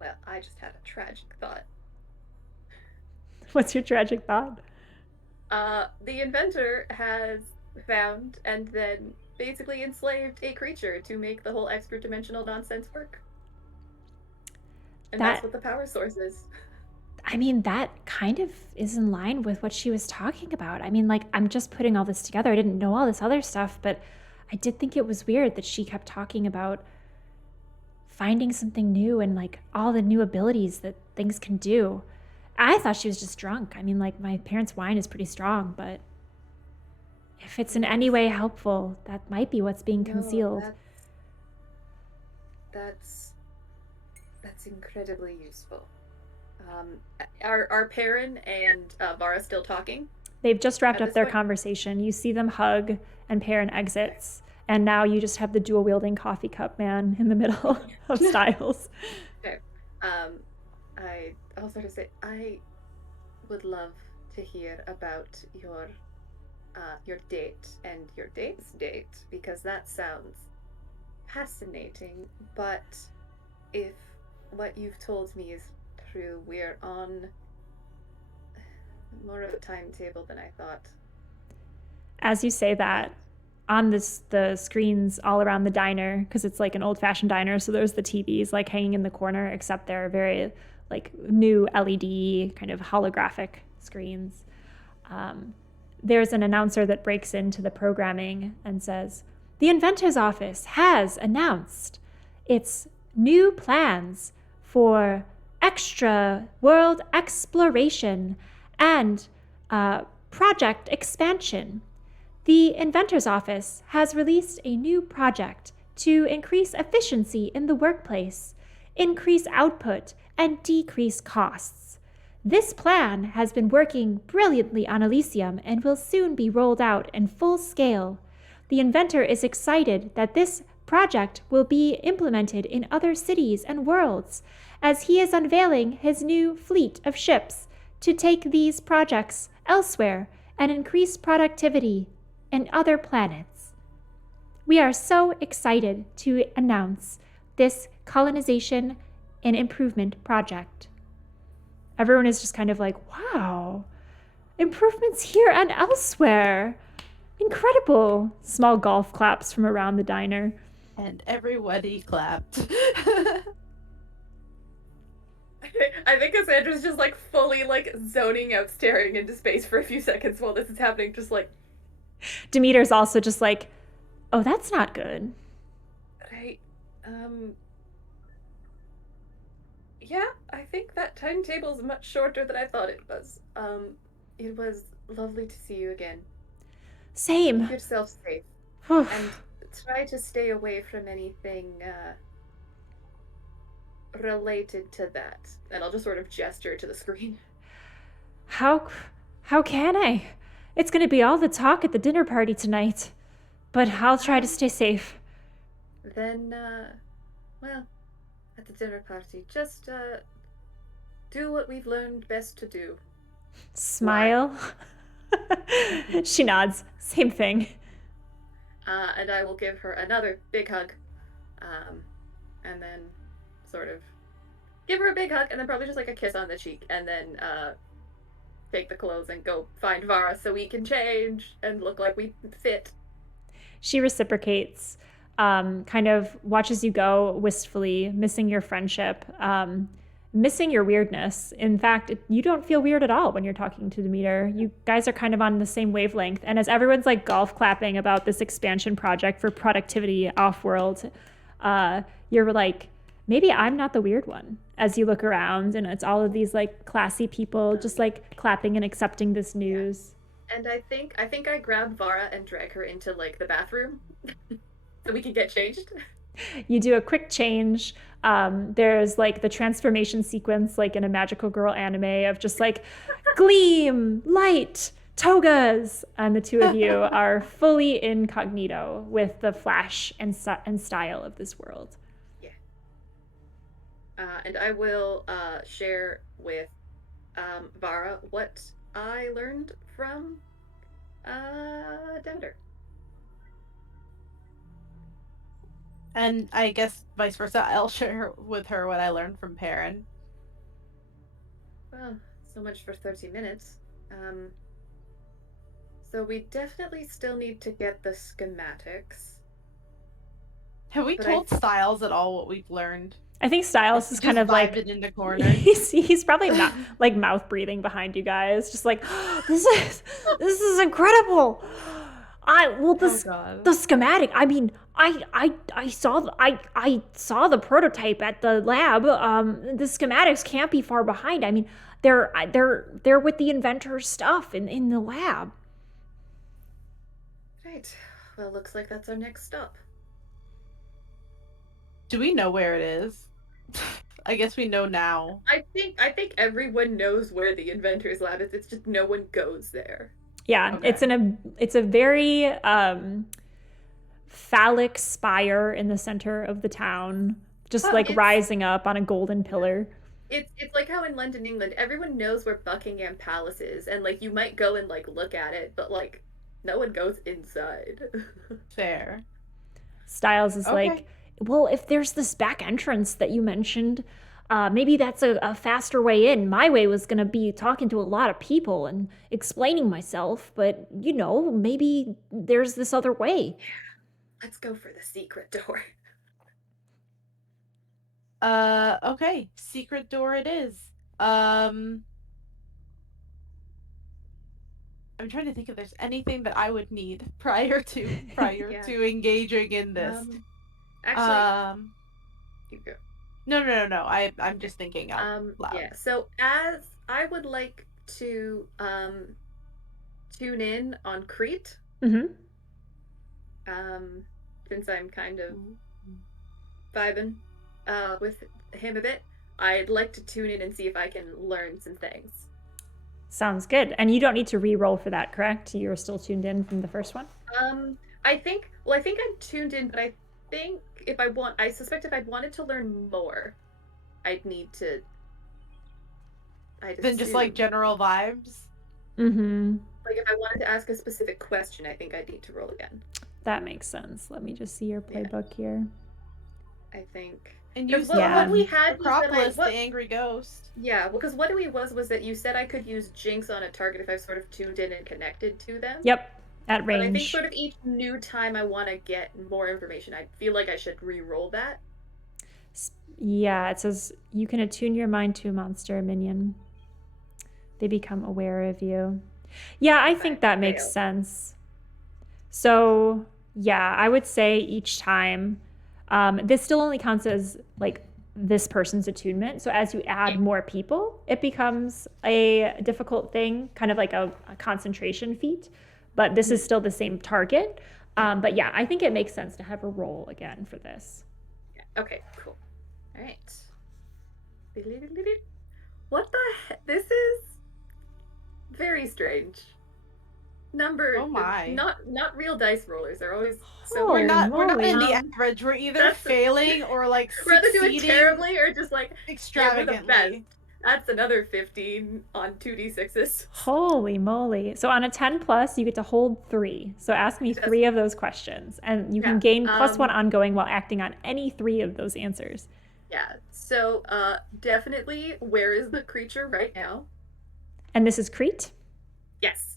Well, I just had a tragic thought. What's your tragic thought? The Inventor has found and then basically enslaved a creature to make the whole extra dimensional nonsense work. And that's what the power source is. I mean, that kind of is in line with what she was talking about. I mean, like, I'm just putting all this together. I didn't know all this other stuff, but I did think it was weird that she kept talking about finding something new and like all the new abilities that things can do. I thought she was just drunk. I mean, like, my parents' wine is pretty strong, but if it's in any way helpful, that might be what's being concealed. That's incredibly useful. Are Perrin and Vara still talking? They've just wrapped At up this their point? conversation. You see them hug, and Perrin exits. And now you just have the dual-wielding coffee cup man in the middle of Styles. Okay. I'll sort of say, I would love to hear about your date and your date's date, because that sounds fascinating. But if what you've told me is true, we're on more of a timetable than I thought. As you say that, on the screens all around the diner, because it's like an old-fashioned diner, so there's the TVs like hanging in the corner, except they're very like new LED kind of holographic screens. There's an announcer that breaks into the programming and says, "The Inventor's Office has announced its new plans for extra world exploration and project expansion. The Inventor's Office has released a new project to increase efficiency in the workplace, increase output, and decrease costs. This plan has been working brilliantly on Elysium and will soon be rolled out in full scale. The inventor is excited that this project will be implemented in other cities and worlds, as he is unveiling his new fleet of ships to take these projects elsewhere and increase productivity in other planets. We are so excited to announce this colonization and improvement project." Everyone is just kind of like, wow, improvements here and elsewhere. Incredible. Small golf claps from around the diner. And everybody clapped. I think Cassandra's just like fully like zoning out, staring into space for a few seconds while this is happening, just like. Demeter's also just like, oh, that's not good. Right. Yeah, I think that timetable is much shorter than I thought it was. It was lovely to see you again. Same. Keep yourself safe. And try to stay away from anything related to that. And I'll just sort of gesture to the screen. How can I? It's going to be all the talk at the dinner party tonight. But I'll try to stay safe. Then, well, at the dinner party, just do what we've learned best to do. Smile. She nods. Same thing. And I will give her another big hug. And then sort of give her a big hug, and then probably just like a kiss on the cheek, and then take the clothes and go find Vara so we can change and look like we fit. She reciprocates, kind of watches you go wistfully, missing your friendship, missing your weirdness. In fact, you don't feel weird at all when you're talking to Demeter. You guys are kind of on the same wavelength. And as everyone's like golf clapping about this expansion project for productivity off-world, you're like, maybe I'm not the weird one. As you look around, and it's all of these like classy people just like clapping and accepting this news. And I think I grab Vara and drag her into like the bathroom so we can get changed. You do a quick change. There's like the transformation sequence, like in a Magical Girl anime, of just like gleam, light, togas, and the two of you are fully incognito with the flash and style of this world. Yeah. And I will share with Vara what I learned from Demeter. And I guess vice versa, I'll share with her what I learned from Perrin. Well, so much for 30 minutes. So we definitely still need to get the schematics. Have we told Styles at all what we've learned? I think Styles is kind of like in the corner. he's probably not like mouth breathing behind you guys, just like this is incredible. The schematic. I mean, I saw the prototype at the lab. The schematics can't be far behind. I mean, they're with the inventor's stuff in the lab. Right. Well, looks like that's our next stop. Do we know where it is? I guess we know now. I think everyone knows where the inventor's lab is. It's just no one goes there. Yeah, Okay. it's a very phallic spire in the center of the town, just rising up on a golden pillar. It's like how in London, England, everyone knows where Buckingham Palace is, and like you might go and like look at it, but like no one goes inside. Fair. Styles is like, well, if there's this back entrance that you mentioned, maybe that's a faster way in. My way was going to be talking to a lot of people and explaining myself, but, maybe there's this other way. Let's go for the secret door. Okay. Secret door it is. I'm trying to think if there's anything that I would need prior to engaging in this. Actually, you go. No. I'm just thinking out loud. Yeah. So as I would like to tune in on Crete. Mm-hmm. Since I'm kind of vibing with him a bit, I'd like to tune in and see if I can learn some things. Sounds good. And you don't need to re-roll for that, correct? You're still tuned in from the first one? I think I'm tuned in, but I suspect if I wanted to learn more, I'd need to. Then just like general vibes? Mm-hmm. Like if I wanted to ask a specific question, I think I'd need to roll again. That makes sense. Let me just see your playbook here. I think. And you what we had Acropolis, the angry ghost. Yeah, because what was that you said I could use Jinx on a target if I sort of tuned in and connected to them? Yep, at range. But I think sort of each new time I want to get more information, I feel like I should re-roll that. Yeah, it says you can attune your mind to a monster or minion. They become aware of you. Yeah, I think that makes sense. So, yeah, I would say each time, this still only counts as like this person's attunement. So as you add more people, it becomes a difficult thing, kind of like a concentration feat. But this is still the same target. But yeah, I think it makes sense to have a roll again for this. Yeah. Okay, cool. All right. What the heck? This is very strange. Oh my. Not real dice rollers. They're always so We're weird. not in the average. We're either failing or like We're either doing terribly or just like extravagantly. Yeah, we're the best. That's another 15 on 2d6s. Holy moly. So on a 10 plus, you get to hold 3. So ask me 3 of those questions. And you can gain +1 ongoing while acting on any 3 of those answers. Yeah. So definitely, where is the creature right now? And this is Crete? Yes.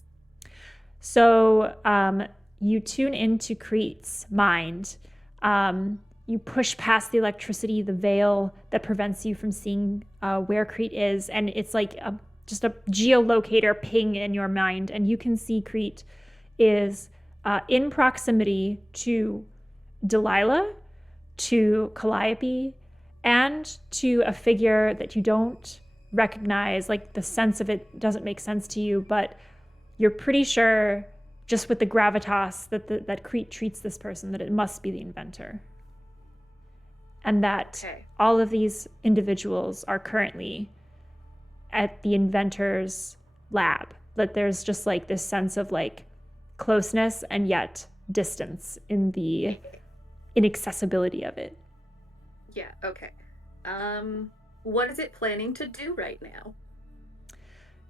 So you tune into Crete's mind. You push past the electricity, the veil that prevents you from seeing where Crete is. And it's like just a geolocator ping in your mind. And you can see Crete is in proximity to Delilah, to Calliope, and to a figure that you don't recognize. Like the sense of it doesn't make sense to you, but you're pretty sure, just with the gravitas that Crete treats this person, that it must be the inventor. And that all of these individuals are currently at the inventor's lab. That there's just like this sense of like closeness and yet distance in the inaccessibility of it. Yeah, okay. What is it planning to do right now?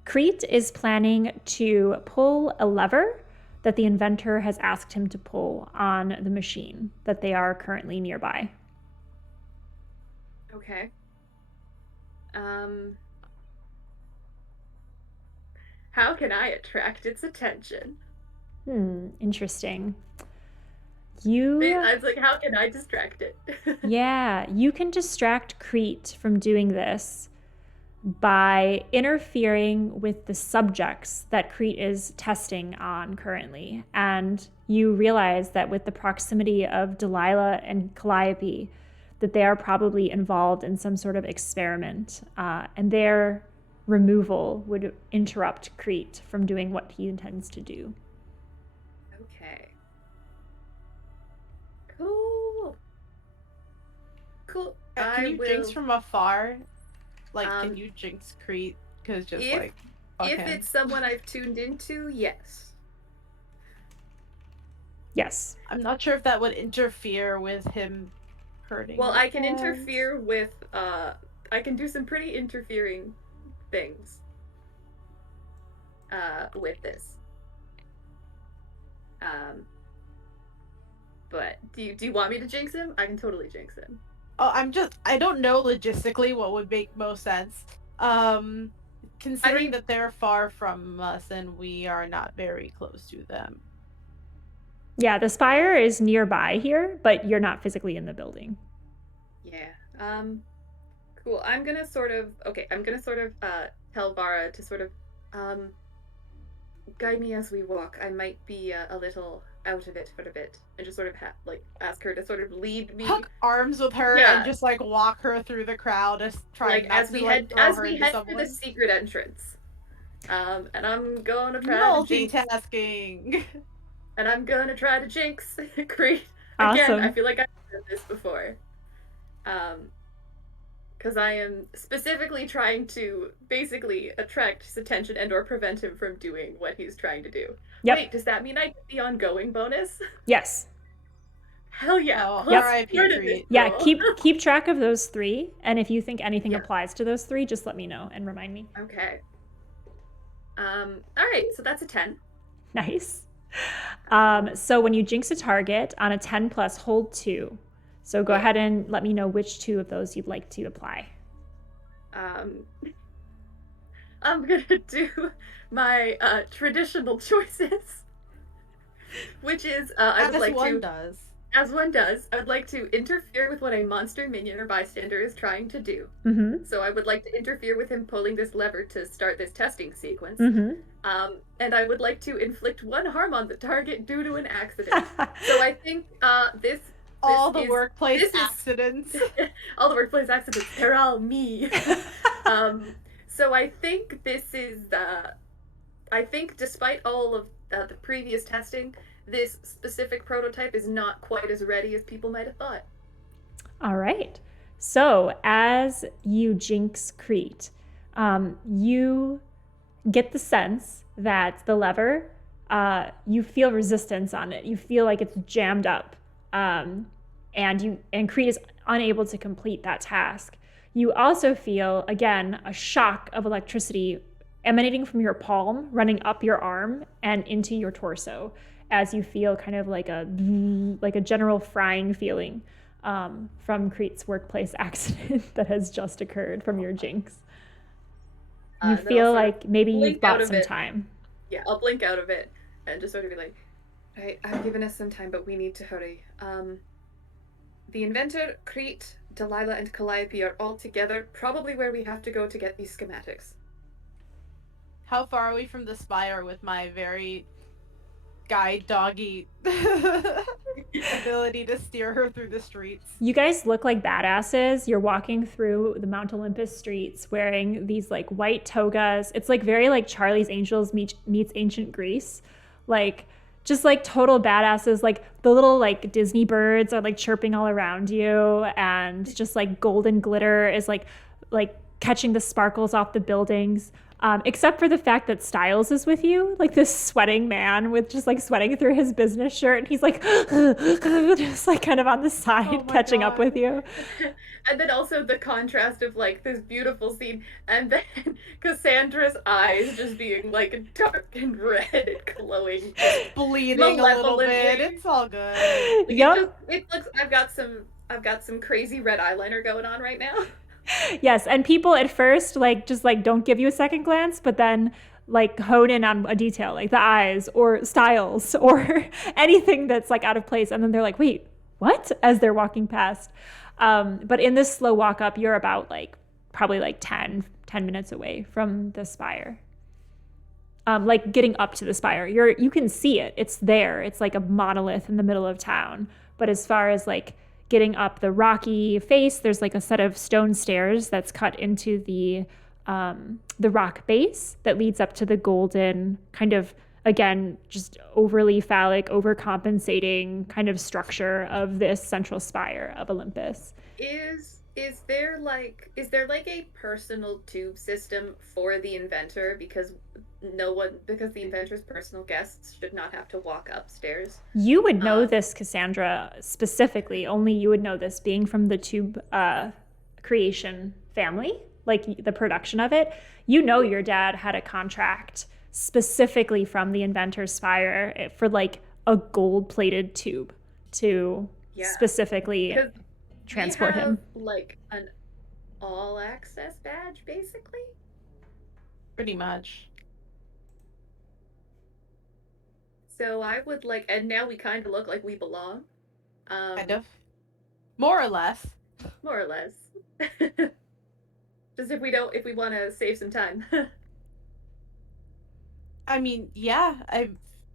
Crete is planning to pull a lever that the inventor has asked him to pull on the machine that they are currently nearby. Okay. How can I attract its attention? Interesting. I was like, how can I distract it? Yeah, you can distract Crete from doing this by interfering with the subjects that Crete is testing on currently. And you realize that with the proximity of Delilah and Calliope, that they are probably involved in some sort of experiment, and their removal would interrupt Crete from doing what he intends to do. Okay. Cool. Can you jinx from afar? Like, can you jinx Crete? Because if it's someone I've tuned into, yes. Yes. I'm not sure if that would interfere with him hurting. Well, I can interfere with, I can do some pretty interfering things with this. But do you want me to jinx him? I can totally jinx him. Oh, I don't know logistically what would make most sense. Considering that they're far from us and we are not very close to them. Yeah, the Spire is nearby here, but you're not physically in the building. Yeah. Cool. I'm gonna sort of tell Vara to sort of guide me as we walk. I might be a little out of it for a bit, and just sort of ask her to sort of lead me. Hook arms with her and just like walk her through the crowd, just trying as we head for the secret entrance. And I'm gonna try multitasking. And I'm gonna try to jinx Crete. Awesome. Again, I feel like I've done this before. Because I am specifically trying to basically attract his attention and or prevent him from doing what he's trying to do. Yep. Wait, does that mean I get the ongoing bonus? Yes. Hell yeah. Oh, yep. Yeah, keep track of those 3, and if you think anything applies to those 3, just let me know and remind me. Okay. Alright, so that's a 10. Nice. So when you jinx a target on a 10 plus, hold 2. So go ahead and let me know which 2 of those you'd like to apply. I'm gonna do my traditional choices, which is I would like to, as one does, I would like to interfere with what a monster, minion, or bystander is trying to do. Mm-hmm. So I would like to interfere with him pulling this lever to start this testing sequence. Mm-hmm. And I would like to inflict 1 harm on the target due to an accident. So I think all the workplace accidents. All the workplace accidents. They're all me. So I think this is I think despite all of the previous testing, this specific prototype is not quite as ready as people might have thought. All right. So as you jinx Crete, you get the sense that the lever, you feel resistance on it. You feel like it's jammed up. And Crete is unable to complete that task. You also feel, again, a shock of electricity emanating from your palm, running up your arm and into your torso, as you feel kind of like a general frying feeling from Crete's workplace accident that has just occurred from your jinx. You feel like maybe you've bought some time. Yeah, I'll blink out of it and just sort of be like, all right, I've given us some time, but we need to hurry. The Inventor, Crete, Delilah, and Calliope are all together, probably where we have to go to get these schematics. How far are we from the Spire with my very guide doggy ability to steer her through the streets? You guys look like badasses. You're walking through the Mount Olympus streets wearing these like white togas. It's like very like Charlie's Angels meets ancient Greece. Like just like total badasses. Like the little like Disney birds are like chirping all around you, and just like golden glitter is like catching the sparkles off the buildings. Except for the fact that Styles is with you, like this sweating man with just like sweating through his business shirt, and he's like just like kind of on the side catching up with you. And then also the contrast of like this beautiful scene, and then Cassandra's eyes just being like dark and red and glowing, bleeding a little bit. It's all good. Like, it looks. I've got some crazy red eyeliner going on right now. Yes, and people at first like just like don't give you a second glance, but then like hone in on a detail, like the eyes or styles or anything that's like out of place. And then they're like, wait, what? As they're walking past. But in this slow walk up, you're about like probably like 10 minutes away from the spire. Like getting up to the spire, you can see it. It's there. It's like a monolith in the middle of town. But as far as like getting up the rocky face, there's like a set of stone stairs that's cut into the rock base that leads up to the golden kind of, again, just overly phallic, overcompensating kind of structure of this central spire of Olympus. Is there like a personal tube system for the inventor, because the inventor's personal guests should not have to walk upstairs? You would know this, Cassandra, specifically. Only you would know this, being from the tube creation family, like the production of it. You know your dad had a contract specifically from the inventor's spire for like a gold-plated tube to specifically transport him. Like an all-access badge, basically? Pretty much. So I would like, and now we kind of look like we belong. Kind of. More or less. More or less. Just if we want to save some time. I mean, yeah,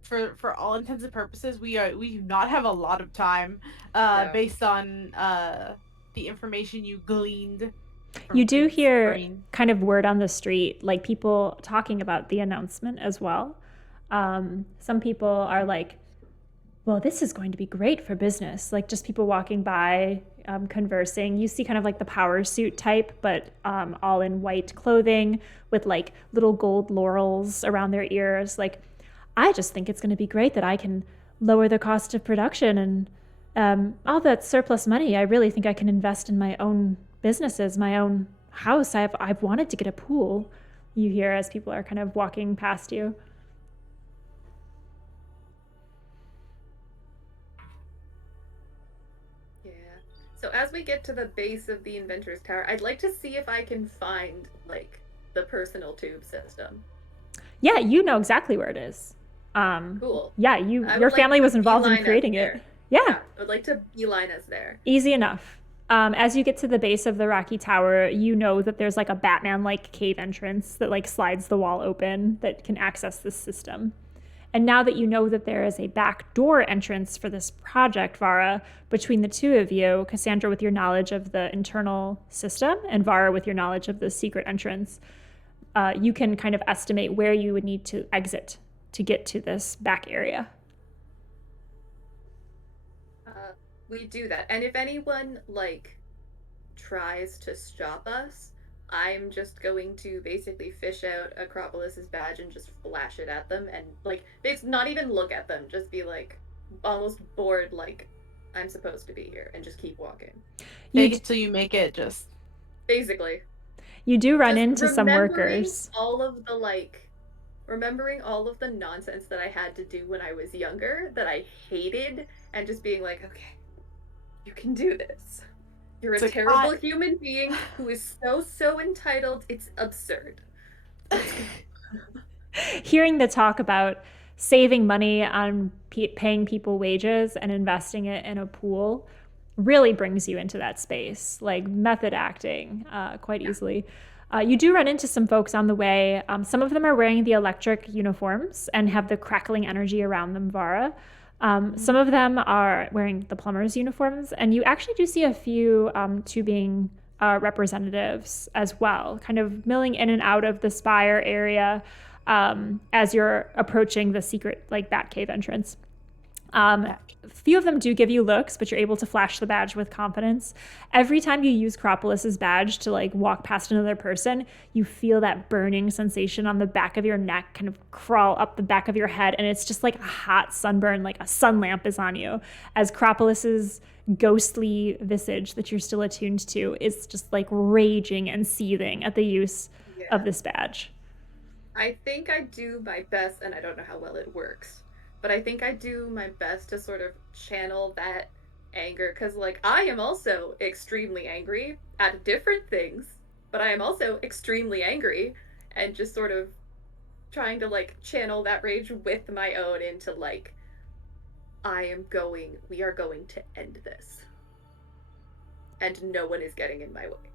for all intents and purposes, we do not have a lot of time, based on the information you gleaned. You do hear kind of word on the street, like people talking about the announcement as well. Some people are like, well, this is going to be great for business. Like just people walking by, conversing. You see kind of like the power suit type, but all in white clothing with like little gold laurels around their ears. Like, I just think it's going to be great that I can lower the cost of production, and all that surplus money, I really think I can invest in my own businesses, my own house. I've wanted to get a pool, you hear as people are kind of walking past you. So as we get to the base of the Inventor's Tower, I'd like to see if I can find, like, the personal tube system. Yeah, you know exactly where it is. Cool. Yeah, your family was involved in creating it. Yeah. I would like to beeline us there. Easy enough. As you get to the base of the rocky tower, you know that there's like a Batman-like cave entrance that like slides the wall open that can access this system. And now that you know that there is a back door entrance for this project, Vara, between the two of you, Cassandra with your knowledge of the internal system and Vara with your knowledge of the secret entrance, you can kind of estimate where you would need to exit to get to this back area. We do that. And if anyone, like, tries to stop us, I'm just going to basically fish out Acropolis's badge and just flash it at them and, like, it's not even look at them, just be, like, almost bored, like, I'm supposed to be here, and just keep walking. Fake it till you make it, just... Basically. You do run into some workers. Remembering all of the nonsense that I had to do when I was younger, that I hated, and just being like, okay, you can do this. You're a terrible human being who is so entitled. It's absurd. Hearing the talk about saving money on paying people wages and investing it in a pool really brings you into that space, like method acting quite easily. You do run into some folks on the way. Some of them are wearing the electric uniforms and have the crackling energy around them, Vara. Some of them are wearing the plumber's uniforms, and you actually do see a few tubing representatives as well, kind of milling in and out of the Spire area as you're approaching the secret, like, Batcave entrance. A few of them do give you looks, but you're able to flash the badge with confidence. Every time you use Acropolis's badge to like walk past another person, you feel that burning sensation on the back of your neck kind of crawl up the back of your head, and it's just like a hot sunburn, like a sun lamp is on you, as Acropolis's ghostly visage that you're still attuned to is just like raging and seething at the use of this badge. I think I do my best, and I don't know how well it works, but I think I do my best to sort of channel that anger, because, like, I am also extremely angry at different things, but I am also extremely angry, and just sort of trying to like channel that rage with my own into like, we are going to end this. And no one is getting in my way.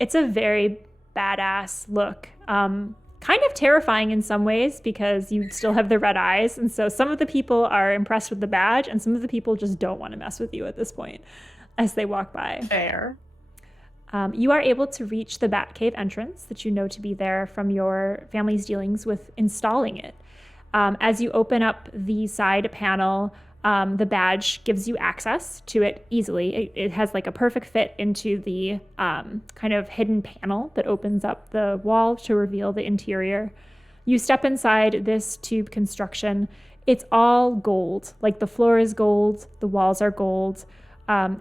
It's a very badass look. Kind of terrifying in some ways because you still have the red eyes. And so some of the people are impressed with the badge and some of the people just don't want to mess with you at this point as they walk by. Fair. You are able to reach the Batcave entrance that you know to be there from your family's dealings with installing it. As you open up the side panel, the badge gives you access to it easily. It has like a perfect fit into the kind of hidden panel that opens up the wall to reveal the interior. You step inside this tube construction. It's all gold. Like the floor is gold, the walls are gold.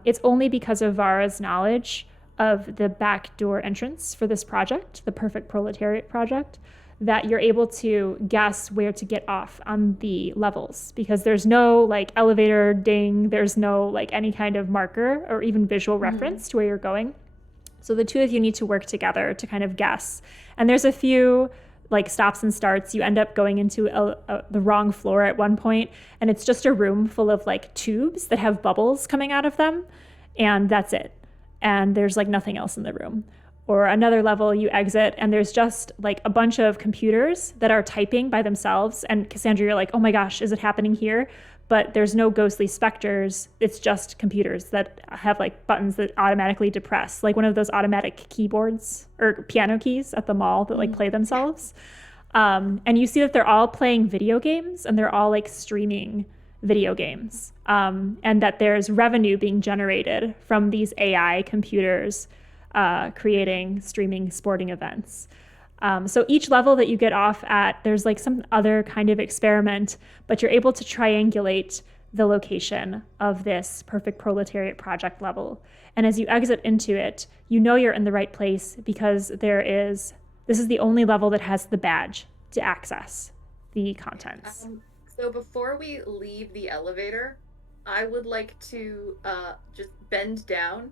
It's only because of Vara's knowledge of the back door entrance for this project, the Perfect Proletariat project, that you're able to guess where to get off on the levels, because there's no like elevator ding, there's no like any kind of marker or even visual reference to where you're going. So the two of you need to work together to kind of guess. And there's a few like stops and starts. You end up going into the wrong floor at one point, and it's just a room full of like tubes that have bubbles coming out of them, and that's it. And there's like nothing else in the room. Or another level, you exit and there's just like a bunch of computers that are typing by themselves. And Cassandra, you're like, oh my gosh, is it happening here? But there's no ghostly specters. It's just computers that have like buttons that automatically depress, like one of those automatic keyboards or piano keys at the mall that like play themselves. And you see that they're all playing video games and they're all like streaming video games. And that there's revenue being generated from these AI computers creating streaming sporting events. So each level that you get off at, there's like some other kind of experiment, but you're able to triangulate the location of this Perfect Proletariat project level. And as you exit into it, you know you're in the right place because this is the only level that has the badge to access the contents. So before we leave the elevator, I would like to just bend down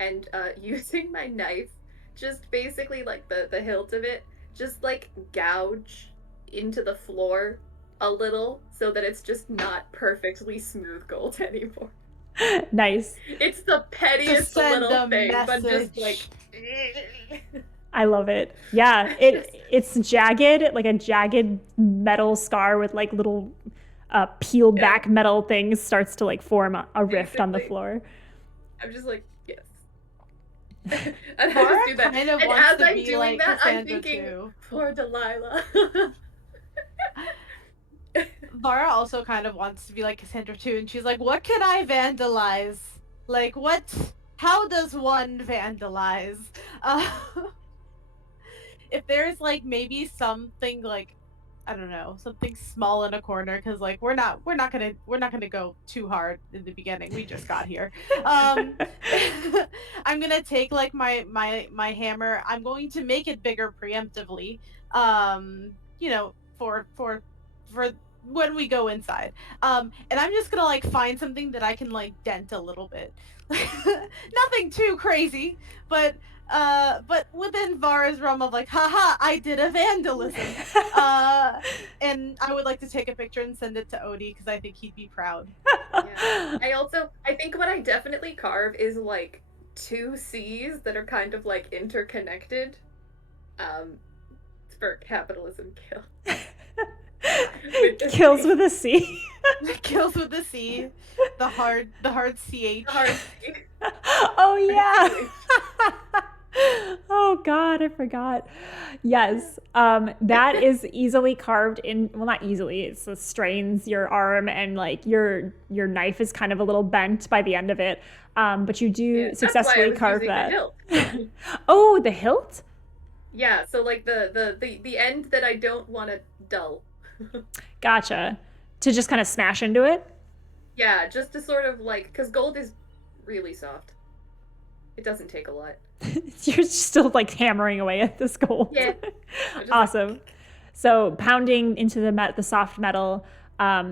and using my knife, just basically like the hilt of it, just like gouge into the floor a little so that it's just not perfectly smooth gold anymore. Nice. It's the pettiest little thing, but just like... I love it. Yeah, it's jagged, like a jagged metal scar with like little peeled back metal things starts to like form a rift on the floor. I'm just like, yes. And I just do that. And as I'm doing like that, Cassandra I'm thinking, too. poor Delilah. Vara also kind of wants to be like Cassandra too, and she's like, what can I vandalize? Like, how does one vandalize? If there's like maybe something like, I don't know, something small in a corner, because like we're not gonna go too hard in the beginning. We just got here. I'm gonna take like my hammer. I'm going to make it bigger preemptively. You know, for when we go inside. And I'm just gonna like find something that I can like dent a little bit. Nothing too crazy, but within Vara's realm of like, haha, I did a vandalism. And I would like to take a picture and send it to Odie because I think he'd be proud. Yeah. I think what I definitely carve is like 2 C's that are kind of like interconnected. For Capitalism Kills. Kills with a C. Kills with a C. The hard CH. The hard C. Oh yeah. Oh God, I forgot. Yes, that is easily carved in. Well, not easily. It strains your arm, and like your knife is kind of a little bent by the end of it. But you do successfully carve that. Oh, the hilt. Yeah. So like the end that I don't want to dull. Gotcha. To just kind of smash into it? Yeah, just to sort of like, because gold is really soft. It doesn't take a lot. You're still like hammering away at this gold. Yeah. Awesome. So pounding into the soft metal,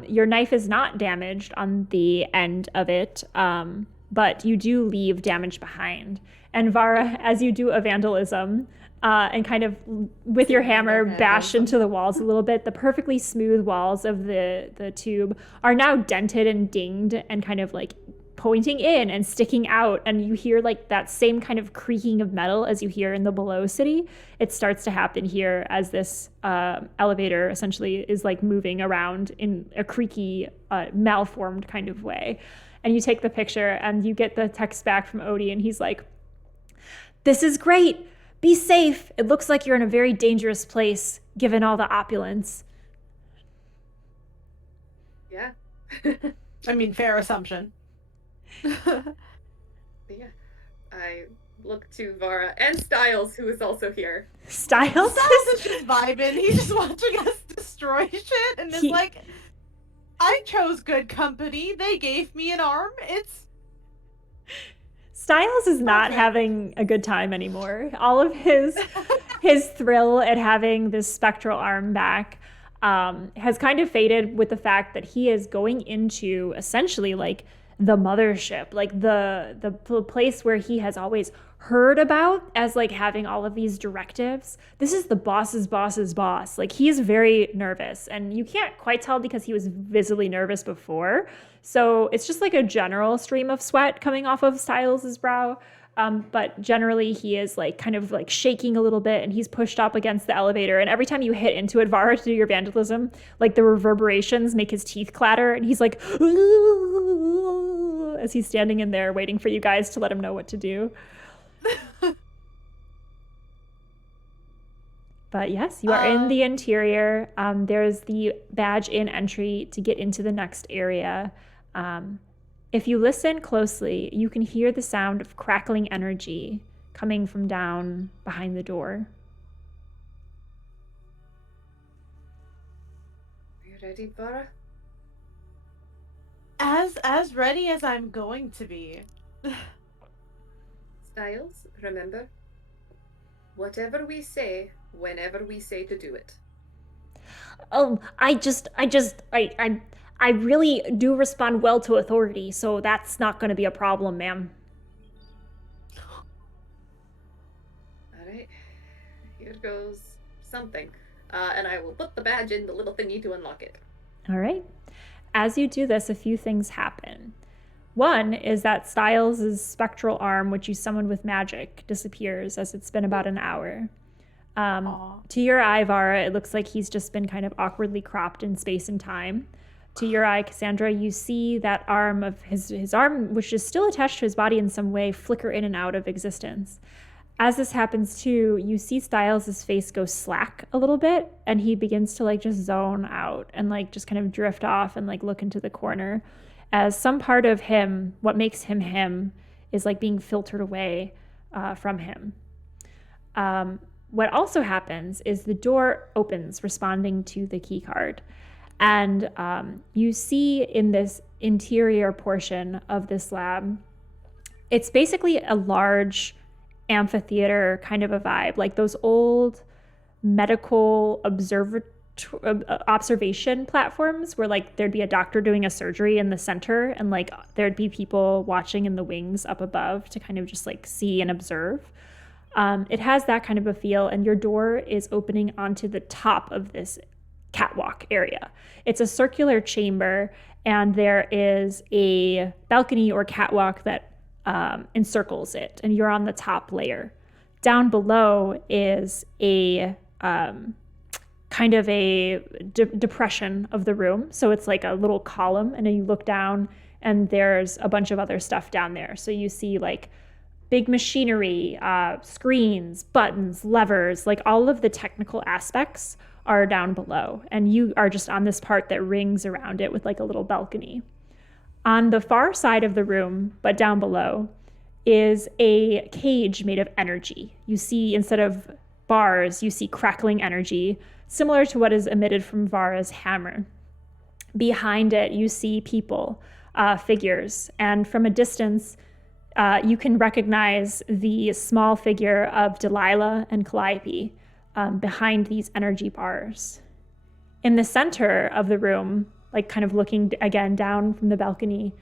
your knife is not damaged on the end of it, but you do leave damage behind. And Vara, as you do a vandalism, and kind of with your hammer bash into the walls a little bit. The perfectly smooth walls of the tube are now dented and dinged and kind of like pointing in and sticking out, and you hear like that same kind of creaking of metal as you hear in the below city. It starts to happen here as this elevator essentially is like moving around in a creaky, malformed kind of way. And you take the picture and you get the text back from Odie, and he's like, "This is great. Be safe. It looks like you're in a very dangerous place given all the opulence." Yeah. I mean, fair assumption. Yeah. I look to Vara and Styles, who is also here. Styles is just vibing. He's just watching us destroy shit, and it's like, I chose good company. They gave me an arm. Styles is not having a good time anymore. All of his thrill at having this spectral arm back has kind of faded with the fact that he is going into essentially like the mothership, like the place where he has always heard about as like having all of these directives. This is the boss's boss's boss. Like, he is very nervous, and you can't quite tell because he was visibly nervous before. So it's just like a general stream of sweat coming off of Styles's brow. But generally he is like kind of like shaking a little bit, and he's pushed up against the elevator. And every time you hit into it, Vara, to do your vandalism, like the reverberations make his teeth clatter, and he's like, as he's standing in there waiting for you guys to let him know what to do. But yes, you are in the interior. There's the badge in entry to get into the next area. If you listen closely, you can hear the sound of crackling energy coming from down behind the door. Are you ready, Vara? As ready as I'm going to be. Styles, remember, whatever we say, whenever we say to do it. I really do respond well to authority, so that's not going to be a problem, ma'am. All right, here goes something. And I will put the badge in the little thingy to unlock it. All right. As you do this, a few things happen. One is that Styles' spectral arm, which you summoned with magic, disappears as it's been about an hour. To your eye, Vara, it looks like he's just been kind of awkwardly cropped in space and time. To your eye, Cassandra, you see that arm of his arm, which is still attached to his body in some way, flicker in and out of existence. As this happens too, you see Styles' face go slack a little bit, and he begins to like just zone out and like just kind of drift off and like look into the corner, as some part of him, what makes him him, is like being filtered away from him. What also happens is the door opens, responding to the key card. And you see in this interior portion of this lab, it's basically a large amphitheater kind of a vibe, like those old medical observation platforms where like there'd be a doctor doing a surgery in the center, and like there'd be people watching in the wings up above to kind of just like see and observe. It has that kind of a feel, and your door is opening onto the top of this catwalk area. It's a circular chamber, and there is a balcony or catwalk that encircles it, and you're on the top layer. Down below is a kind of a depression of the room, so it's like a little column, and then you look down and there's a bunch of other stuff down there. So you see like big machinery, screens, buttons, levers, like all of the technical aspects are down below, and you are just on this part that rings around it with like a little balcony. On the far side of the room, but down below, is a cage made of energy. You see, instead of bars, you see crackling energy, similar to what is emitted from Vara's hammer. Behind it, you see people, figures, and from a distance, you can recognize the small figure of Delilah and Calliope behind these energy bars. In the center of the room, like kind of looking again down from the balcony,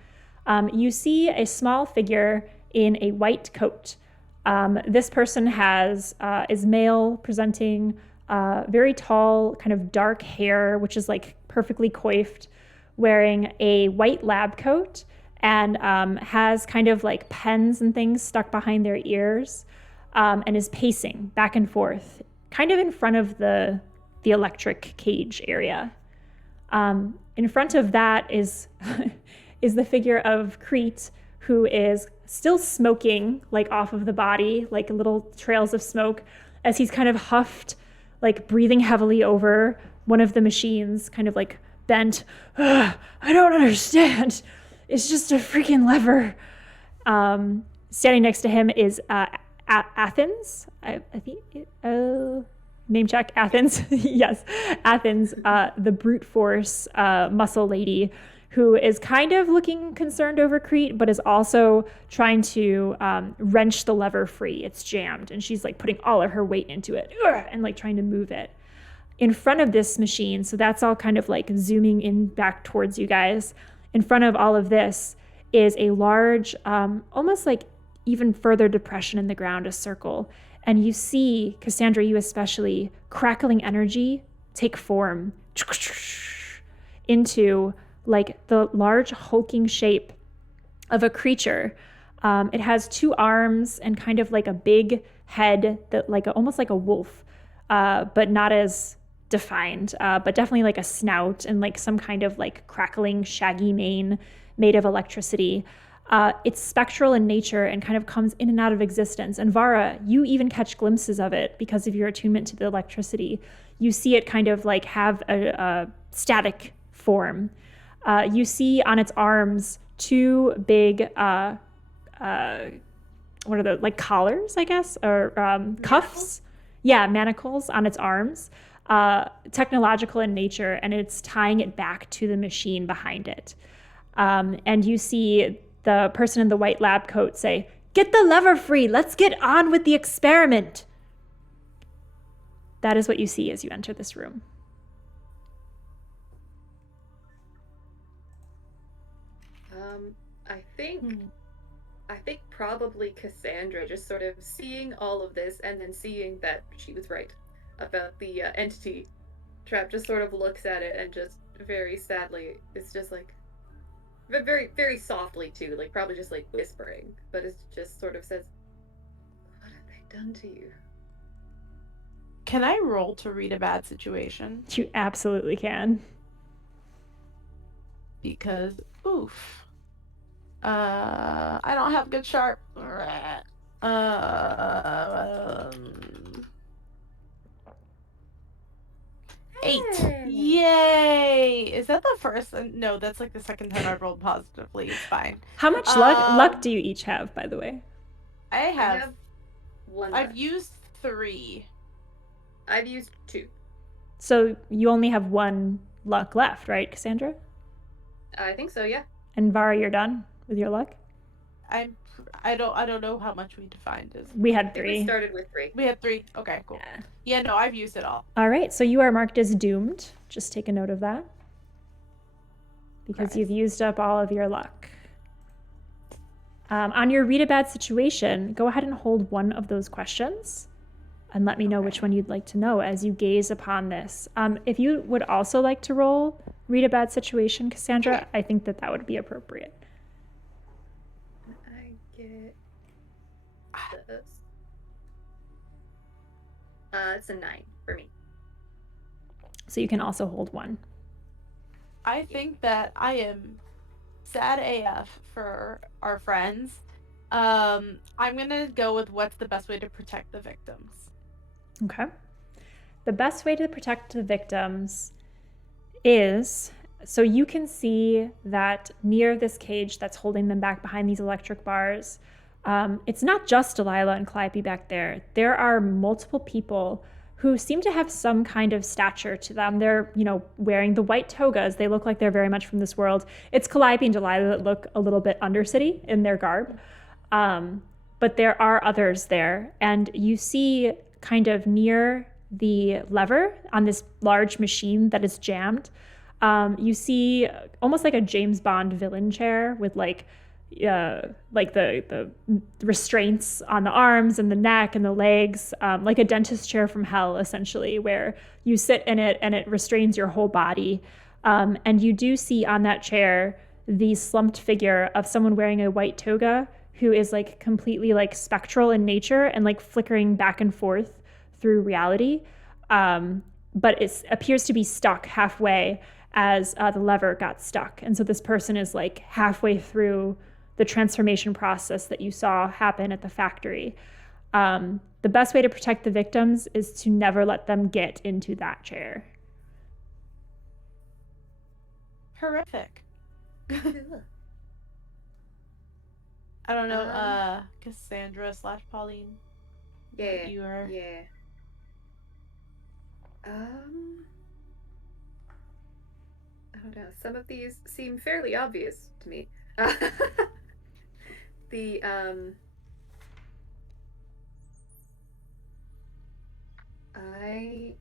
you see a small figure in a white coat This person is male, presenting, very tall, kind of dark hair, which is like perfectly coiffed, wearing a white lab coat, and has kind of like pens and things stuck behind their ears, and is pacing back and forth, kind of in front of the electric cage area. In front of that is is the figure of Crete, who is still smoking, like off of the body, like little trails of smoke, as he's kind of huffed, like breathing heavily over one of the machines, kind of like bent. I don't understand. It's just a freaking lever. Standing next to him is Athens. I think name check, Athens. Yes, Athens, the brute force muscle lady, who is kind of looking concerned over Crete, but is also trying to wrench the lever free. It's jammed, and she's like putting all of her weight into it and like trying to move it. In front of this machine, so that's all kind of like zooming in back towards you guys. In front of all of this is a large, almost like even further depression in the ground, a circle. And you see, Cassandra, you especially, crackling energy take form into like the large hulking shape of a creature. It has two arms and kind of like a big head that like almost like a wolf, but not as defined, but definitely like a snout and like some kind of like crackling shaggy mane made of electricity. It's spectral in nature and kind of comes in and out of existence. And Vara, you even catch glimpses of it because of your attunement to the electricity. You see it kind of like have a static form. You see on its arms two big, what are those, like collars, I guess, or cuffs? Yeah, manacles on its arms, technological in nature, and it's tying it back to the machine behind it. And you see the person in the white lab coat say, "Get the lever free, let's get on with the experiment." That is what you see as you enter this room. I think probably Cassandra, just sort of seeing all of this and then seeing that she was right about the entity trap, just sort of looks at it and just very sadly, it's just like, but very, very softly too, like probably just like whispering, but it just sort of says, "What have they done to you?" Can I roll to read a bad situation? You absolutely can. Because, oof. I don't have good sharp. 8. Hey. Yay! Is that the first? No, that's like the second time I've rolled positively. It's fine. How much luck do you each have, by the way? I have one. I've used 3. I've used 2. So you only have 1 luck left, right, Cassandra? I think so, yeah. And Vara, you're done with your luck? I don't know how much we defined as. We had I think 3. we started with 3. We had 3. Okay, cool. Yeah, no, I've used it all. All right, so you are marked as doomed. Just take a note of that. Because you've used up all of your luck. On your read a bad situation, go ahead and hold one of those questions and let me know which one you'd like to know as you gaze upon this. If you would also like to roll read a bad situation, Cassandra, I think that would be appropriate. I get this. It's a 9 for me. So you can also hold 1. I think that I am sad AF for our friends. I'm gonna go with what's the best way to protect the victims. Okay. The best way to protect the victims is, so you can see that near this cage that's holding them back behind these electric bars, it's not just Delilah and Calliope back there. There are multiple people who seem to have some kind of stature to them. They're, wearing the white togas. They look like they're very much from this world. It's Calliope and Delilah that look a little bit undercity in their garb. But there are others there. And you see kind of near the lever on this large machine that is jammed, you see almost like a James Bond villain chair with like like the restraints on the arms and the neck and the legs, like a dentist chair from hell, essentially, where you sit in it and it restrains your whole body. And you do see on that chair the slumped figure of someone wearing a white toga who is like completely like spectral in nature and like flickering back and forth through reality. But it appears to be stuck halfway as the lever got stuck. And so this person is like halfway through the transformation process that you saw happen at the factory. The best way to protect the victims is to never let them get into that chair. Horrific. I don't know, Cassandra / Pauline. Yeah. You are. Yeah. I don't know. Some of these seem fairly obvious to me. The I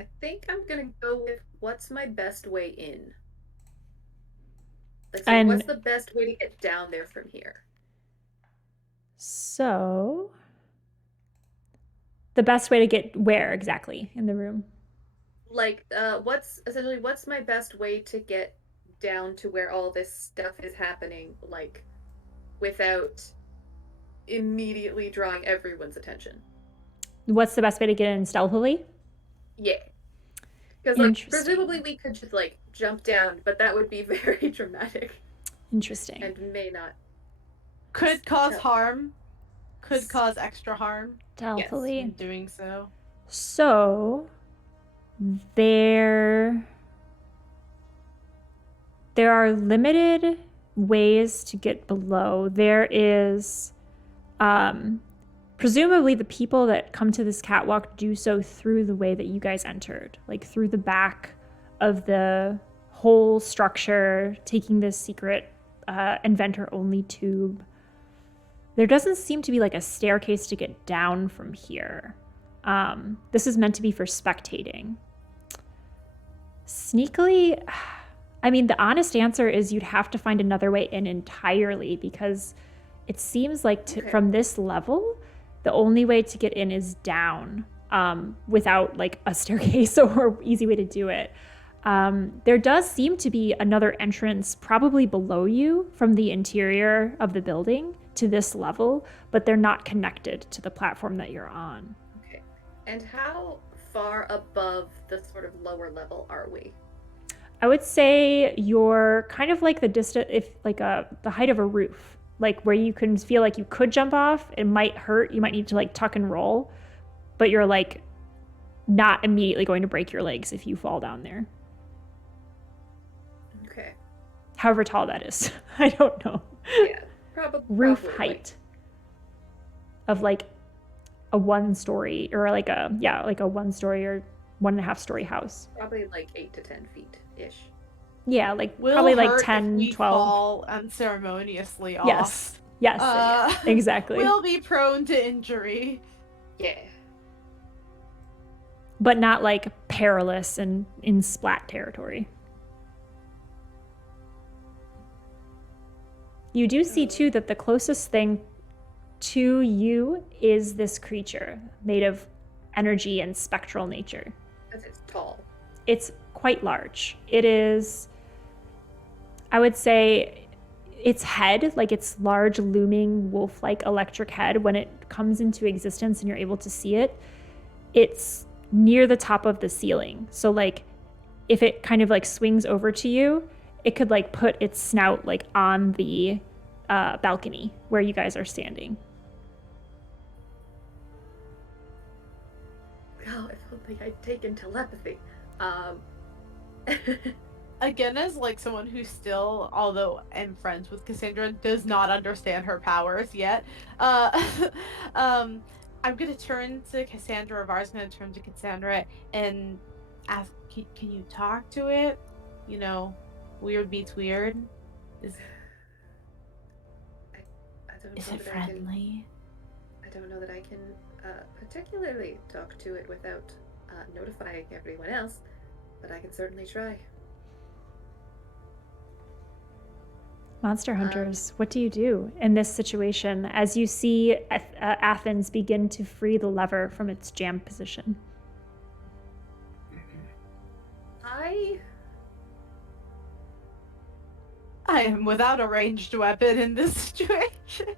I think I'm gonna go with what's my best way in. Like, so And- what's the best way to get down there from here? So, the best way to get where exactly in the room? Like, what's my best way to get down to where all this stuff is happening, like, without immediately drawing everyone's attention? What's the best way to get in stealthily? Yeah. Because, like, Interesting. presumably we could just, like, jump down, but that would be very dramatic Interesting. and may not. Could cause No. harm. Could cause extra harm Stealthily. in doing so. So, there are limited ways to get below. There is, presumably the people that come to this catwalk do so through the way that you guys entered, like through the back of the whole structure, taking this secret inventor-only tube. There doesn't seem to be like a staircase to get down from here. This is meant to be for spectating. Sneakily, I mean, the honest answer is you'd have to find another way in entirely, because it seems like from this level, the only way to get in is down, without like a staircase or easy way to do it. There does seem to be another entrance probably below you from the interior of the building to this level, but they're not connected to the platform that you're on. Okay. And how far above the sort of lower level are we? I would say you're kind of like the distance, if like the height of a roof, like where you can feel like you could jump off. It might hurt. You might need to like tuck and roll, but you're like not immediately going to break your legs if you fall down there. Okay. However tall that is. I don't know. Yeah. Probably Roof height of like a 1-story or like a 1-story or 1.5-story house. Probably like 8 to 10 feet ish. Yeah, like Will probably like hurt 10, if we 12. fall unceremoniously off. Yes, exactly. We'll be prone to injury. Yeah. But not like perilous and in splat territory. You do see too that the closest thing to you is this creature made of energy and spectral nature. Because it's tall. It's quite large. It is, I would say, its head, like its large looming wolf-like electric head, when it comes into existence and you're able to see it, it's near the top of the ceiling. So like if it kind of like swings over to you, it could like put its snout like on the balcony where you guys are standing. Oh, if only I'd taken telepathy. Again, as like someone who still, although am friends with Cassandra, does not understand her powers yet, I'm gonna turn to Cassandra, or Var's gonna turn to Cassandra and ask, can you talk to it? You know, weird beats weird. I don't Is know it that I can- friendly? don't know that I can particularly talk to it without notifying everyone else, but I can certainly try. Monster Hunters, what do you do in this situation as you see Athens begin to free the lever from its jammed position? I am without a ranged weapon in this situation.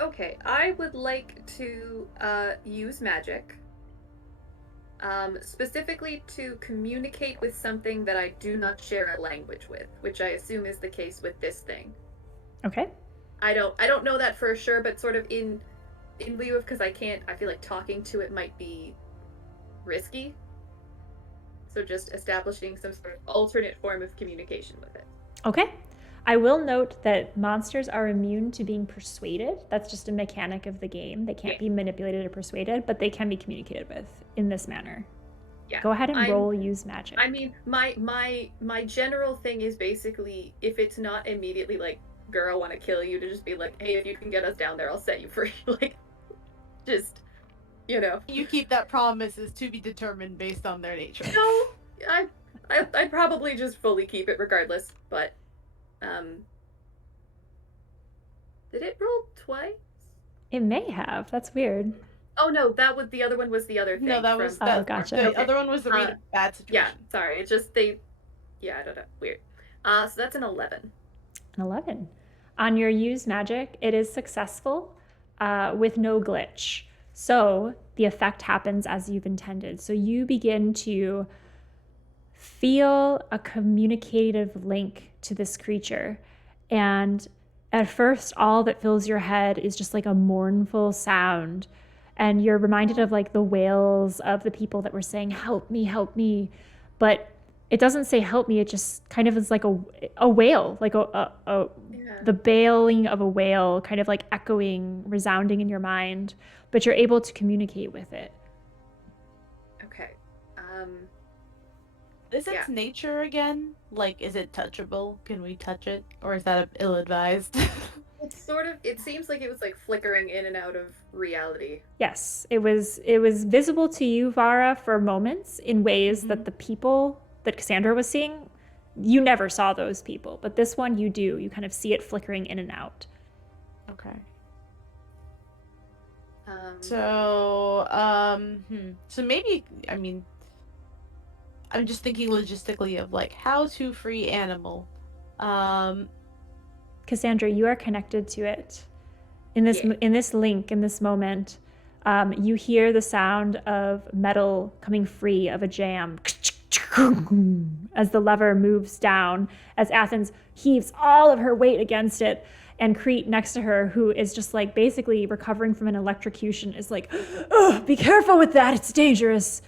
Okay, I would like to use magic. Specifically to communicate with something that I do not share a language with, which I assume is the case with this thing. Okay. I don't know that for sure, but sort of in lieu of, because I feel like talking to it might be risky. So just establishing some sort of alternate form of communication with it. Okay. I will note that monsters are immune to being persuaded. That's just a mechanic of the game. They can't be manipulated or persuaded, but they can be communicated with in this manner. Yeah. Go ahead and roll use magic. I mean, my general thing is basically, if it's not immediately like, girl, I want to kill you, to just be like, hey, if you can get us down there, I'll set you free. Like, just, you know. You keep that promise is to be determined based on their nature. No, I'd probably just fully keep it regardless, but, did it roll twice? It may have. That's weird. Oh no, the other one was the other thing. No, that was Oh, gotcha. The other one was the really bad situation. Yeah, sorry. It's just I don't know. Weird. So that's an 11. An 11. On your use magic, it is successful with no glitch. So the effect happens as you've intended. So you begin to feel a communicative link to this creature. And at first, all that fills your head is just like a mournful sound. And you're reminded of like the wails of the people that were saying, help me. But it doesn't say help me. It just kind of is like a wail, like the bailing of a whale, kind of like echoing, resounding in your mind. But you're able to communicate with it. Okay. Is its nature again? Like, is it touchable? Can we touch it? Or is that ill-advised? It's sort of, it seems like it was like flickering in and out of reality. Yes, it was visible to you, Vara, for moments in ways that the people that Cassandra was seeing, you never saw those people. But this one you do. You kind of see it flickering in and out. Okay. So maybe, I mean, I'm just thinking logistically of like how to free animal. Cassandra, you are connected to it. In this link, in this moment, you hear the sound of metal coming free of a jam as the lever moves down, as Athens heaves all of her weight against it, and Crete next to her, who is just like basically recovering from an electrocution, is like, oh, be careful with that, it's dangerous.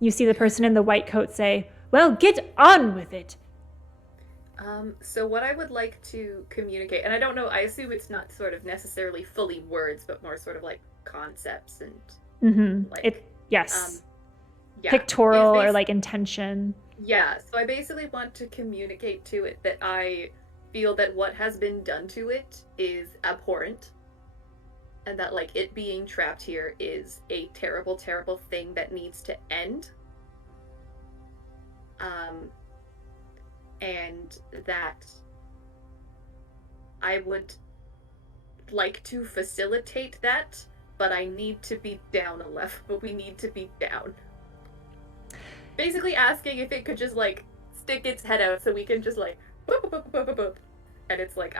You see the person in the white coat say, well, get on with it. So what I would like to communicate, and I don't know, I assume it's not sort of necessarily fully words, but more sort of like concepts and like, pictorial or like intention. Yeah, so I basically want to communicate to it that I feel that what has been done to it is abhorrent, and that like it being trapped here is a terrible, terrible thing that needs to end. And that I would like to facilitate that, but I need to be down a level, but we need to be down. Basically asking if it could just like stick its head out so we can just like boop, boop, boop, boop, boop. And it's like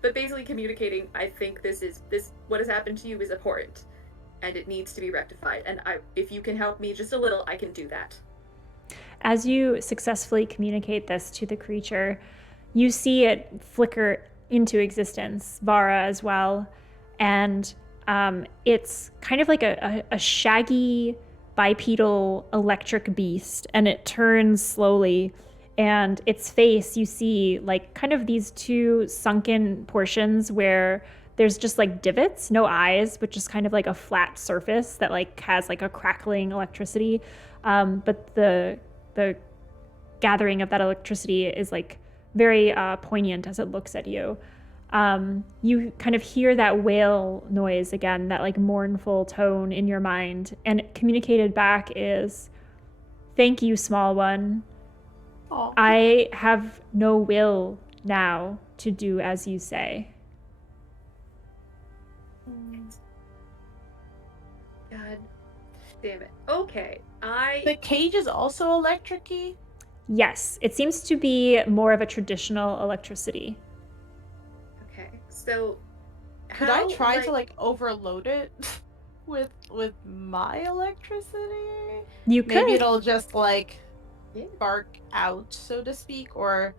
but basically communicating, I think this what has happened to you is abhorrent and it needs to be rectified, and if you can help me just a little, I can do that. As you successfully communicate this to the creature, you see it flicker into existence, Vara as well. And it's kind of like a shaggy bipedal electric beast, and it turns slowly. And its face, you see like kind of these two sunken portions where there's just like divots, no eyes, but just kind of like a flat surface that like has like a crackling electricity. But the gathering of that electricity is like very poignant as it looks at you. You kind of hear that wail noise again, that like mournful tone in your mind, and communicated back is, "Thank you, small one. Aw. I have no will now to do as you say." God damn it. Okay. The cage is also electric-y? Yes, it seems to be more of a traditional electricity. Okay. So Could I try to like overload it with my electricity? You could. Maybe it'll just like spark out, so to speak, or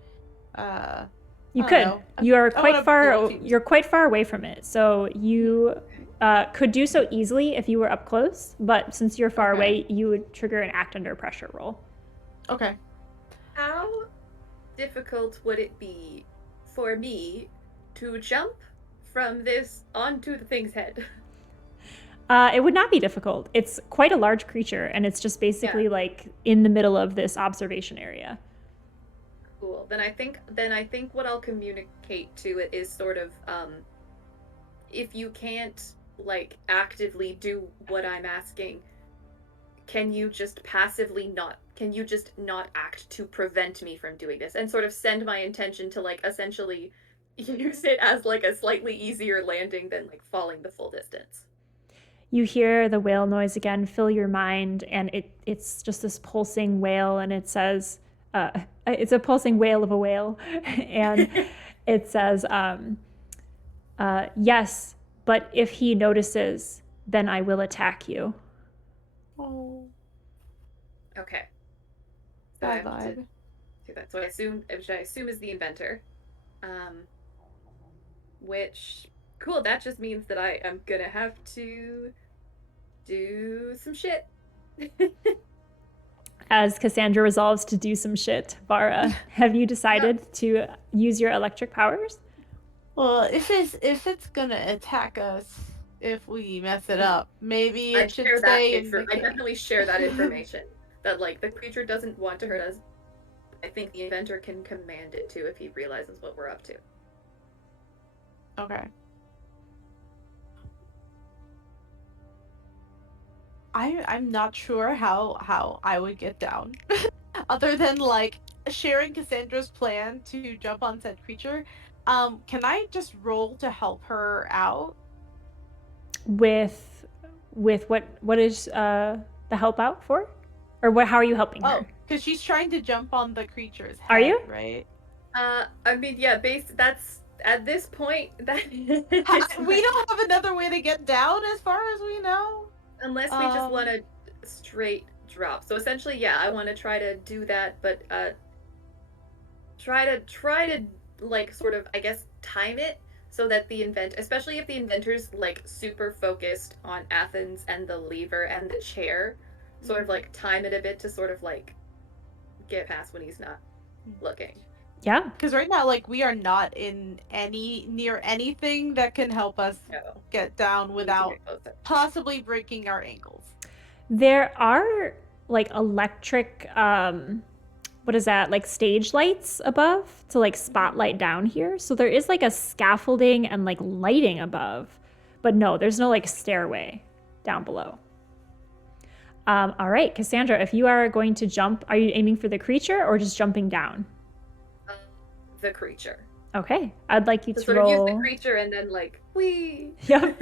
You I could. don't know. You are I wanna quite far. blow a fuse. You're quite far away from it, so you could do so easily if you were up close. But since you're far Okay. away, you would trigger an act under pressure roll. Okay. How difficult would it be for me to jump from this onto the thing's head? It would not be difficult. It's quite a large creature, and it's just basically like in the middle of this observation area. Cool. Then I think what I'll communicate to it is sort of if you can't like actively do what I'm asking, can you just not act to prevent me from doing this, and sort of send my intention to like essentially use it as like a slightly easier landing than like falling the full distance. You hear the wail noise again fill your mind, and it's just this pulsing wail, and it says, it's a pulsing wail of a whale, and it says, "Yes, but if he notices, then I will attack you." Oh, Okay. So I bad have to vibe. do that. So which I assume is the inventor. Which, cool, that just means that I am gonna have to do some shit. As Cassandra resolves to do some shit, Vara, have you decided to use your electric powers? Well, if it's gonna attack us if we mess it up, maybe it should stay in the I cage. definitely share that information. That like the creature doesn't want to hurt us. I think the inventor can command it to if he realizes what we're up to. Okay. I'm not sure how I would get down, other than like sharing Cassandra's plan to jump on said creature. Can I just roll to help her out? With what is the help out for? Or what? How are you helping her? Oh, because she's trying to jump on the creature's head. Are you? Right? I mean, yeah, that's at this point that We don't have another way to get down, as far as we know. unless we just want to straight drop. So essentially, yeah, I want to try to do that, but try to like sort of, I guess, time it so that especially if the inventor's like super focused on Athens and the lever and the chair, sort of like time it a bit to sort of like get past when he's not looking. Yeah. Because right now, like, we are not in near anything that can help us get down without possibly breaking our ankles. There are like electric what is that, like stage lights above to like spotlight down here. So there is like a scaffolding and like lighting above, but no, there's no like stairway down below. All right, Cassandra, if you are going to jump, are you aiming for the creature or just jumping down? The creature. Okay, I'd like you to sort roll. of use the creature and then like whee. Yeah.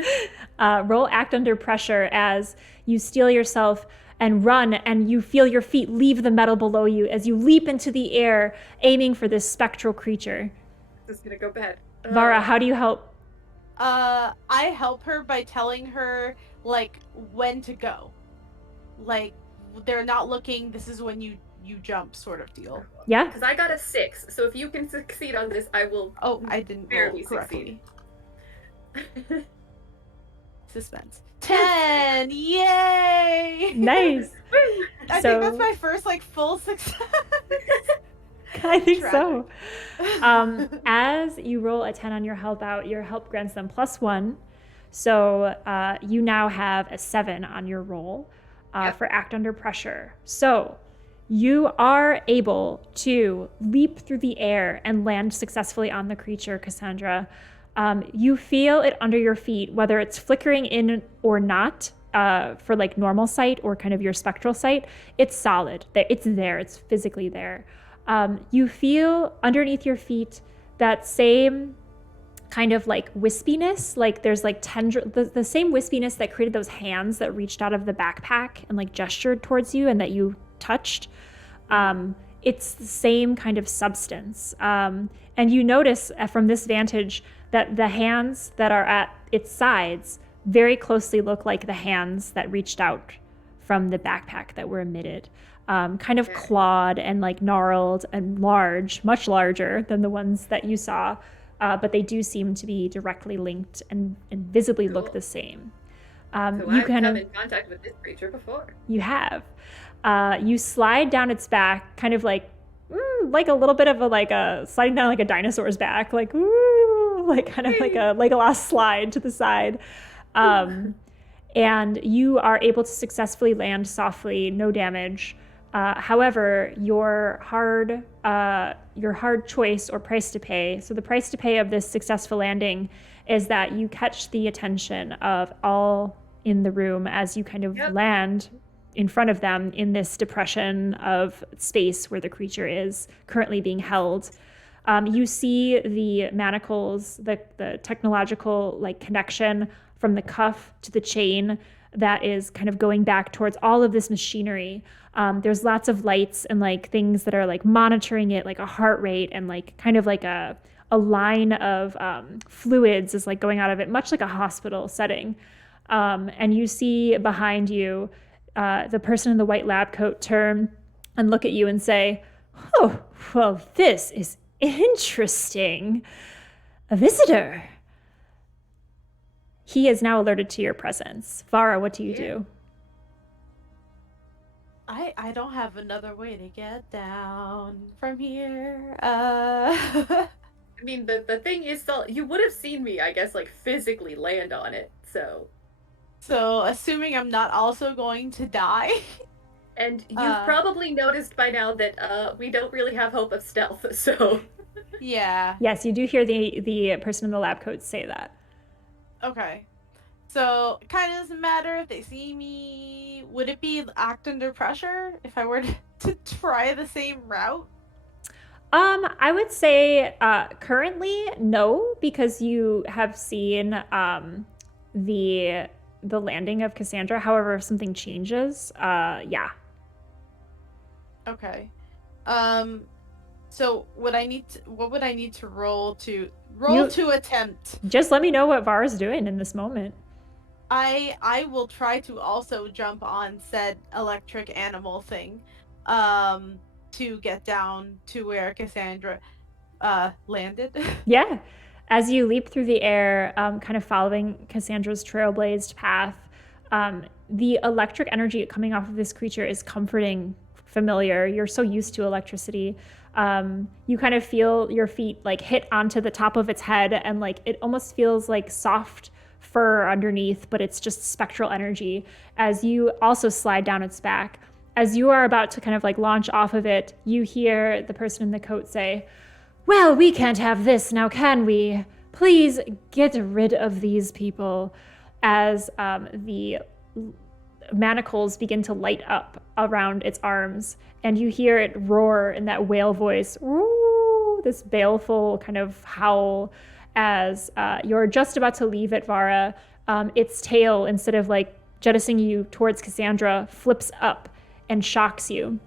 Roll act under pressure as you steel yourself and run, and you feel your feet leave the metal below you as you leap into the air, aiming for this spectral creature. This is gonna go bad. Vara, how do you help? I help her by telling her like when to go. Like, they're not looking. This is when you jump, sort of deal. Yeah. Because I got a 6, so if you can succeed on this, I will. Oh, I didn't barely roll correctly. succeed. Suspense. 10! Yay! Nice. I think that's my first like full success. I think so. As you roll a 10 on your help out, your help grants them +1. So you now have a 7 on your roll for act under pressure. So you are able to leap through the air and land successfully on the creature, Cassandra. You feel it under your feet, whether it's flickering in or not, for like normal sight or kind of your spectral sight. It's solid. It's there. It's physically there. You feel underneath your feet that same kind of like wispiness, like there's like the same wispiness that created those hands that reached out of the backpack and like gestured towards you and that you touched. It's the same kind of substance. And you notice from this vantage that the hands that are at its sides very closely look like the hands that reached out from the backpack that were emitted. Kind of clawed and like gnarled and large, much larger than the ones that you saw. But they do seem to be directly linked and visibly look the same. So I've come in contact with this creature before. You have. You slide down its back, kind of like a little bit of a sliding down like a dinosaur's back, like like kind of like a Legolas slide to the side. And you are able to successfully land softly, no damage. However, your hard choice or price to pay. So the price to pay of this successful landing is that you catch the attention of all in the room as you kind of land in front of them in this depression of space where the creature is currently being held. You see the manacles, the technological like connection from the cuff to the chain that is kind of going back towards all of this machinery. There's lots of lights and like things that are like monitoring it, like a heart rate and like kind of like a line of fluids is like going out of it, much like a hospital setting. And you see behind you the person in the white lab coat turn and look at you and say, "Oh, well, this is interesting. A visitor." He is now alerted to your presence. Vara, what do you do? I don't have another way to get down from here. I mean, the thing is, you would have seen me, I guess, like physically land on it. So assuming I'm not also going to die. And you've probably noticed by now that we don't really have hope of stealth. So yeah. Yes, you do hear the person in the lab coat say that. Okay. So it kind of doesn't matter if they see me. Would it be act under pressure if I were to try the same route? I would say currently no, because you have seen the landing of Cassandra. However, if something changes, yeah. Okay. So what would I need to roll to attempt? Just let me know what Vara's doing in this moment. I will try to also jump on said electric animal thing, to get down to where Cassandra landed. Yeah. As you leap through the air, kind of following Cassandra's trailblazed path, the electric energy coming off of this creature is comforting, familiar. You're so used to electricity. You kind of feel your feet like hit onto the top of its head, and like it almost feels like soft fur underneath, but it's just spectral energy as you also slide down its back. As you are about to kind of like launch off of it, you hear the person in the coat say, "Well, we can't have this now, can we? Please get rid of these people," as the manacles begin to light up around its arms, and you hear it roar in that whale voice, "Ooh," this baleful kind of howl, as you're just about to leave it, Vara. Its tail, instead of like jettisoning you towards Cassandra, flips up and shocks you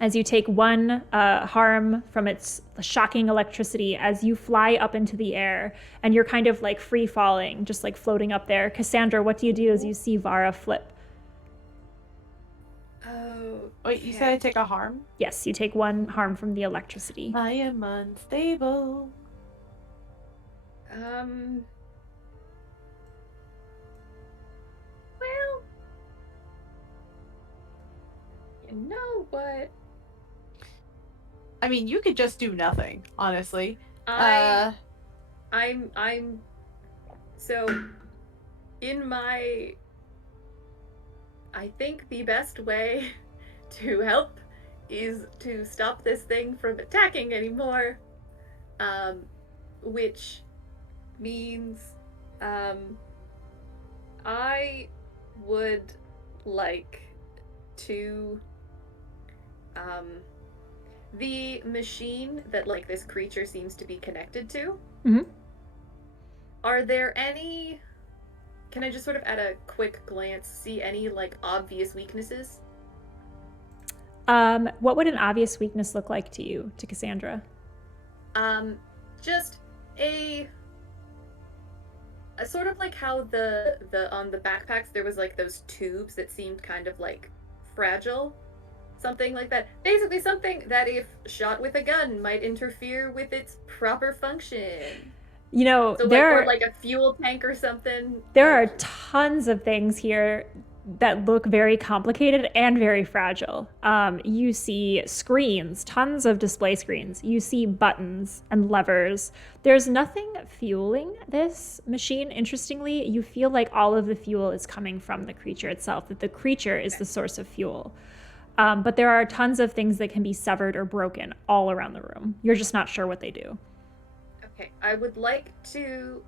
as you take one harm from its shocking electricity as you fly up into the air, and you're kind of like free falling, just like floating up there. Cassandra, what do you do as you see Vara flip? Oh, wait, you said I take a harm? Yes, you take one harm from the electricity. I am unstable. Well, you know what? I mean, you could just do nothing, honestly. So I think the best way to help is to stop this thing from attacking anymore, which means I would like to the machine that like this creature seems to be connected to. Mhm. Are there any, can I just sort of at a quick glance see any like obvious weaknesses? What would an obvious weakness look like to you, to Cassandra? Just a sort of like how the on the backpacks there was like those tubes that seemed kind of like fragile, something like that. Basically something that if shot with a gun might interfere with its proper function. You know, So there like, are or like a fuel tank or something. there are tons of things here that look very complicated and very fragile. You see screens, tons of display screens. You see buttons and levers. There's nothing fueling this machine. Interestingly, you feel like all of the fuel is coming from the creature itself, that the creature is the source of fuel. But there are tons of things that can be severed or broken all around the room. You're just not sure what they do. Okay, I would like to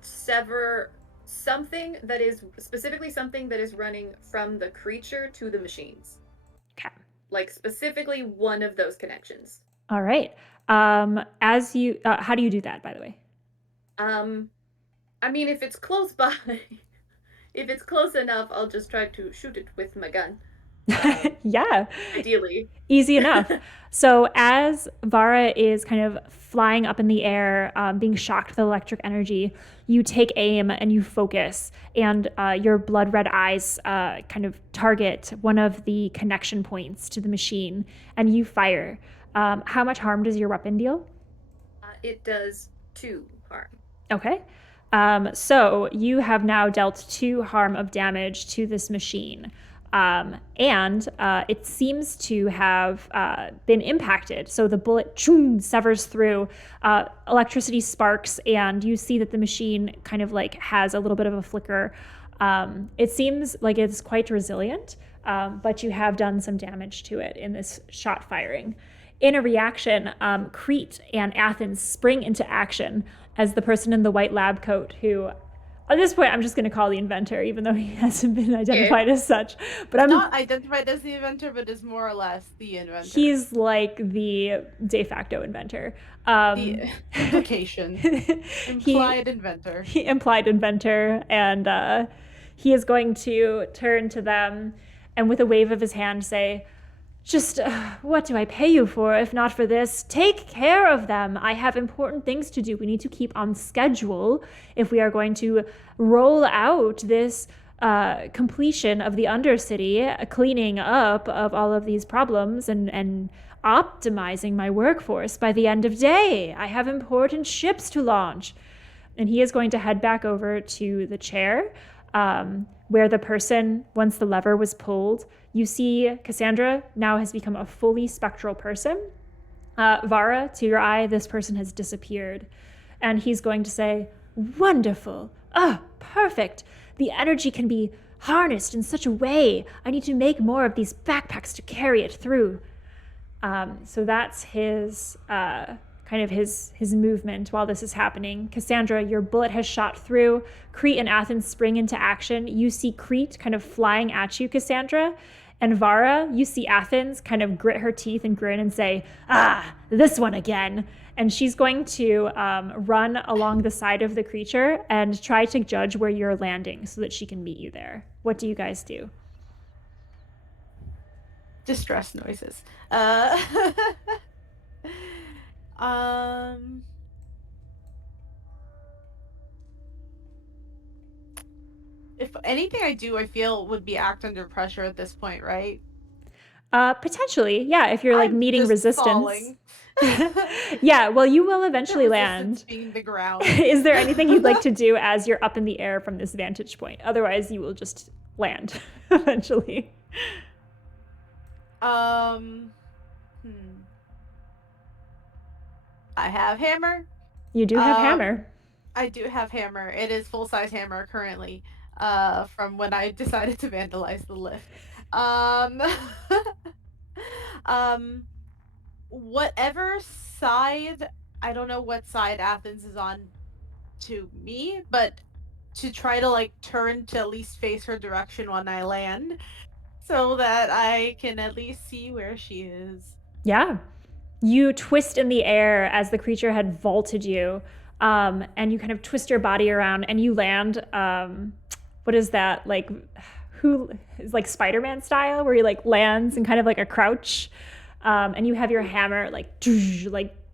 sever something that is specifically something that is running from the creature to the machines. Okay. Like specifically one of those connections. All right. As you, how do you do that, by the way? I mean, if it's close by, if it's close enough, I'll just try to shoot it with my gun. Yeah. Ideally. Easy enough. So as Vara is kind of flying up in the air, being shocked with electric energy, you take aim and you focus, and your blood red eyes kind of target one of the connection points to the machine, and you fire. How much harm does your weapon deal? It does 2 harm. Okay. So you have now dealt 2 harm of damage to this machine. And it seems to have been impacted. So the bullet severs through, electricity sparks, and you see that the machine kind of like has a little bit of a flicker. It seems like it's quite resilient, but you have done some damage to it in this shot firing. In a reaction, Crete and Athens spring into action as the person in the white lab coat, who at this point, I'm just going to call the inventor, even though he hasn't been identified as such. But I'm not identified as the inventor, but is more or less the inventor. He's like the de facto inventor. The implication. Implied inventor. Implied inventor. And he is going to turn to them and with a wave of his hand say, just what do I pay you for if not for this? Take care of them. I have important things to do. We need to keep on schedule if we are going to roll out this completion of the Undercity, cleaning up of all of these problems and optimizing my workforce by the end of day. I have important ships to launch. And he is going to head back over to the chair where the person, once the lever was pulled, you see Cassandra now has become a fully spectral person. Vara, to your eye, this person has disappeared. And he's going to say, wonderful. Oh, perfect. The energy can be harnessed in such a way. I need to make more of these backpacks to carry it through. So that's his kind of his movement while this is happening. Cassandra, your bullet has shot through. Crete and Athens spring into action. You see Crete kind of flying at you, Cassandra. And Vara, you see Athens kind of grit her teeth and grin and say, this one again. And she's going to run along the side of the creature and try to judge where you're landing so that she can meet you there. What do you guys do? Distress noises. If anything I do, I feel would be act under pressure at this point, right? Potentially, yeah. If you're like meeting resistance. Yeah, well, you will eventually land. Being the ground. Is there anything you'd like to do as you're up in the air from this vantage point? Otherwise, you will just land eventually. I have hammer. You do have hammer. I do have hammer. It is full-size hammer currently. From when I decided to vandalize the lift. Whatever side, I don't know what side Athens is on to me, but to try to like turn to at least face her direction when I land, so that I can at least see where she is. Yeah. You twist in the air as the creature had vaulted you, and you kind of twist your body around and you land. What is that? Like, who is like Spider-Man style, where he like lands in kind of like a crouch, and you have your hammer like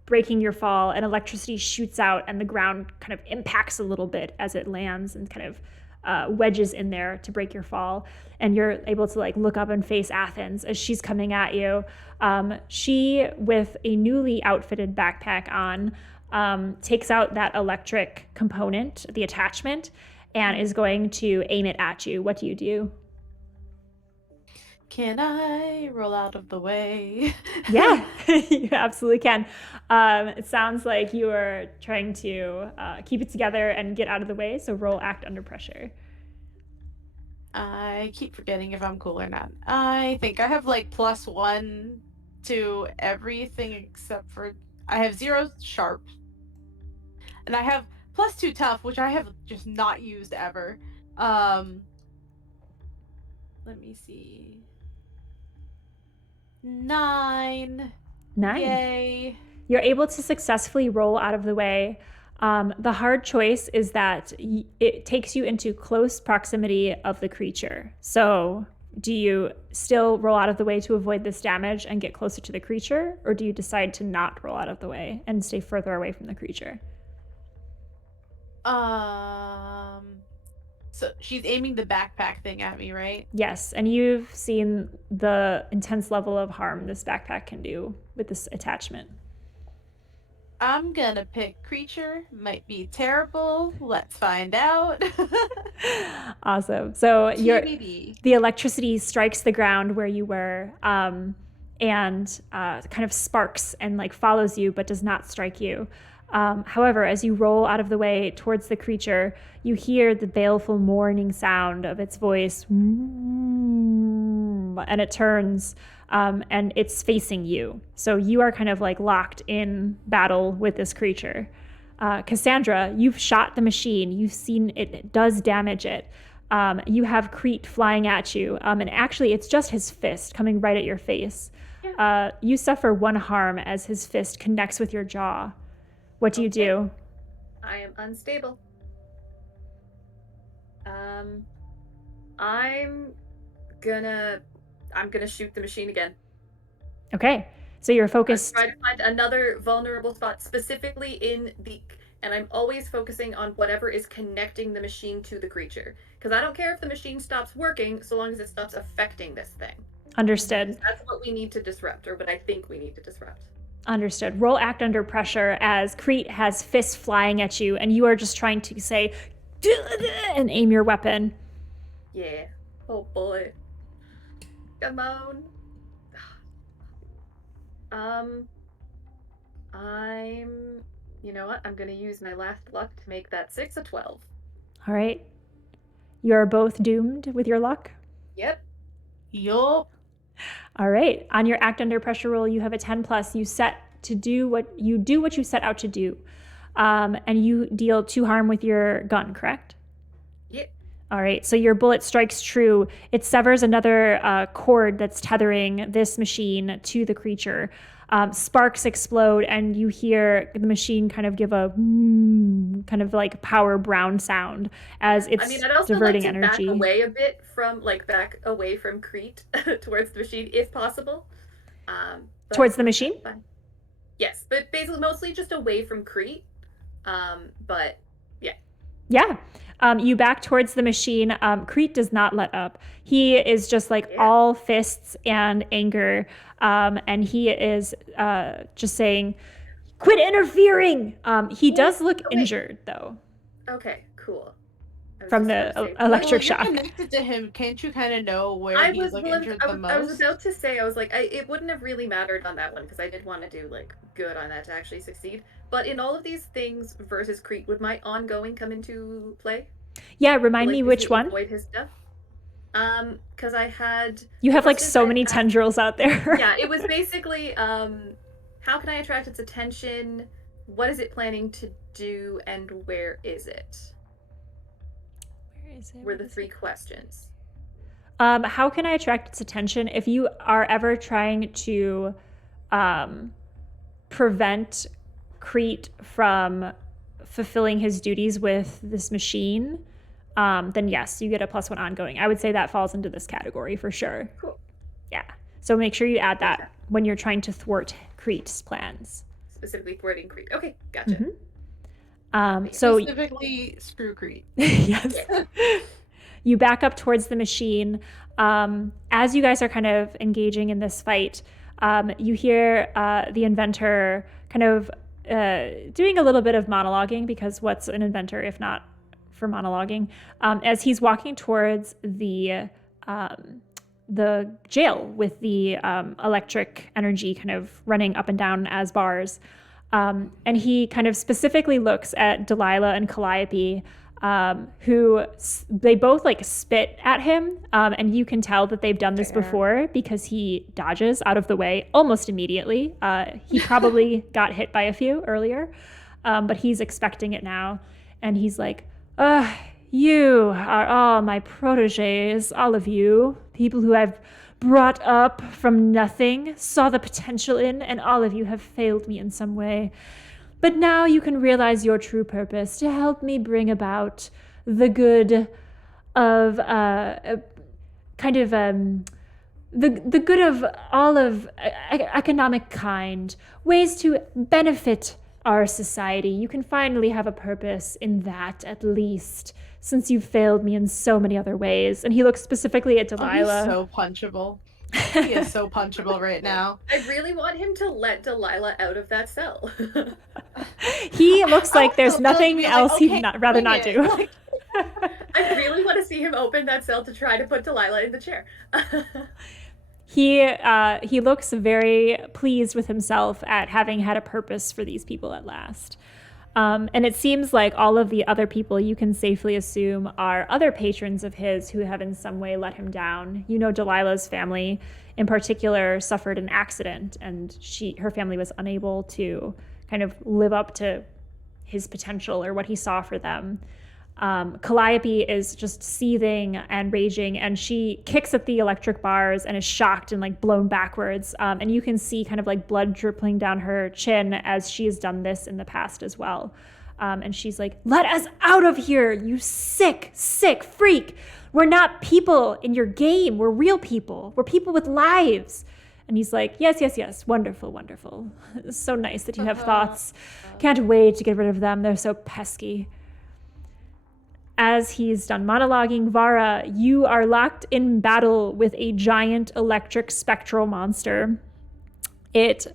breaking your fall, and electricity shoots out, and the ground kind of impacts a little bit as it lands and kind of wedges in there to break your fall. And you're able to like look up and face Athens as she's coming at you. She, with a newly outfitted backpack on, takes out that electric component, the attachment, and is going to aim it at you. What do you do? Can I roll out of the way? Yeah, you absolutely can. It sounds like you are trying to keep it together and get out of the way, so roll act under pressure. I keep forgetting if I'm cool or not. I think I have like +1 to everything except for I have 0 sharp. And I have +2 tough, which I have just not used ever. Let me see. 9. Yay. You're able to successfully roll out of the way. The hard choice is that it takes you into close proximity of the creature. So do you still roll out of the way to avoid this damage and get closer to the creature? Or do you decide to not roll out of the way and stay further away from the creature? So she's aiming the backpack thing at me, right? Yes, and you've seen the intense level of harm this backpack can do with this attachment. I'm gonna pick creature. Might be terrible. Let's find out. Awesome. So TBD. The electricity strikes the ground where you were, and kind of sparks and like follows you, but does not strike you. However, as you roll out of the way towards the creature, you hear the baleful mourning sound of its voice, and it turns, and it's facing you. So you are kind of like locked in battle with this creature. Cassandra, you've shot the machine. You've seen it does damage it. You have Crete flying at you, and actually it's just his fist coming right at your face. You suffer 1 harm as his fist connects with your jaw. What do you do? I am unstable. I'm gonna shoot the machine again. Okay, so you're focused. Try to find another vulnerable spot, specifically in the, and I'm always focusing on whatever is connecting the machine to the creature. Because I don't care if the machine stops working, so long as it stops affecting this thing. Understood. That's what we need to disrupt, or what I think we need to disrupt. Understood. Roll act under pressure as Crete has fists flying at you, and you are just trying to say, and aim your weapon. Yeah. Oh boy. Come on. You know what? I'm gonna use my last luck to make that 6 a 12. All right. You're both doomed with your luck? Yep. Yup. All right. On your act under pressure roll, you have a 10+. You do what you set out to do. And you deal 2 harm with your gun, correct? Yep. All right. So your bullet strikes true. It severs another cord that's tethering this machine to the creature. Sparks explode, and you hear the machine kind of give a kind of like power brown sound as it's I'd also diverting like to energy. Back away from Crete towards the machine, if possible. Towards the machine? Yes, but basically mostly just away from Crete. But yeah. Yeah. You back towards the machine. Crete does not let up. He is just like all fists and anger. And he is just saying, quit interfering. He does look injured, though. Okay, cool. From the electric shock. You're connected to him. Can't you kind of know where he's like injured the most? I was about to say, I was like, it wouldn't have really mattered on that one because I did want to do like good on that to actually succeed. But in all of these things versus Crete, would my ongoing come into play? Yeah, remind me which one. Avoid his stuff. Because I had. You have like so many tendrils out there. Yeah, it was basically how can I attract its attention? what is it planning to do, and where is it? Where is it? Were the 3 questions. How can I attract its attention? If you are ever trying to prevent Crete from fulfilling his duties with this machine, then yes, you get a +1 ongoing. I would say that falls into this category for sure. Cool. Yeah. So make sure you add that when you're trying to thwart Crete's plans. Specifically thwarting Crete. Okay, gotcha. So specifically screw Crete. yes. You back up towards the machine. As you guys are kind of engaging in this fight, you hear the inventor kind of doing a little bit of monologuing, because what's an inventor if not for monologuing? As he's walking towards the jail with the electric energy kind of running up and down as bars. And he kind of specifically looks at Delilah and Calliope, who they both like spit at him, and you can tell that they've done this before because he dodges out of the way almost immediately. He probably got hit by a few earlier, but he's expecting it now, and he's like, you are all my proteges, all of you, people who I've brought up from nothing, saw the potential in, and all of you have failed me in some way. But now you can realize your true purpose to help me bring about the good of the good of all of economic kind, ways to benefit our society. You can finally have a purpose in that, at least, since you've failed me in so many other ways. And he looks specifically at Delilah. He's so punchable. He is so punchable right now. I really want him to let Delilah out of that cell. He looks like there's nothing else he'd rather not do. I really want to see him open that cell to try to put Delilah in the chair. He looks very pleased with himself at having had a purpose for these people at last. And it seems like all of the other people you can safely assume are other patrons of his who have in some way let him down. You know, Delilah's family in particular suffered an accident, and her family was unable to kind of live up to his potential or what he saw for them. Calliope is just seething and raging, and she kicks at the electric bars and is shocked and like blown backwards. And you can see kind of like blood dripping down her chin as she has done this in the past as well. And she's like, "Let us out of here, you sick, sick freak. We're not people in your game. We're real people. We're people with lives." And he's like, yes, yes, yes. Wonderful, wonderful. It's so nice that you have thoughts. Can't wait to get rid of them. They're so pesky. As he's done monologuing, Vara, you are locked in battle with a giant electric spectral monster. It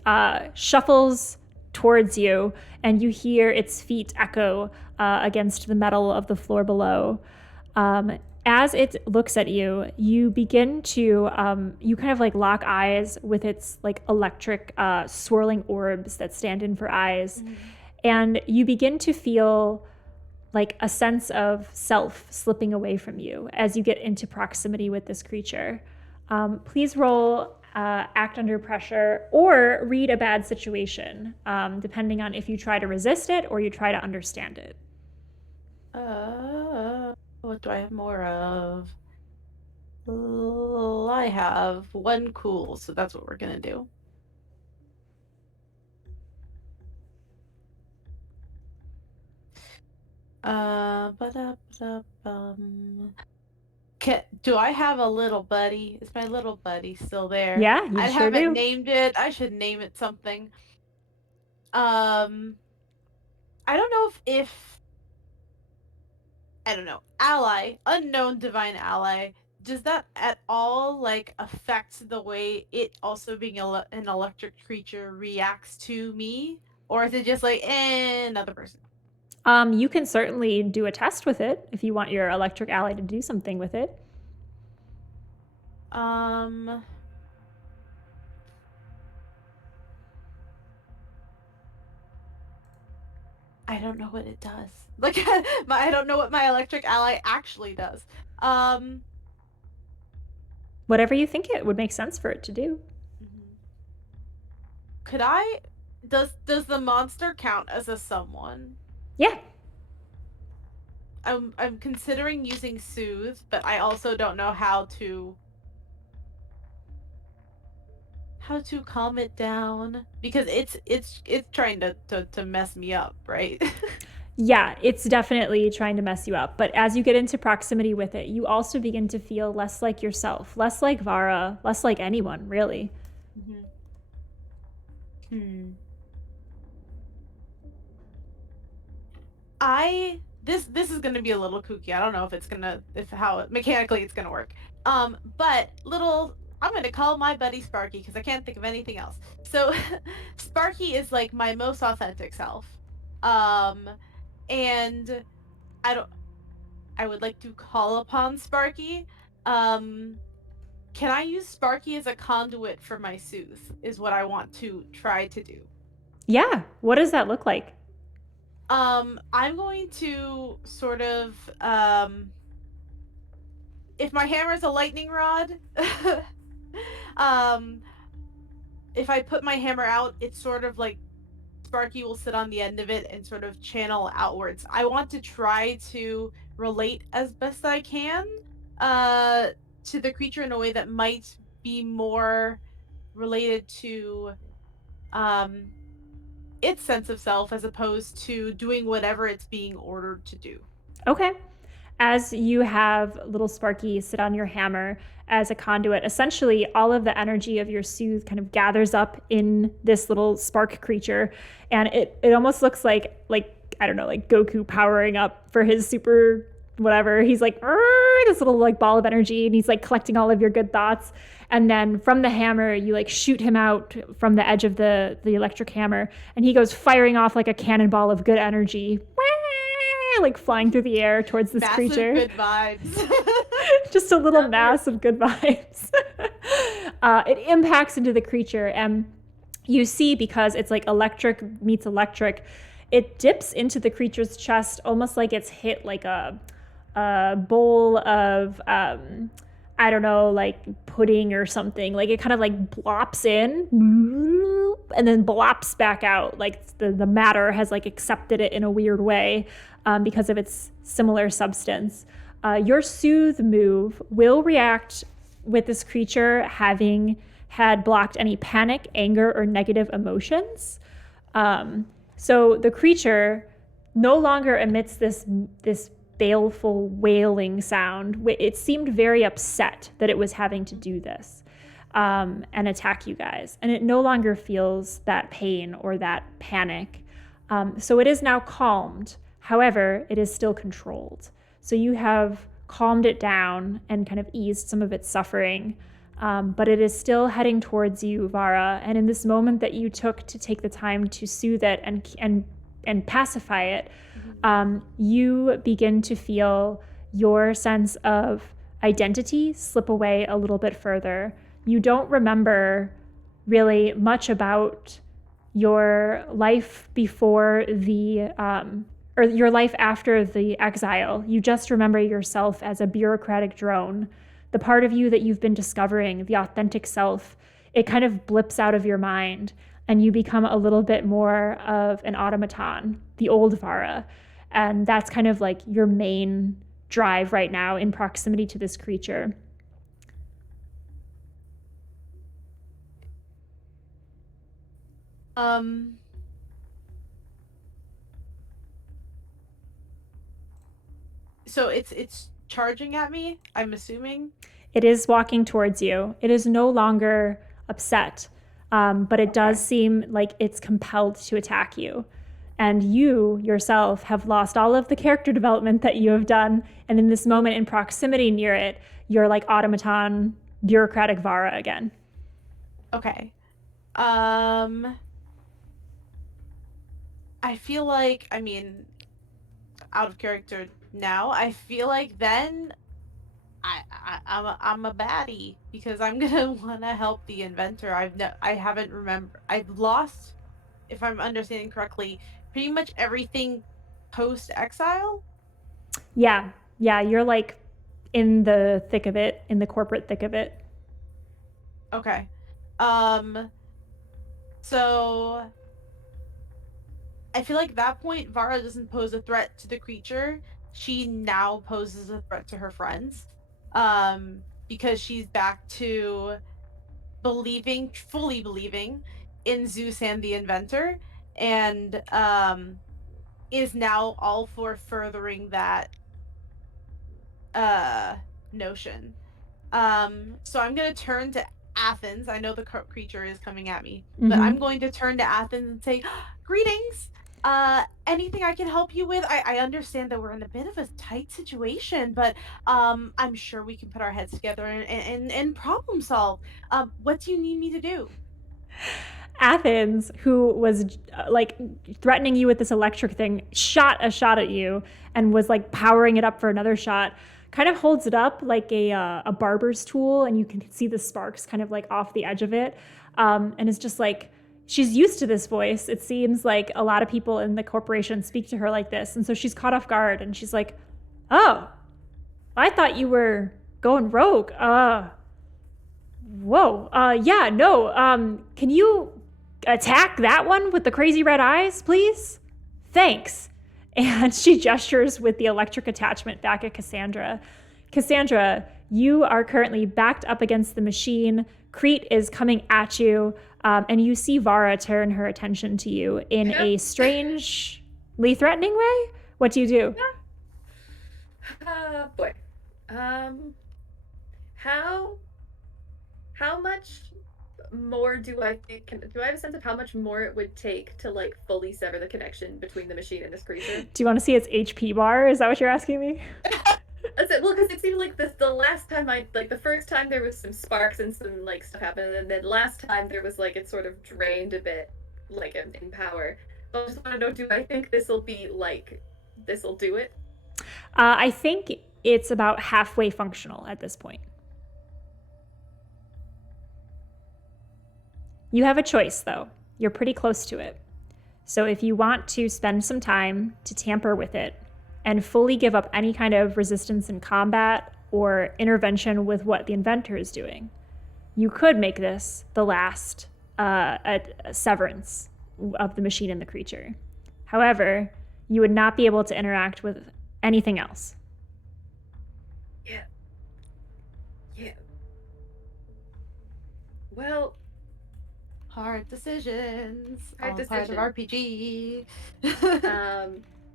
shuffles towards you, and you hear its feet echo against the metal of the floor below. As it looks at you, you begin to, you kind of like lock eyes with its like electric swirling orbs that stand in for eyes. Mm-hmm. And you begin to feel like a sense of self slipping away from you as you get into proximity with this creature. Please roll act under pressure or read a bad situation, depending on if you try to resist it or you try to understand it. What do I have more of? I have 1 cool, so that's what we're gonna do. Do I have a little buddy? Is my little buddy still there? Yeah, you I sure haven't do. named it. I should name it something. I don't know if I don't know. Ally, unknown divine ally. Does that at all like affect the way it also being an electric creature reacts to me, or is it just like another person? You can certainly do a test with it if you want your electric ally to do something with it. I don't know what it does. Like, I don't know what my electric ally actually does. Whatever you think it would make sense for it to do. Could I Does the monster count as a someone? Yeah. I'm considering using soothe, but I also don't know how to calm it down because it's trying to mess me up, right? Yeah, it's definitely trying to mess you up. But as you get into proximity with it, you also begin to feel less like yourself, less like Vara, less like anyone, really. This is gonna be a little kooky. I don't know if how mechanically it's gonna work. But I'm gonna call my buddy Sparky because I can't think of anything else. So Sparky is like my most authentic self. And I would like to call upon Sparky. Can I use Sparky as a conduit for my soothe is what I want to try to do. Yeah. What does that look like? I'm going to sort of if my hammer is a lightning rod, if I put my hammer out, it's sort of like Sparky will sit on the end of it and sort of channel outwards. I want to try to relate as best I can to the creature in a way that might be more related to its sense of self as opposed to doing whatever it's being ordered to do. Okay. As you have little Sparky sit on your hammer as a conduit, essentially all of the energy of your soothe kind of gathers up in this little spark creature. And it almost looks like, I don't know, like Goku powering up for his super whatever. He's like, this little like ball of energy, and he's like collecting all of your good thoughts. And then from the hammer, you like shoot him out from the edge of the electric hammer, and he goes firing off like a cannonball of good energy, like flying through the air towards this Massive creature. Good vibes. Just a little mass of good vibes. It impacts into the creature, and you see, because it's like electric meets electric, it dips into the creature's chest almost like it's hit like a bowl of I don't know, like pudding or something. Like it kind of like blops in and then blops back out. Like the matter has like accepted it in a weird way because of its similar substance. Your soothe move will react with this creature having had blocked any panic, anger, or negative emotions. So the creature no longer emits this baleful wailing sound. It seemed very upset that it was having to do this and attack you guys. And it no longer feels that pain or that panic. So it is now calmed. However, it is still controlled. So you have calmed it down and kind of eased some of its suffering. But it is still heading towards you, Vara. And in this moment that you took to take the time to soothe it and pacify it, you begin to feel your sense of identity slip away a little bit further. You don't remember really much about your life before or your life after the exile. You just remember yourself as a bureaucratic drone. The part of you that you've been discovering, the authentic self, it kind of blips out of your mind, and you become a little bit more of an automaton, the old Vara. And that's kind of like your main drive right now in proximity to this creature. So it's charging at me, I'm assuming. It is walking towards you. It is no longer upset, but it does seem like it's compelled to attack you. And you yourself have lost all of the character development that you have done. And in this moment in proximity near it, you're like automaton, bureaucratic Vara again. Okay. I feel like, out of character now, I feel like then I'm a baddie because I'm gonna want to help the inventor. I've lost, if I'm understanding correctly, pretty much everything post exile. Yeah, you're like in the thick of it, in the corporate thick of it. Okay. So I feel like at that point, Vara doesn't pose a threat to the creature. She now poses a threat to her friends. Because she's back to fully believing in Zeus and the Inventor, and is now all for furthering that notion. So I'm gonna turn to Athens. I know the creature is coming at me, but I'm going to turn to Athens and say, "Greetings. Anything I can help you with? I understand that we're in a bit of a tight situation, but I'm sure we can put our heads together and problem solve. What do you need me to do?" Athens, who was like threatening you with this electric thing, shot a shot at you and was like powering it up for another shot. Kind of holds it up like a barber's tool, and you can see the sparks kind of like off the edge of it. And it's just like, she's used to this voice. It seems like a lot of people in the corporation speak to her like this. And so she's caught off guard, and she's like, "Oh, I thought you were going rogue. Whoa. Yeah, no. Can you attack that one with the crazy red eyes, please? Thanks." And she gestures with the electric attachment back at Cassandra. Cassandra, you are currently backed up against the machine. Crete is coming at you, and you see Vara turn her attention to you in a strangely threatening way. What do you do? Boy. How much more do I think? Do I have a sense of how much more it would take to like fully sever the connection between the machine and this creature? Do you want to see its HP bar? Is that what you're asking me? Well, because it seemed like the last time the first time there was some sparks and some like stuff happened, and then last time there was like it sort of drained a bit, like in power. So I just want to know, do I think this'll do it? I think it's about halfway functional at this point. You have a choice, though. You're pretty close to it. So if you want to spend some time to tamper with it and fully give up any kind of resistance in combat or intervention with what the Inventor is doing, you could make this the last severance of the machine and the creature. However, you would not be able to interact with anything else. Yeah. Well... Hard decisions. Hard Part of RPG.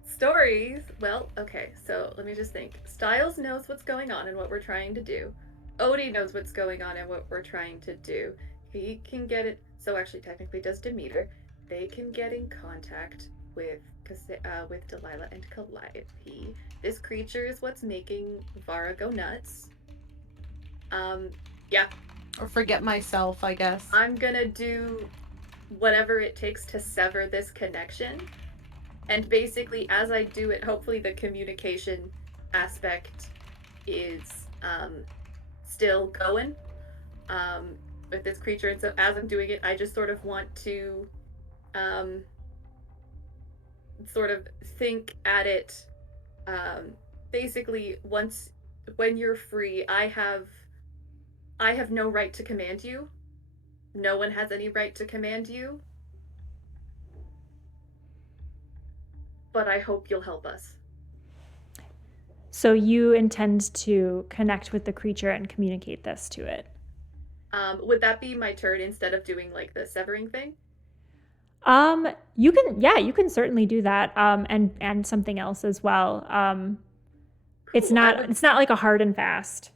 Stories. Well, okay, so let me just think. Styles knows what's going on and what we're trying to do. Odie knows what's going on and what we're trying to do. He can get it. So actually, technically, does Demeter. They can get in contact with Delilah and Calliope. This creature is what's making Vara go nuts. Yeah. Or forget myself, I guess. I'm gonna do whatever it takes to sever this connection. And basically, as I do it, hopefully the communication aspect is still going with this creature. And so as I'm doing it, I just sort of want to sort of think at it. Basically, when you're free, I have no right to command you. No one has any right to command you. But I hope you'll help us. So you intend to connect with the creature and communicate this to it? Would that be my turn instead of doing like the severing thing? You can certainly do that. And something else as well. Cool. It's not like a hard and fast.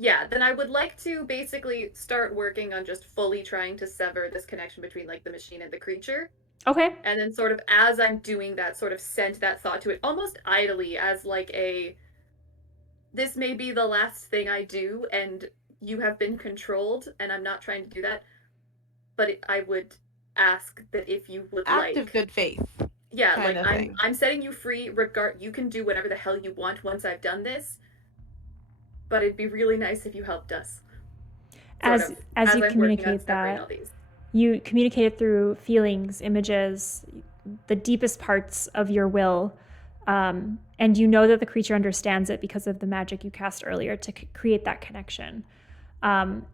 Yeah, then I would like to basically start working on just fully trying to sever this connection between like the machine and the creature. Okay. And then sort of as I'm doing that, sort of send that thought to it almost idly as like this may be the last thing I do and you have been controlled and I'm not trying to do that. But I would ask that if you would Act of good faith. Yeah, like I'm setting you free, you can do whatever the hell you want once I've done this. But it'd be really nice if you helped us. As you communicate that, you communicate it through feelings, images, the deepest parts of your will. And you know that the creature understands it because of the magic you cast earlier to create that connection.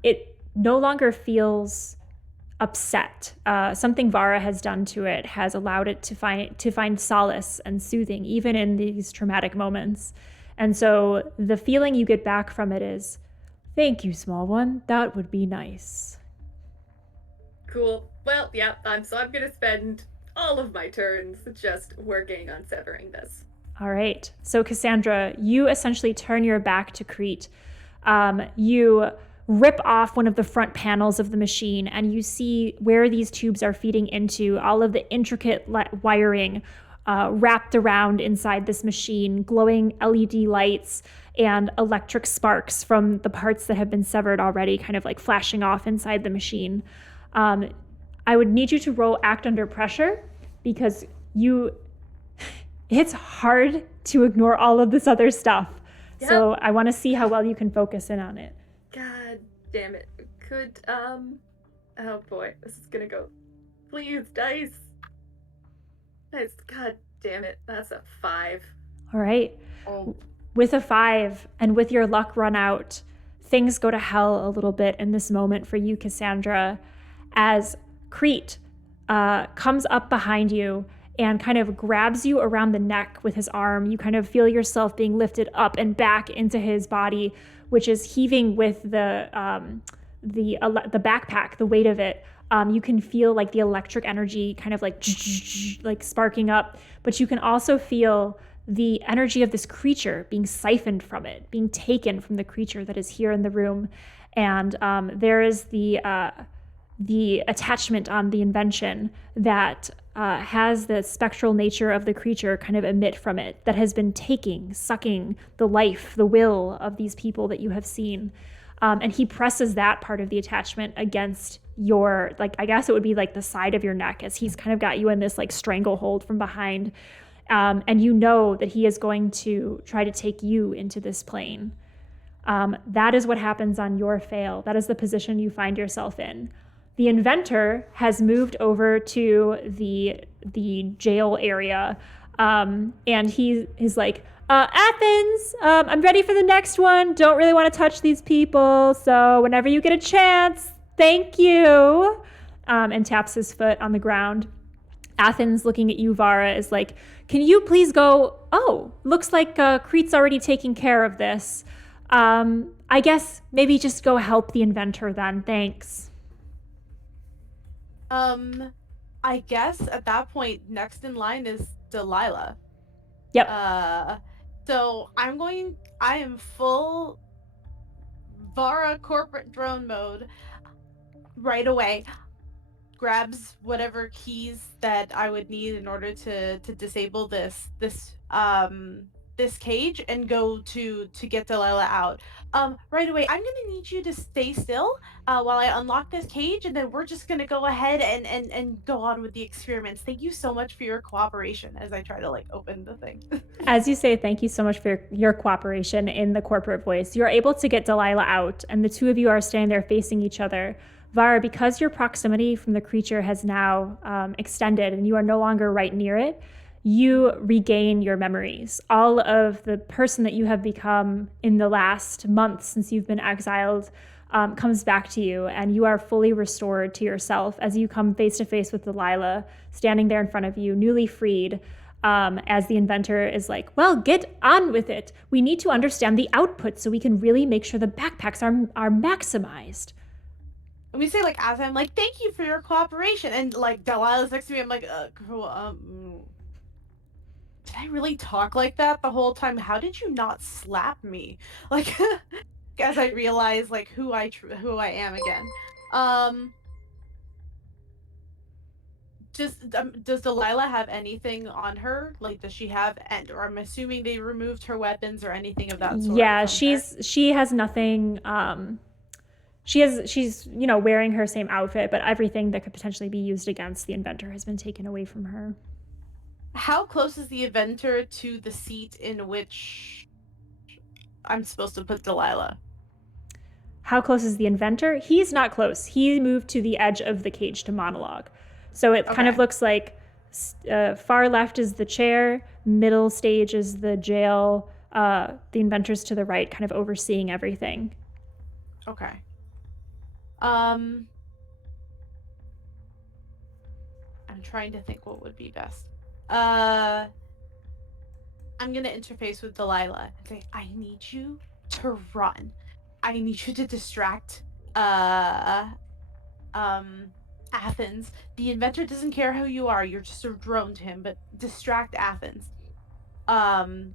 It no longer feels upset. Something Vara has done to it has allowed it to find solace and soothing, even in these traumatic moments. And so the feeling you get back from it is, thank you, small one. That would be nice. Cool. Well, yeah, so I'm gonna spend all of my turns just working on severing this. All right. So Cassandra, you essentially turn your back to Crete. You rip off one of the front panels of the machine, and you see where these tubes are feeding into, all of the intricate wiring wrapped around inside this machine, glowing LED lights and electric sparks from the parts that have been severed already kind of like flashing off inside the machine. I would need you to roll Act Under Pressure, because it's hard to ignore all of this other stuff. Yep. So I want to see how well you can focus in on it. God damn it. Could, oh boy, this is gonna go. Please, dice. Nice. God damn it. That's a 5. All right. Oh. With a 5 and with your luck run out, things go to hell a little bit in this moment for you, Cassandra, as Crete comes up behind you and kind of grabs you around the neck with his arm. You kind of feel yourself being lifted up and back into his body, which is heaving with the backpack, the weight of it. You can feel like the electric energy kind of like sparking up, but you can also feel the energy of this creature being siphoned from it, being taken from the creature that is here in the room. And there is the attachment on the invention that has the spectral nature of the creature kind of emit from it, that has been sucking the life, the will of these people that you have seen. And he presses that part of the attachment against your, like, I guess it would be like the side of your neck, as he's kind of got you in this like stranglehold from behind. And you know that he is going to try to take you into this plane. That is what happens on your fail. That is the position you find yourself in. The inventor has moved over to the jail area, and he's like, Athens, I'm ready for the next one. Don't really want to touch these people, so whenever you get a chance, thank you. And taps his foot on the ground. Athens, looking at you, Vara, is like, can you please go? Oh, looks like Crete's already taking care of this. I guess maybe just go help the inventor then. Thanks. I guess at that point, next in line is Delilah. Yep. So I am full Vara corporate drone mode right away. Grabs whatever keys that I would need in order to disable this cage and go to get Delilah out. Right away, I'm gonna need you to stay still while I unlock this cage, and then we're just gonna go ahead and go on with the experiments. Thank you so much for your cooperation as I try to like open the thing. As you say, thank you so much for your cooperation in the corporate voice. You're able to get Delilah out, and the two of you are standing there facing each other. Vara, because your proximity from the creature has now extended and you are no longer right near it, you regain your memories. All of the person that you have become in the last month since you've been exiled comes back to you, and you are fully restored to yourself as you come face to face with Delilah, standing there in front of you, newly freed, as the inventor is like, well, get on with it. We need to understand the output so we can really make sure the backpacks are maximized. Let me say, like, as I'm like, thank you for your cooperation, and like Delilah's next to me, I'm like, did I really talk like that the whole time? How did you not slap me? Like, as I realize like who I am again. Does Delilah have anything on her? Like, does she have, or I'm assuming they removed her weapons or anything of that sort? Yeah, she has nothing. She's wearing her same outfit, but everything that could potentially be used against the inventor has been taken away from her. How close is the inventor to the seat in which I'm supposed to put Delilah? How close is the inventor? He's not close. He moved to the edge of the cage to monologue. So it kind of looks like far left is the chair, middle stage is the jail, the inventor's to the right, kind of overseeing everything. Okay. trying to think what would be best. I'm gonna interface with Delilah and say, I need you to run. I need you to distract Athens. The inventor doesn't care who you are, you're just a drone to him, but distract Athens. And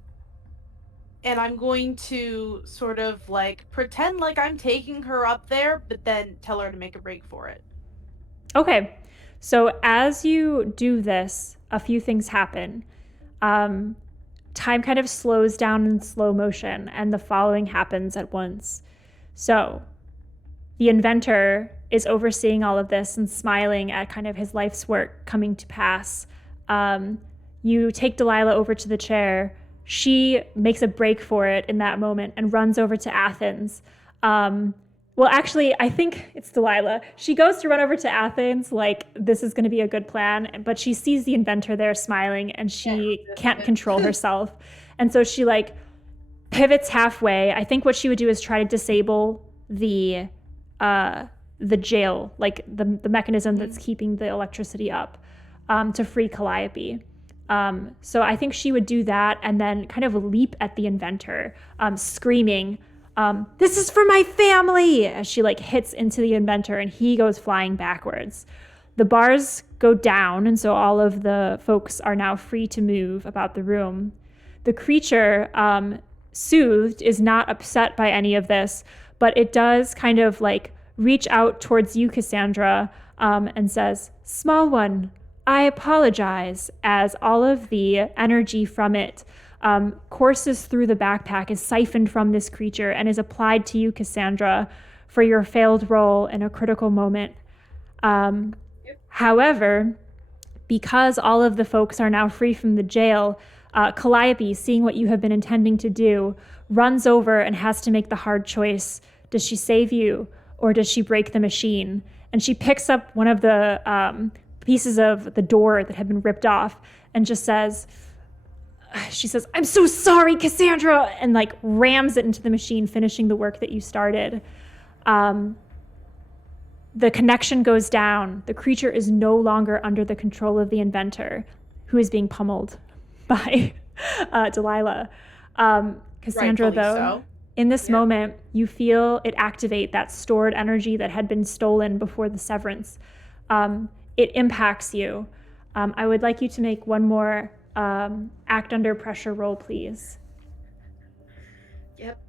I'm going to sort of like pretend like I'm taking her up there, but then tell her to make a break for it. Okay. So as you do this, a few things happen. Time kind of slows down in slow motion, and the following happens at once. So the inventor is overseeing all of this and smiling at kind of his life's work coming to pass. You take Delilah over to the chair. She makes a break for it in that moment and runs over to Athens. Well, actually, I think it's Delilah. She goes to run over to Athens like this is going to be a good plan, but she sees the inventor there smiling and she can't control herself. And so she like pivots halfway. I think what she would do is try to disable the jail, like the mechanism that's keeping the electricity up, to free Calliope. So I think she would do that and then kind of leap at the inventor, screaming, this is for my family, as she like hits into the inventor and he goes flying backwards. The bars go down, and so all of the folks are now free to move about the room. The creature, soothed, is not upset by any of this, but it does kind of like reach out towards you, Cassandra, and says, small one, I apologize, as all of the energy from it courses through the backpack, is siphoned from this creature, and is applied to you, Cassandra, for your failed roll in a critical moment. However, because all of the folks are now free from the jail, Calliope, seeing what you have been intending to do, runs over and has to make the hard choice. Does she save you, or does she break the machine? And she picks up one of the pieces of the door that had been ripped off and just says, I'm so sorry, Cassandra, and like rams it into the machine, finishing the work that you started. The connection goes down. The creature is no longer under the control of the inventor, who is being pummeled by Delilah. Cassandra, Rightfully though, so. in this moment, you feel it activate that stored energy that had been stolen before the severance. It impacts you. I would like you to make one more act under pressure roll, please. Yep.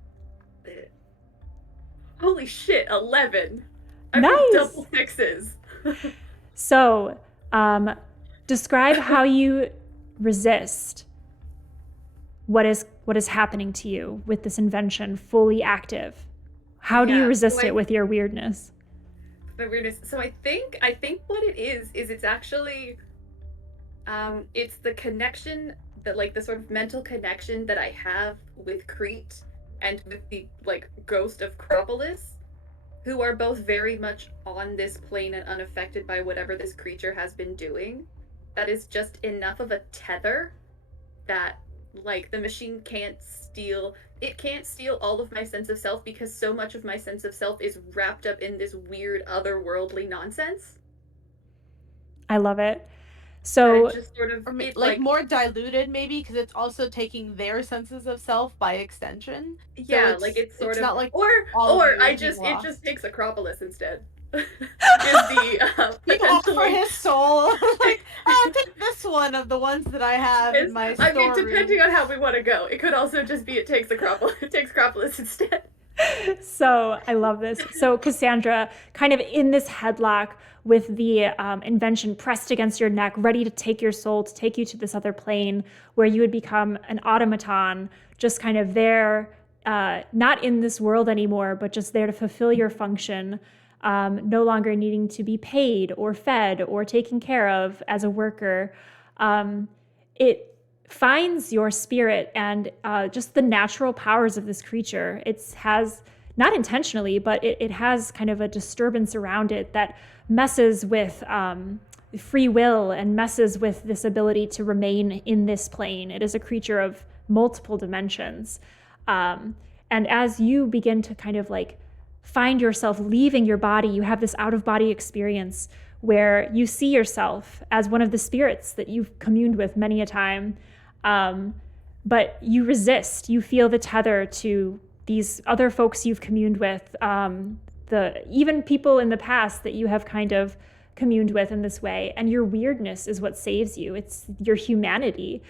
Holy shit, 11. I've Nice. got double sixes. So, describe how you resist what is happening to you with this invention fully active. How do you resist it with your weirdness? My weirdness. So I think what it is it's actually it's the connection that like the sort of mental connection that I have with Crete and with the like ghost of Acropolis, who are both very much on this plane and unaffected by whatever this creature has been doing. That is just enough of a tether that like the machine can't steal all of my sense of self, because so much of my sense of self is wrapped up in this weird otherworldly nonsense. I love it. So just sort of like more diluted maybe, because it's also taking their senses of self by extension. Yeah, so it's sort of not like or it just takes Acropolis instead. Is the for his soul. Like, I'll take this one of the ones that I have in my storeroom. I mean, depending on how we want to go, it could also just be it takes Acropolis instead. So I love this. So Cassandra, kind of in this headlock with the invention pressed against your neck, ready to take your soul, to take you to this other plane where you would become an automaton, just kind of there, not in this world anymore, but just there to fulfill your function, no longer needing to be paid or fed or taken care of as a worker. It finds your spirit and just the natural powers of this creature. It has, not intentionally, but it has kind of a disturbance around it that messes with free will and messes with this ability to remain in this plane. It is a creature of multiple dimensions. And as you begin to kind of like find yourself leaving your body, you have this out-of-body experience where you see yourself as one of the spirits that you've communed with many a time. But you resist. You feel the tether to these other folks you've communed with, even people in the past that you have kind of communed with in this way. And your weirdness is what saves you. It's your humanity.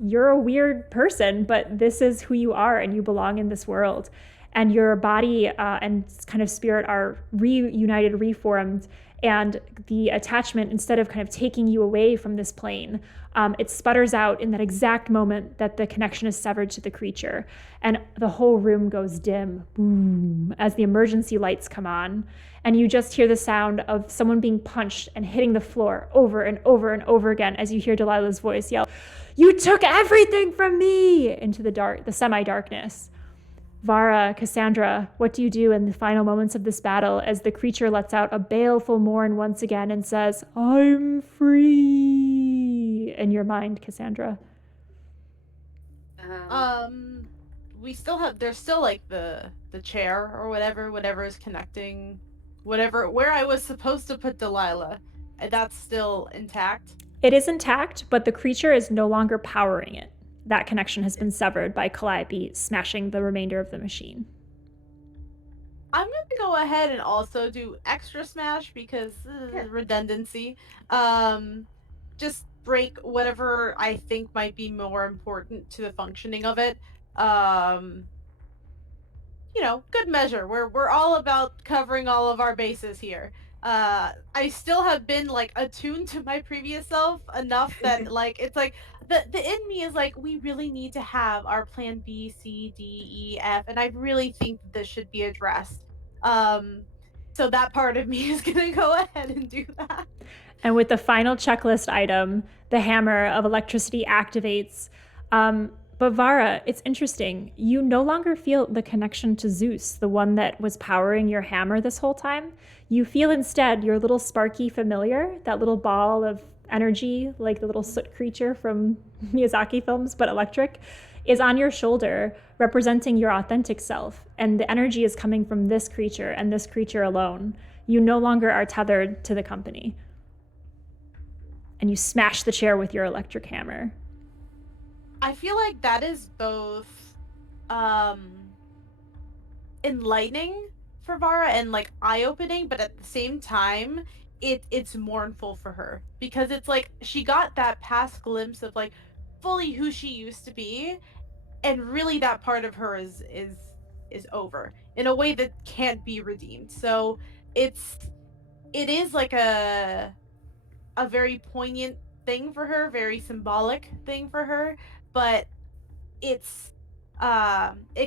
You're a weird person, but this is who you are, and you belong in this world. And your body and kind of spirit are reunited, reformed. And the attachment, instead of kind of taking you away from this plane, it sputters out in that exact moment that the connection is severed to the creature. And the whole room goes dim, boom, as the emergency lights come on. And you just hear the sound of someone being punched and hitting the floor over and over and over again as you hear Delilah's voice yell, "You took everything from me!" into the semi-darkness. Vara, Cassandra, what do you do in the final moments of this battle as the creature lets out a baleful mourn once again and says, "I'm free," in your mind, Cassandra? There's still like the chair or whatever is connecting, where I was supposed to put Delilah. That's still intact? It is intact, but the creature is no longer powering it. That connection has been severed by Calliope smashing the remainder of the machine. I'm going to go ahead and also do extra smash because redundancy. Just break whatever I think might be more important to the functioning of it. Good measure. We're all about covering all of our bases here. I still have been like attuned to my previous self enough that like it's like the in me is like, we really need to have our plan B, C, D, E, F, and I really think this should be addressed. So that part of me is gonna go ahead and do that. And with the final checklist item, the hammer of electricity activates. But Vara, it's interesting. You no longer feel the connection to Zeus, the one that was powering your hammer this whole time. You feel instead your little sparky familiar, that little ball of energy, like the little soot creature from Miyazaki films, but electric, is on your shoulder, representing your authentic self. And the energy is coming from this creature and this creature alone. You no longer are tethered to the company. And you smash the chair with your electric hammer. I feel like that is both enlightening for Vara and like eye-opening, but at the same time it's mournful for her, because it's like she got that past glimpse of like fully who she used to be, and really that part of her is over in a way that can't be redeemed. So it is like a very poignant thing for her, very symbolic thing for her, but it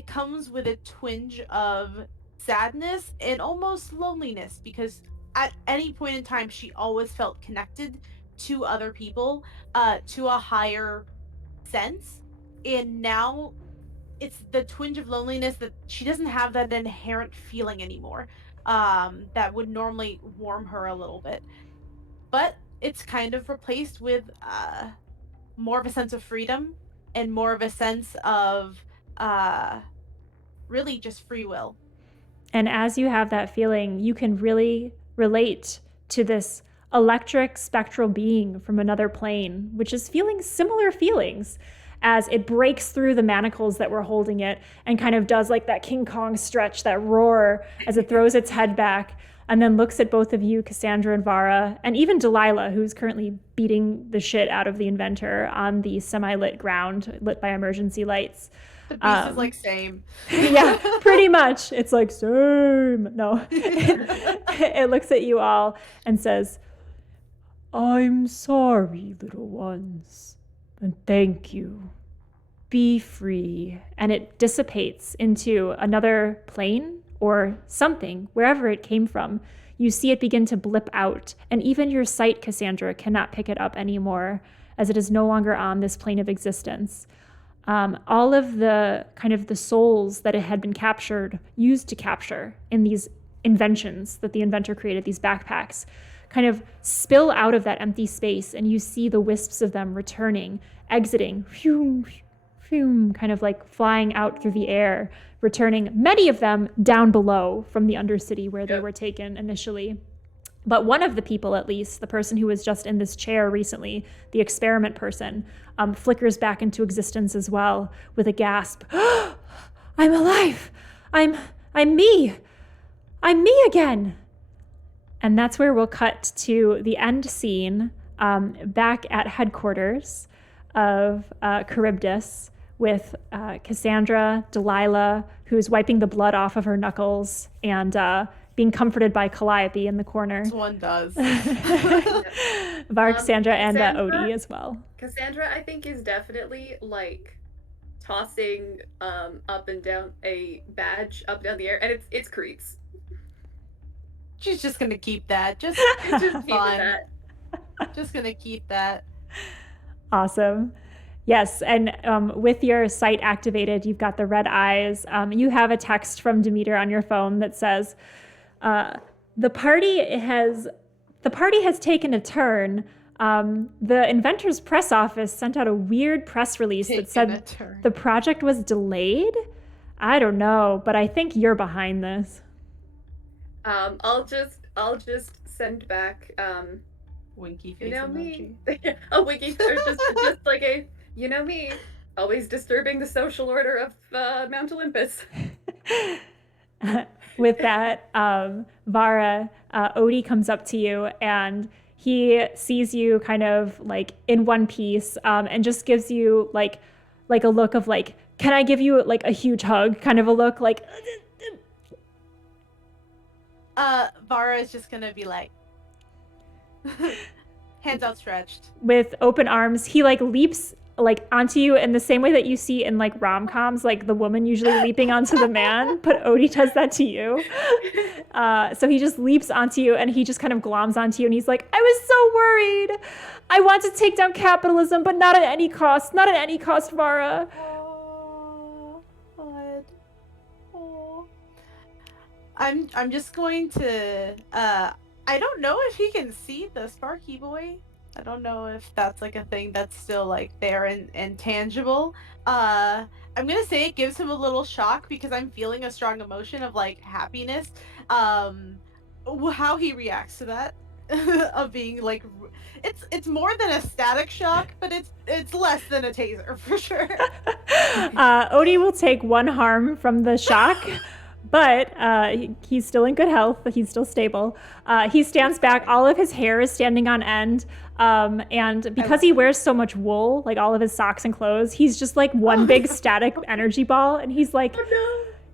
comes with a twinge of sadness and almost loneliness, because at any point in time she always felt connected to other people, to a higher sense, and now it's the twinge of loneliness that she doesn't have that inherent feeling anymore, that would normally warm her a little bit, but it's kind of replaced with more of a sense of freedom and more of a sense of really just free will. And as you have that feeling, you can really relate to this electric spectral being from another plane, which is feeling similar feelings as it breaks through the manacles that were holding it and kind of does like that King Kong stretch, that roar as it throws its head back, and then looks at both of you, Cassandra and Vara, and even Delilah, who's currently beating the shit out of the Inventor on the semi-lit ground, lit by emergency lights. The beast is like, same. Yeah, pretty much. It's like, same. No. It looks at you all and says, "I'm sorry, little ones, and thank you. Be free." And it dissipates into another plane or something, wherever it came from. You see it begin to blip out, and even your sight, Cassandra, cannot pick it up anymore, as it is no longer on this plane of existence. All of the kind of the souls that it had been used to capture in these inventions that the inventor created, these backpacks, kind of spill out of that empty space, and you see the wisps of them returning, exiting, phew, phew, kind of like flying out through the air, returning, many of them down below from the Undercity where they were taken initially. But one of the people, at least, the person who was just in this chair recently, the experiment person, flickers back into existence as well with a gasp. I'm alive! I'm me! I'm me again! And that's where we'll cut to the end scene, back at headquarters of Charybdis with Cassandra, Delilah, who's wiping the blood off of her knuckles, and being comforted by Calliope in the corner. This one does. Var, Cassandra, and Odie as well. Cassandra, I think, is definitely like tossing up and down a badge up and down the air, and it's Creed's. She's just gonna keep that. Just Keep fun. that. Just gonna keep that. Awesome. Yes, and with your sight activated, you've got the red eyes. You have a text from Demeter on your phone that says, "The party has taken a turn. The Inventor's press office sent out a weird press release that said the project was delayed. I don't know, but I think you're behind this." I'll just send back Winky face me. emoji. A winky, or just like a me, always disturbing the social order of Mount Olympus. With that, Vara, Odie comes up to you and he sees you kind of like in one piece, and just gives you like a look of like, can I give you like a huge hug kind of a look, like. Vara is just gonna be like, hands outstretched. With open arms, he like leaps like onto you in the same way that you see in like rom-coms, like the woman usually leaping onto the man, but Odie does that to you. So he just leaps onto you and he just kind of gloms onto you and he's like, I was so worried. I want to take down capitalism, but not at any cost. Not at any cost, Vara. Oh, God. Oh. I'm just going to I don't know if he can see the Sparky Boy. I don't know if that's like a thing that's still like there and tangible. I'm gonna say it gives him a little shock because I'm feeling a strong emotion of like happiness. How he reacts to that of being like, it's more than a static shock, but it's less than a taser for sure. Odie will take one harm from the shock. But he's still in good health. He's still stable. He stands back. All of his hair is standing on end. And because he wears so much wool, like all of his socks and clothes, he's just like one big static energy ball. And he's like,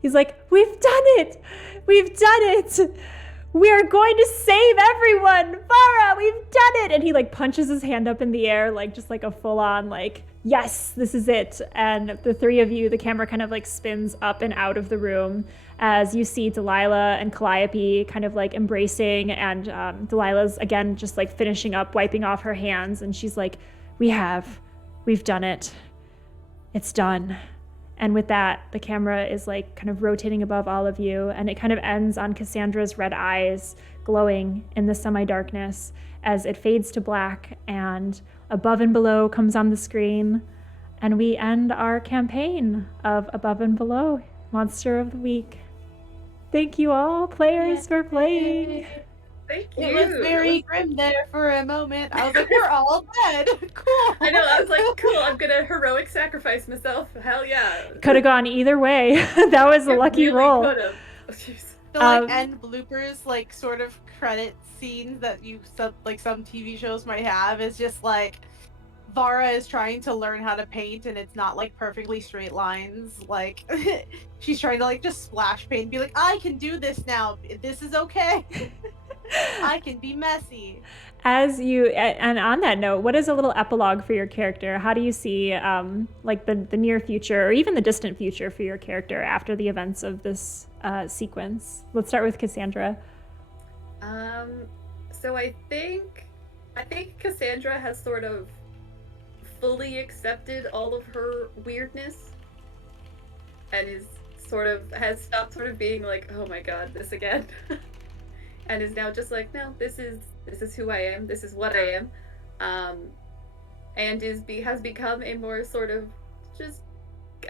we've done it. We've done it. We are going to save everyone. Vara, we've done it. And he like punches his hand up in the air, like just like a full on like, yes, this is it. And the three of you, the camera kind of like spins up and out of the room as you see Delilah and Calliope kind of like embracing, and Delilah's again just like finishing up, wiping off her hands, and she's like, we've done it. It's done. And with that, the camera is like kind of rotating above all of you, and it kind of ends on Cassandra's red eyes glowing in the semi-darkness as it fades to black, and Above and Below comes on the screen, and we end our campaign of Above and Below, Monster of the Week. Thank you all, players, for playing. Thank you. It was very grim there for a moment. I was like, we're all dead. Cool. I know, I was like, cool, I'm gonna heroic sacrifice myself. Hell yeah. Could have gone either way. That was a lucky really roll. Could've. Oh, jeez. The like end bloopers, like sort of credit scenes that some TV shows might have, is just like Vara is trying to learn how to paint and it's not like perfectly straight lines. Like she's trying to like just splash paint and be like, I can do this now. This is okay. I can be messy. And on that note, what is a little epilogue for your character? How do you see like the near future or even the distant future for your character after the events of this sequence? Let's start with Cassandra. So I think Cassandra has sort of fully accepted all of her weirdness and has stopped sort of being like, oh my god, this again. And is now just like, no, this is who I am, this is what I am. And has become a more sort of just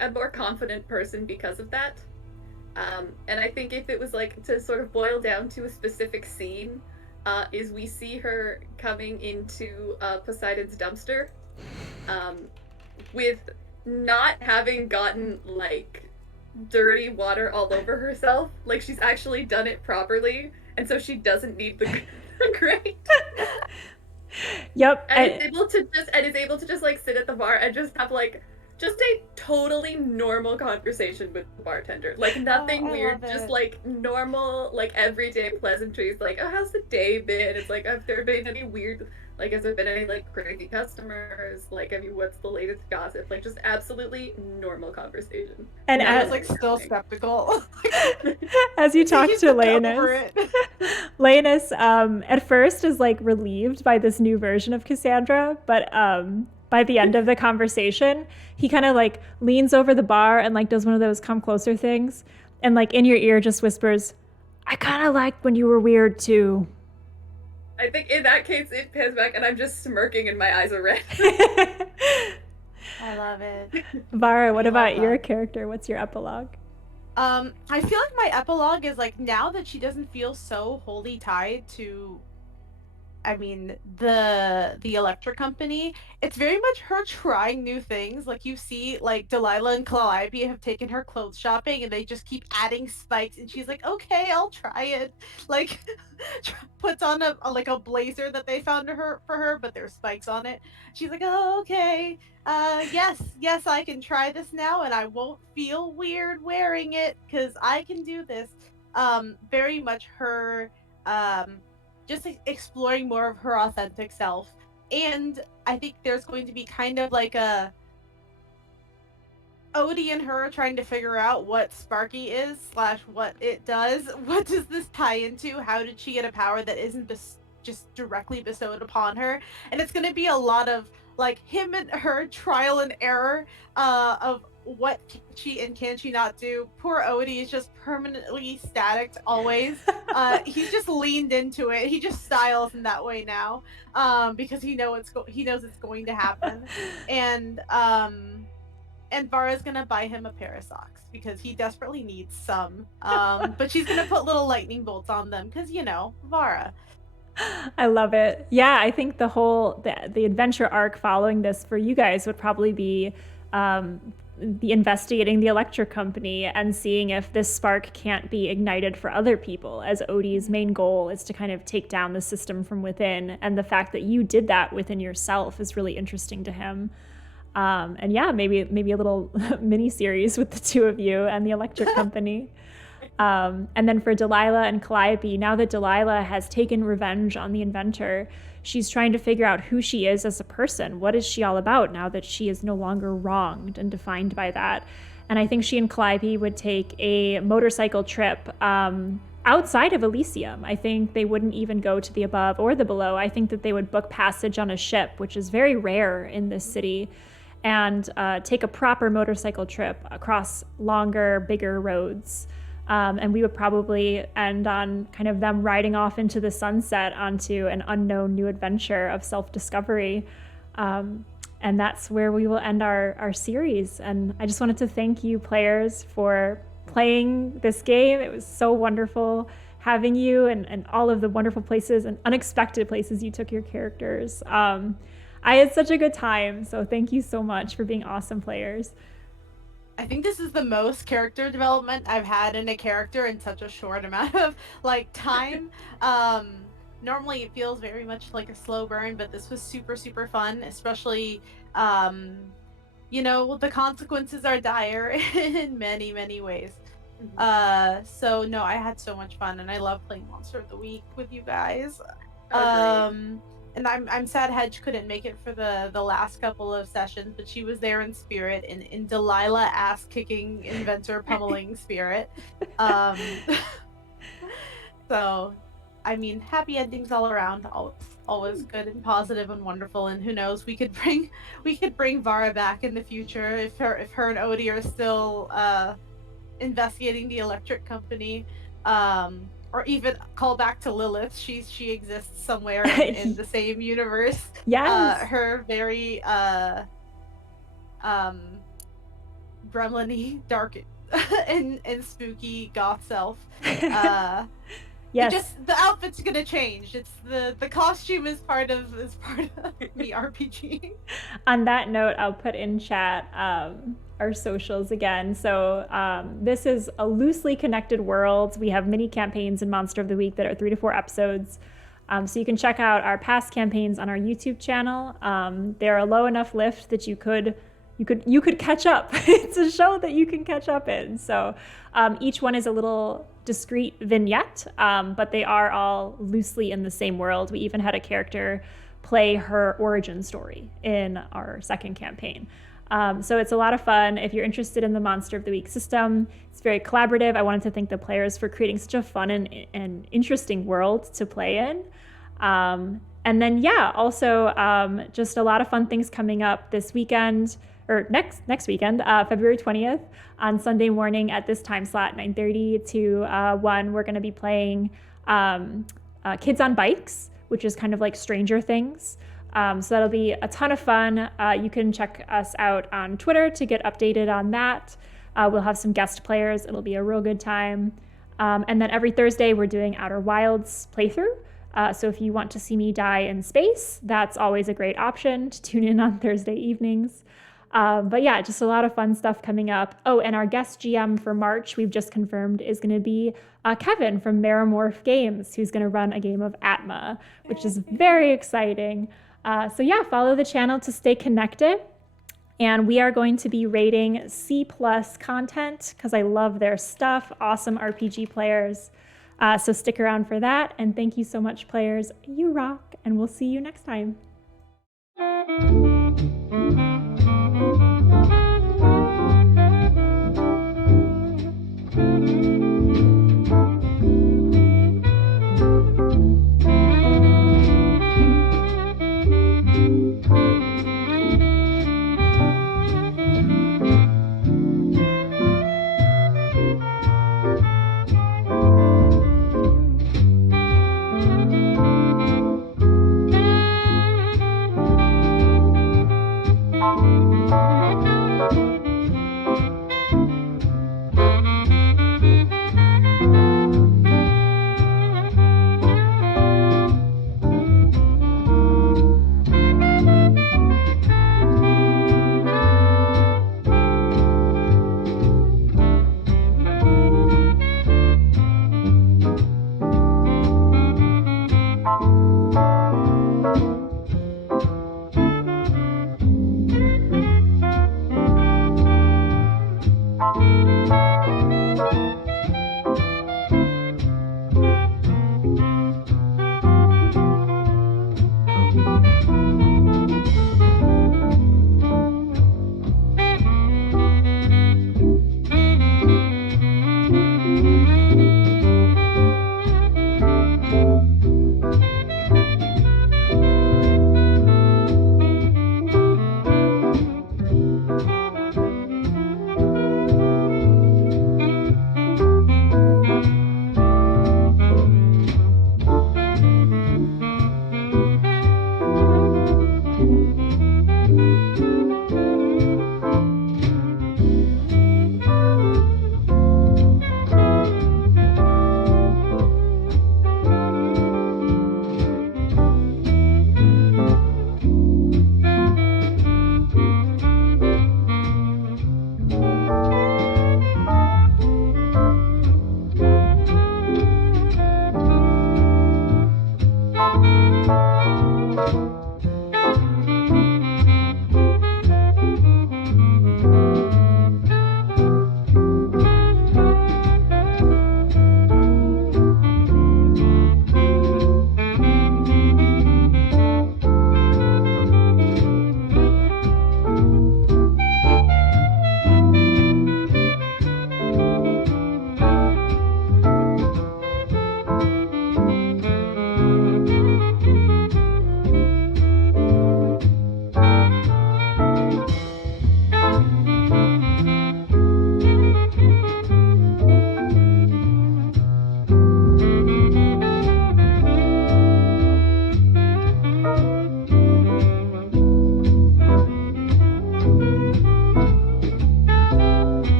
a more confident person because of that. And I think if it was like to sort of boil down to a specific scene, is we see her coming into Poseidon's dumpster, with not having gotten like dirty water all over herself. Like she's actually done it properly, and so she doesn't need the grate. Yep. And is able to just like sit at the bar and just have like just a totally normal conversation with the bartender. Like nothing weird, just like normal, like everyday pleasantries. Like, oh, how's the day been? It's like, have there been any weird, like, has there been any like crazy customers? Like, what's the latest gossip? Like, just absolutely normal conversation. And I as was like still skeptical. as you talk to Leonus, at first is like relieved by this new version of Cassandra, but by the end of the conversation, he kind of like leans over the bar and like does one of those come closer things, and like in your ear just whispers, "I kind of liked when you were weird too." I think in that case it pans back and I'm just smirking and my eyes are red. I love it. Vara, what about your character? What's your epilogue? I feel like my epilogue is like, now that she doesn't feel so wholly tied to, I mean, the electric company, it's very much her trying new things. Like you see, like Delilah and Calliope have taken her clothes shopping and they just keep adding spikes, and she's like, okay, I'll try it. Like puts on a blazer that they found for her, but there's spikes on it. She's like, oh, okay. Yes, I can try this now and I won't feel weird wearing it because I can do this. Very much her just exploring more of her authentic self. And I think there's going to be kind of like a Odie and her trying to figure out what Sparky is / what it does. What does this tie into? How did she get a power that isn't just directly bestowed upon her? And it's going to be a lot of like him and her trial and error of what she and can she not do. Poor Odie is just permanently static always. He's just leaned into it. He just styles in that way now, because he knows it's going to happen. And Vara's gonna buy him a pair of socks because he desperately needs some. But she's gonna put little lightning bolts on them because, Vara. I love it. Yeah, I think the adventure arc following this for you guys would probably be the investigating the electric company and seeing if this spark can't be ignited for other people, as Odie's main goal is to kind of take down the system from within. And the fact that you did that within yourself is really interesting to him. And yeah, maybe a little mini series with the two of you and the electric company. And then for Delilah and Calliope, now that Delilah has taken revenge on the Inventor, she's trying to figure out who she is as a person. What is she all about now that she is no longer wronged and defined by that? And I think she and Calliope would take a motorcycle trip outside of Elysium. I think they wouldn't even go to the above or the below. I think that they would book passage on a ship, which is very rare in this city, and take a proper motorcycle trip across longer, bigger roads. And we would probably end on kind of them riding off into the sunset onto an unknown new adventure of self-discovery. And that's where we will end our series. And I just wanted to thank you players for playing this game. It was so wonderful having you and all of the wonderful places and unexpected places you took your characters. I had such a good time. So thank you so much for being awesome players. I think this is the most character development I've had in a character in such a short amount of time. Normally it feels very much like a slow burn, but this was super, super fun, especially, the consequences are dire in many, many ways. So no, I had so much fun and I love playing Monster of the Week with you guys. And I'm sad Hedge couldn't make it for the last couple of sessions, but she was there in spirit, in Delilah ass-kicking, Inventor pummeling spirit. So, I mean, happy endings all around. Always good and positive and wonderful. And who knows, we could bring Vara back in the future if her and Odie are still investigating the electric company. Or even call back to Lilith. She exists somewhere in the same universe. Yes. Her very gremlin-y, dark and spooky goth self. Yes. The outfit's gonna change. It's the costume is part of the RPG. On that note, I'll put in chat our socials again. So this is a loosely connected world. We have mini campaigns in Monster of the Week that are 3 to 4 episodes. So you can check out our past campaigns on our YouTube channel. They're a low enough lift that you could catch up. It's a show that you can catch up in. So each one is a little discrete vignette, but they are all loosely in the same world. We even had a character play her origin story in our second campaign. So it's a lot of fun. If you're interested in the Monster of the Week system, it's very collaborative. I wanted to thank the players for creating such a fun and interesting world to play in. And then, yeah, also just a lot of fun things coming up this weekend, or next weekend, February 20th, on Sunday morning at this time slot, 9:30 to 1. We're going to be playing Kids on Bikes, which is kind of like Stranger Things. So that'll be a ton of fun. You can check us out on Twitter to get updated on that. We'll have some guest players. It'll be a real good time. And then every Thursday, we're doing Outer Wilds playthrough. So if you want to see me die in space, that's always a great option to tune in on Thursday evenings. But yeah, just a lot of fun stuff coming up. Oh, and our guest GM for March, we've just confirmed, is going to be Kevin from Meramorph Games, who's going to run a game of Atma, which is very exciting. So yeah, follow the channel to stay connected. And we are going to be rating C+ content because I love their stuff. Awesome RPG players. So stick around for that. And thank you so much, players. You rock. And we'll see you next time.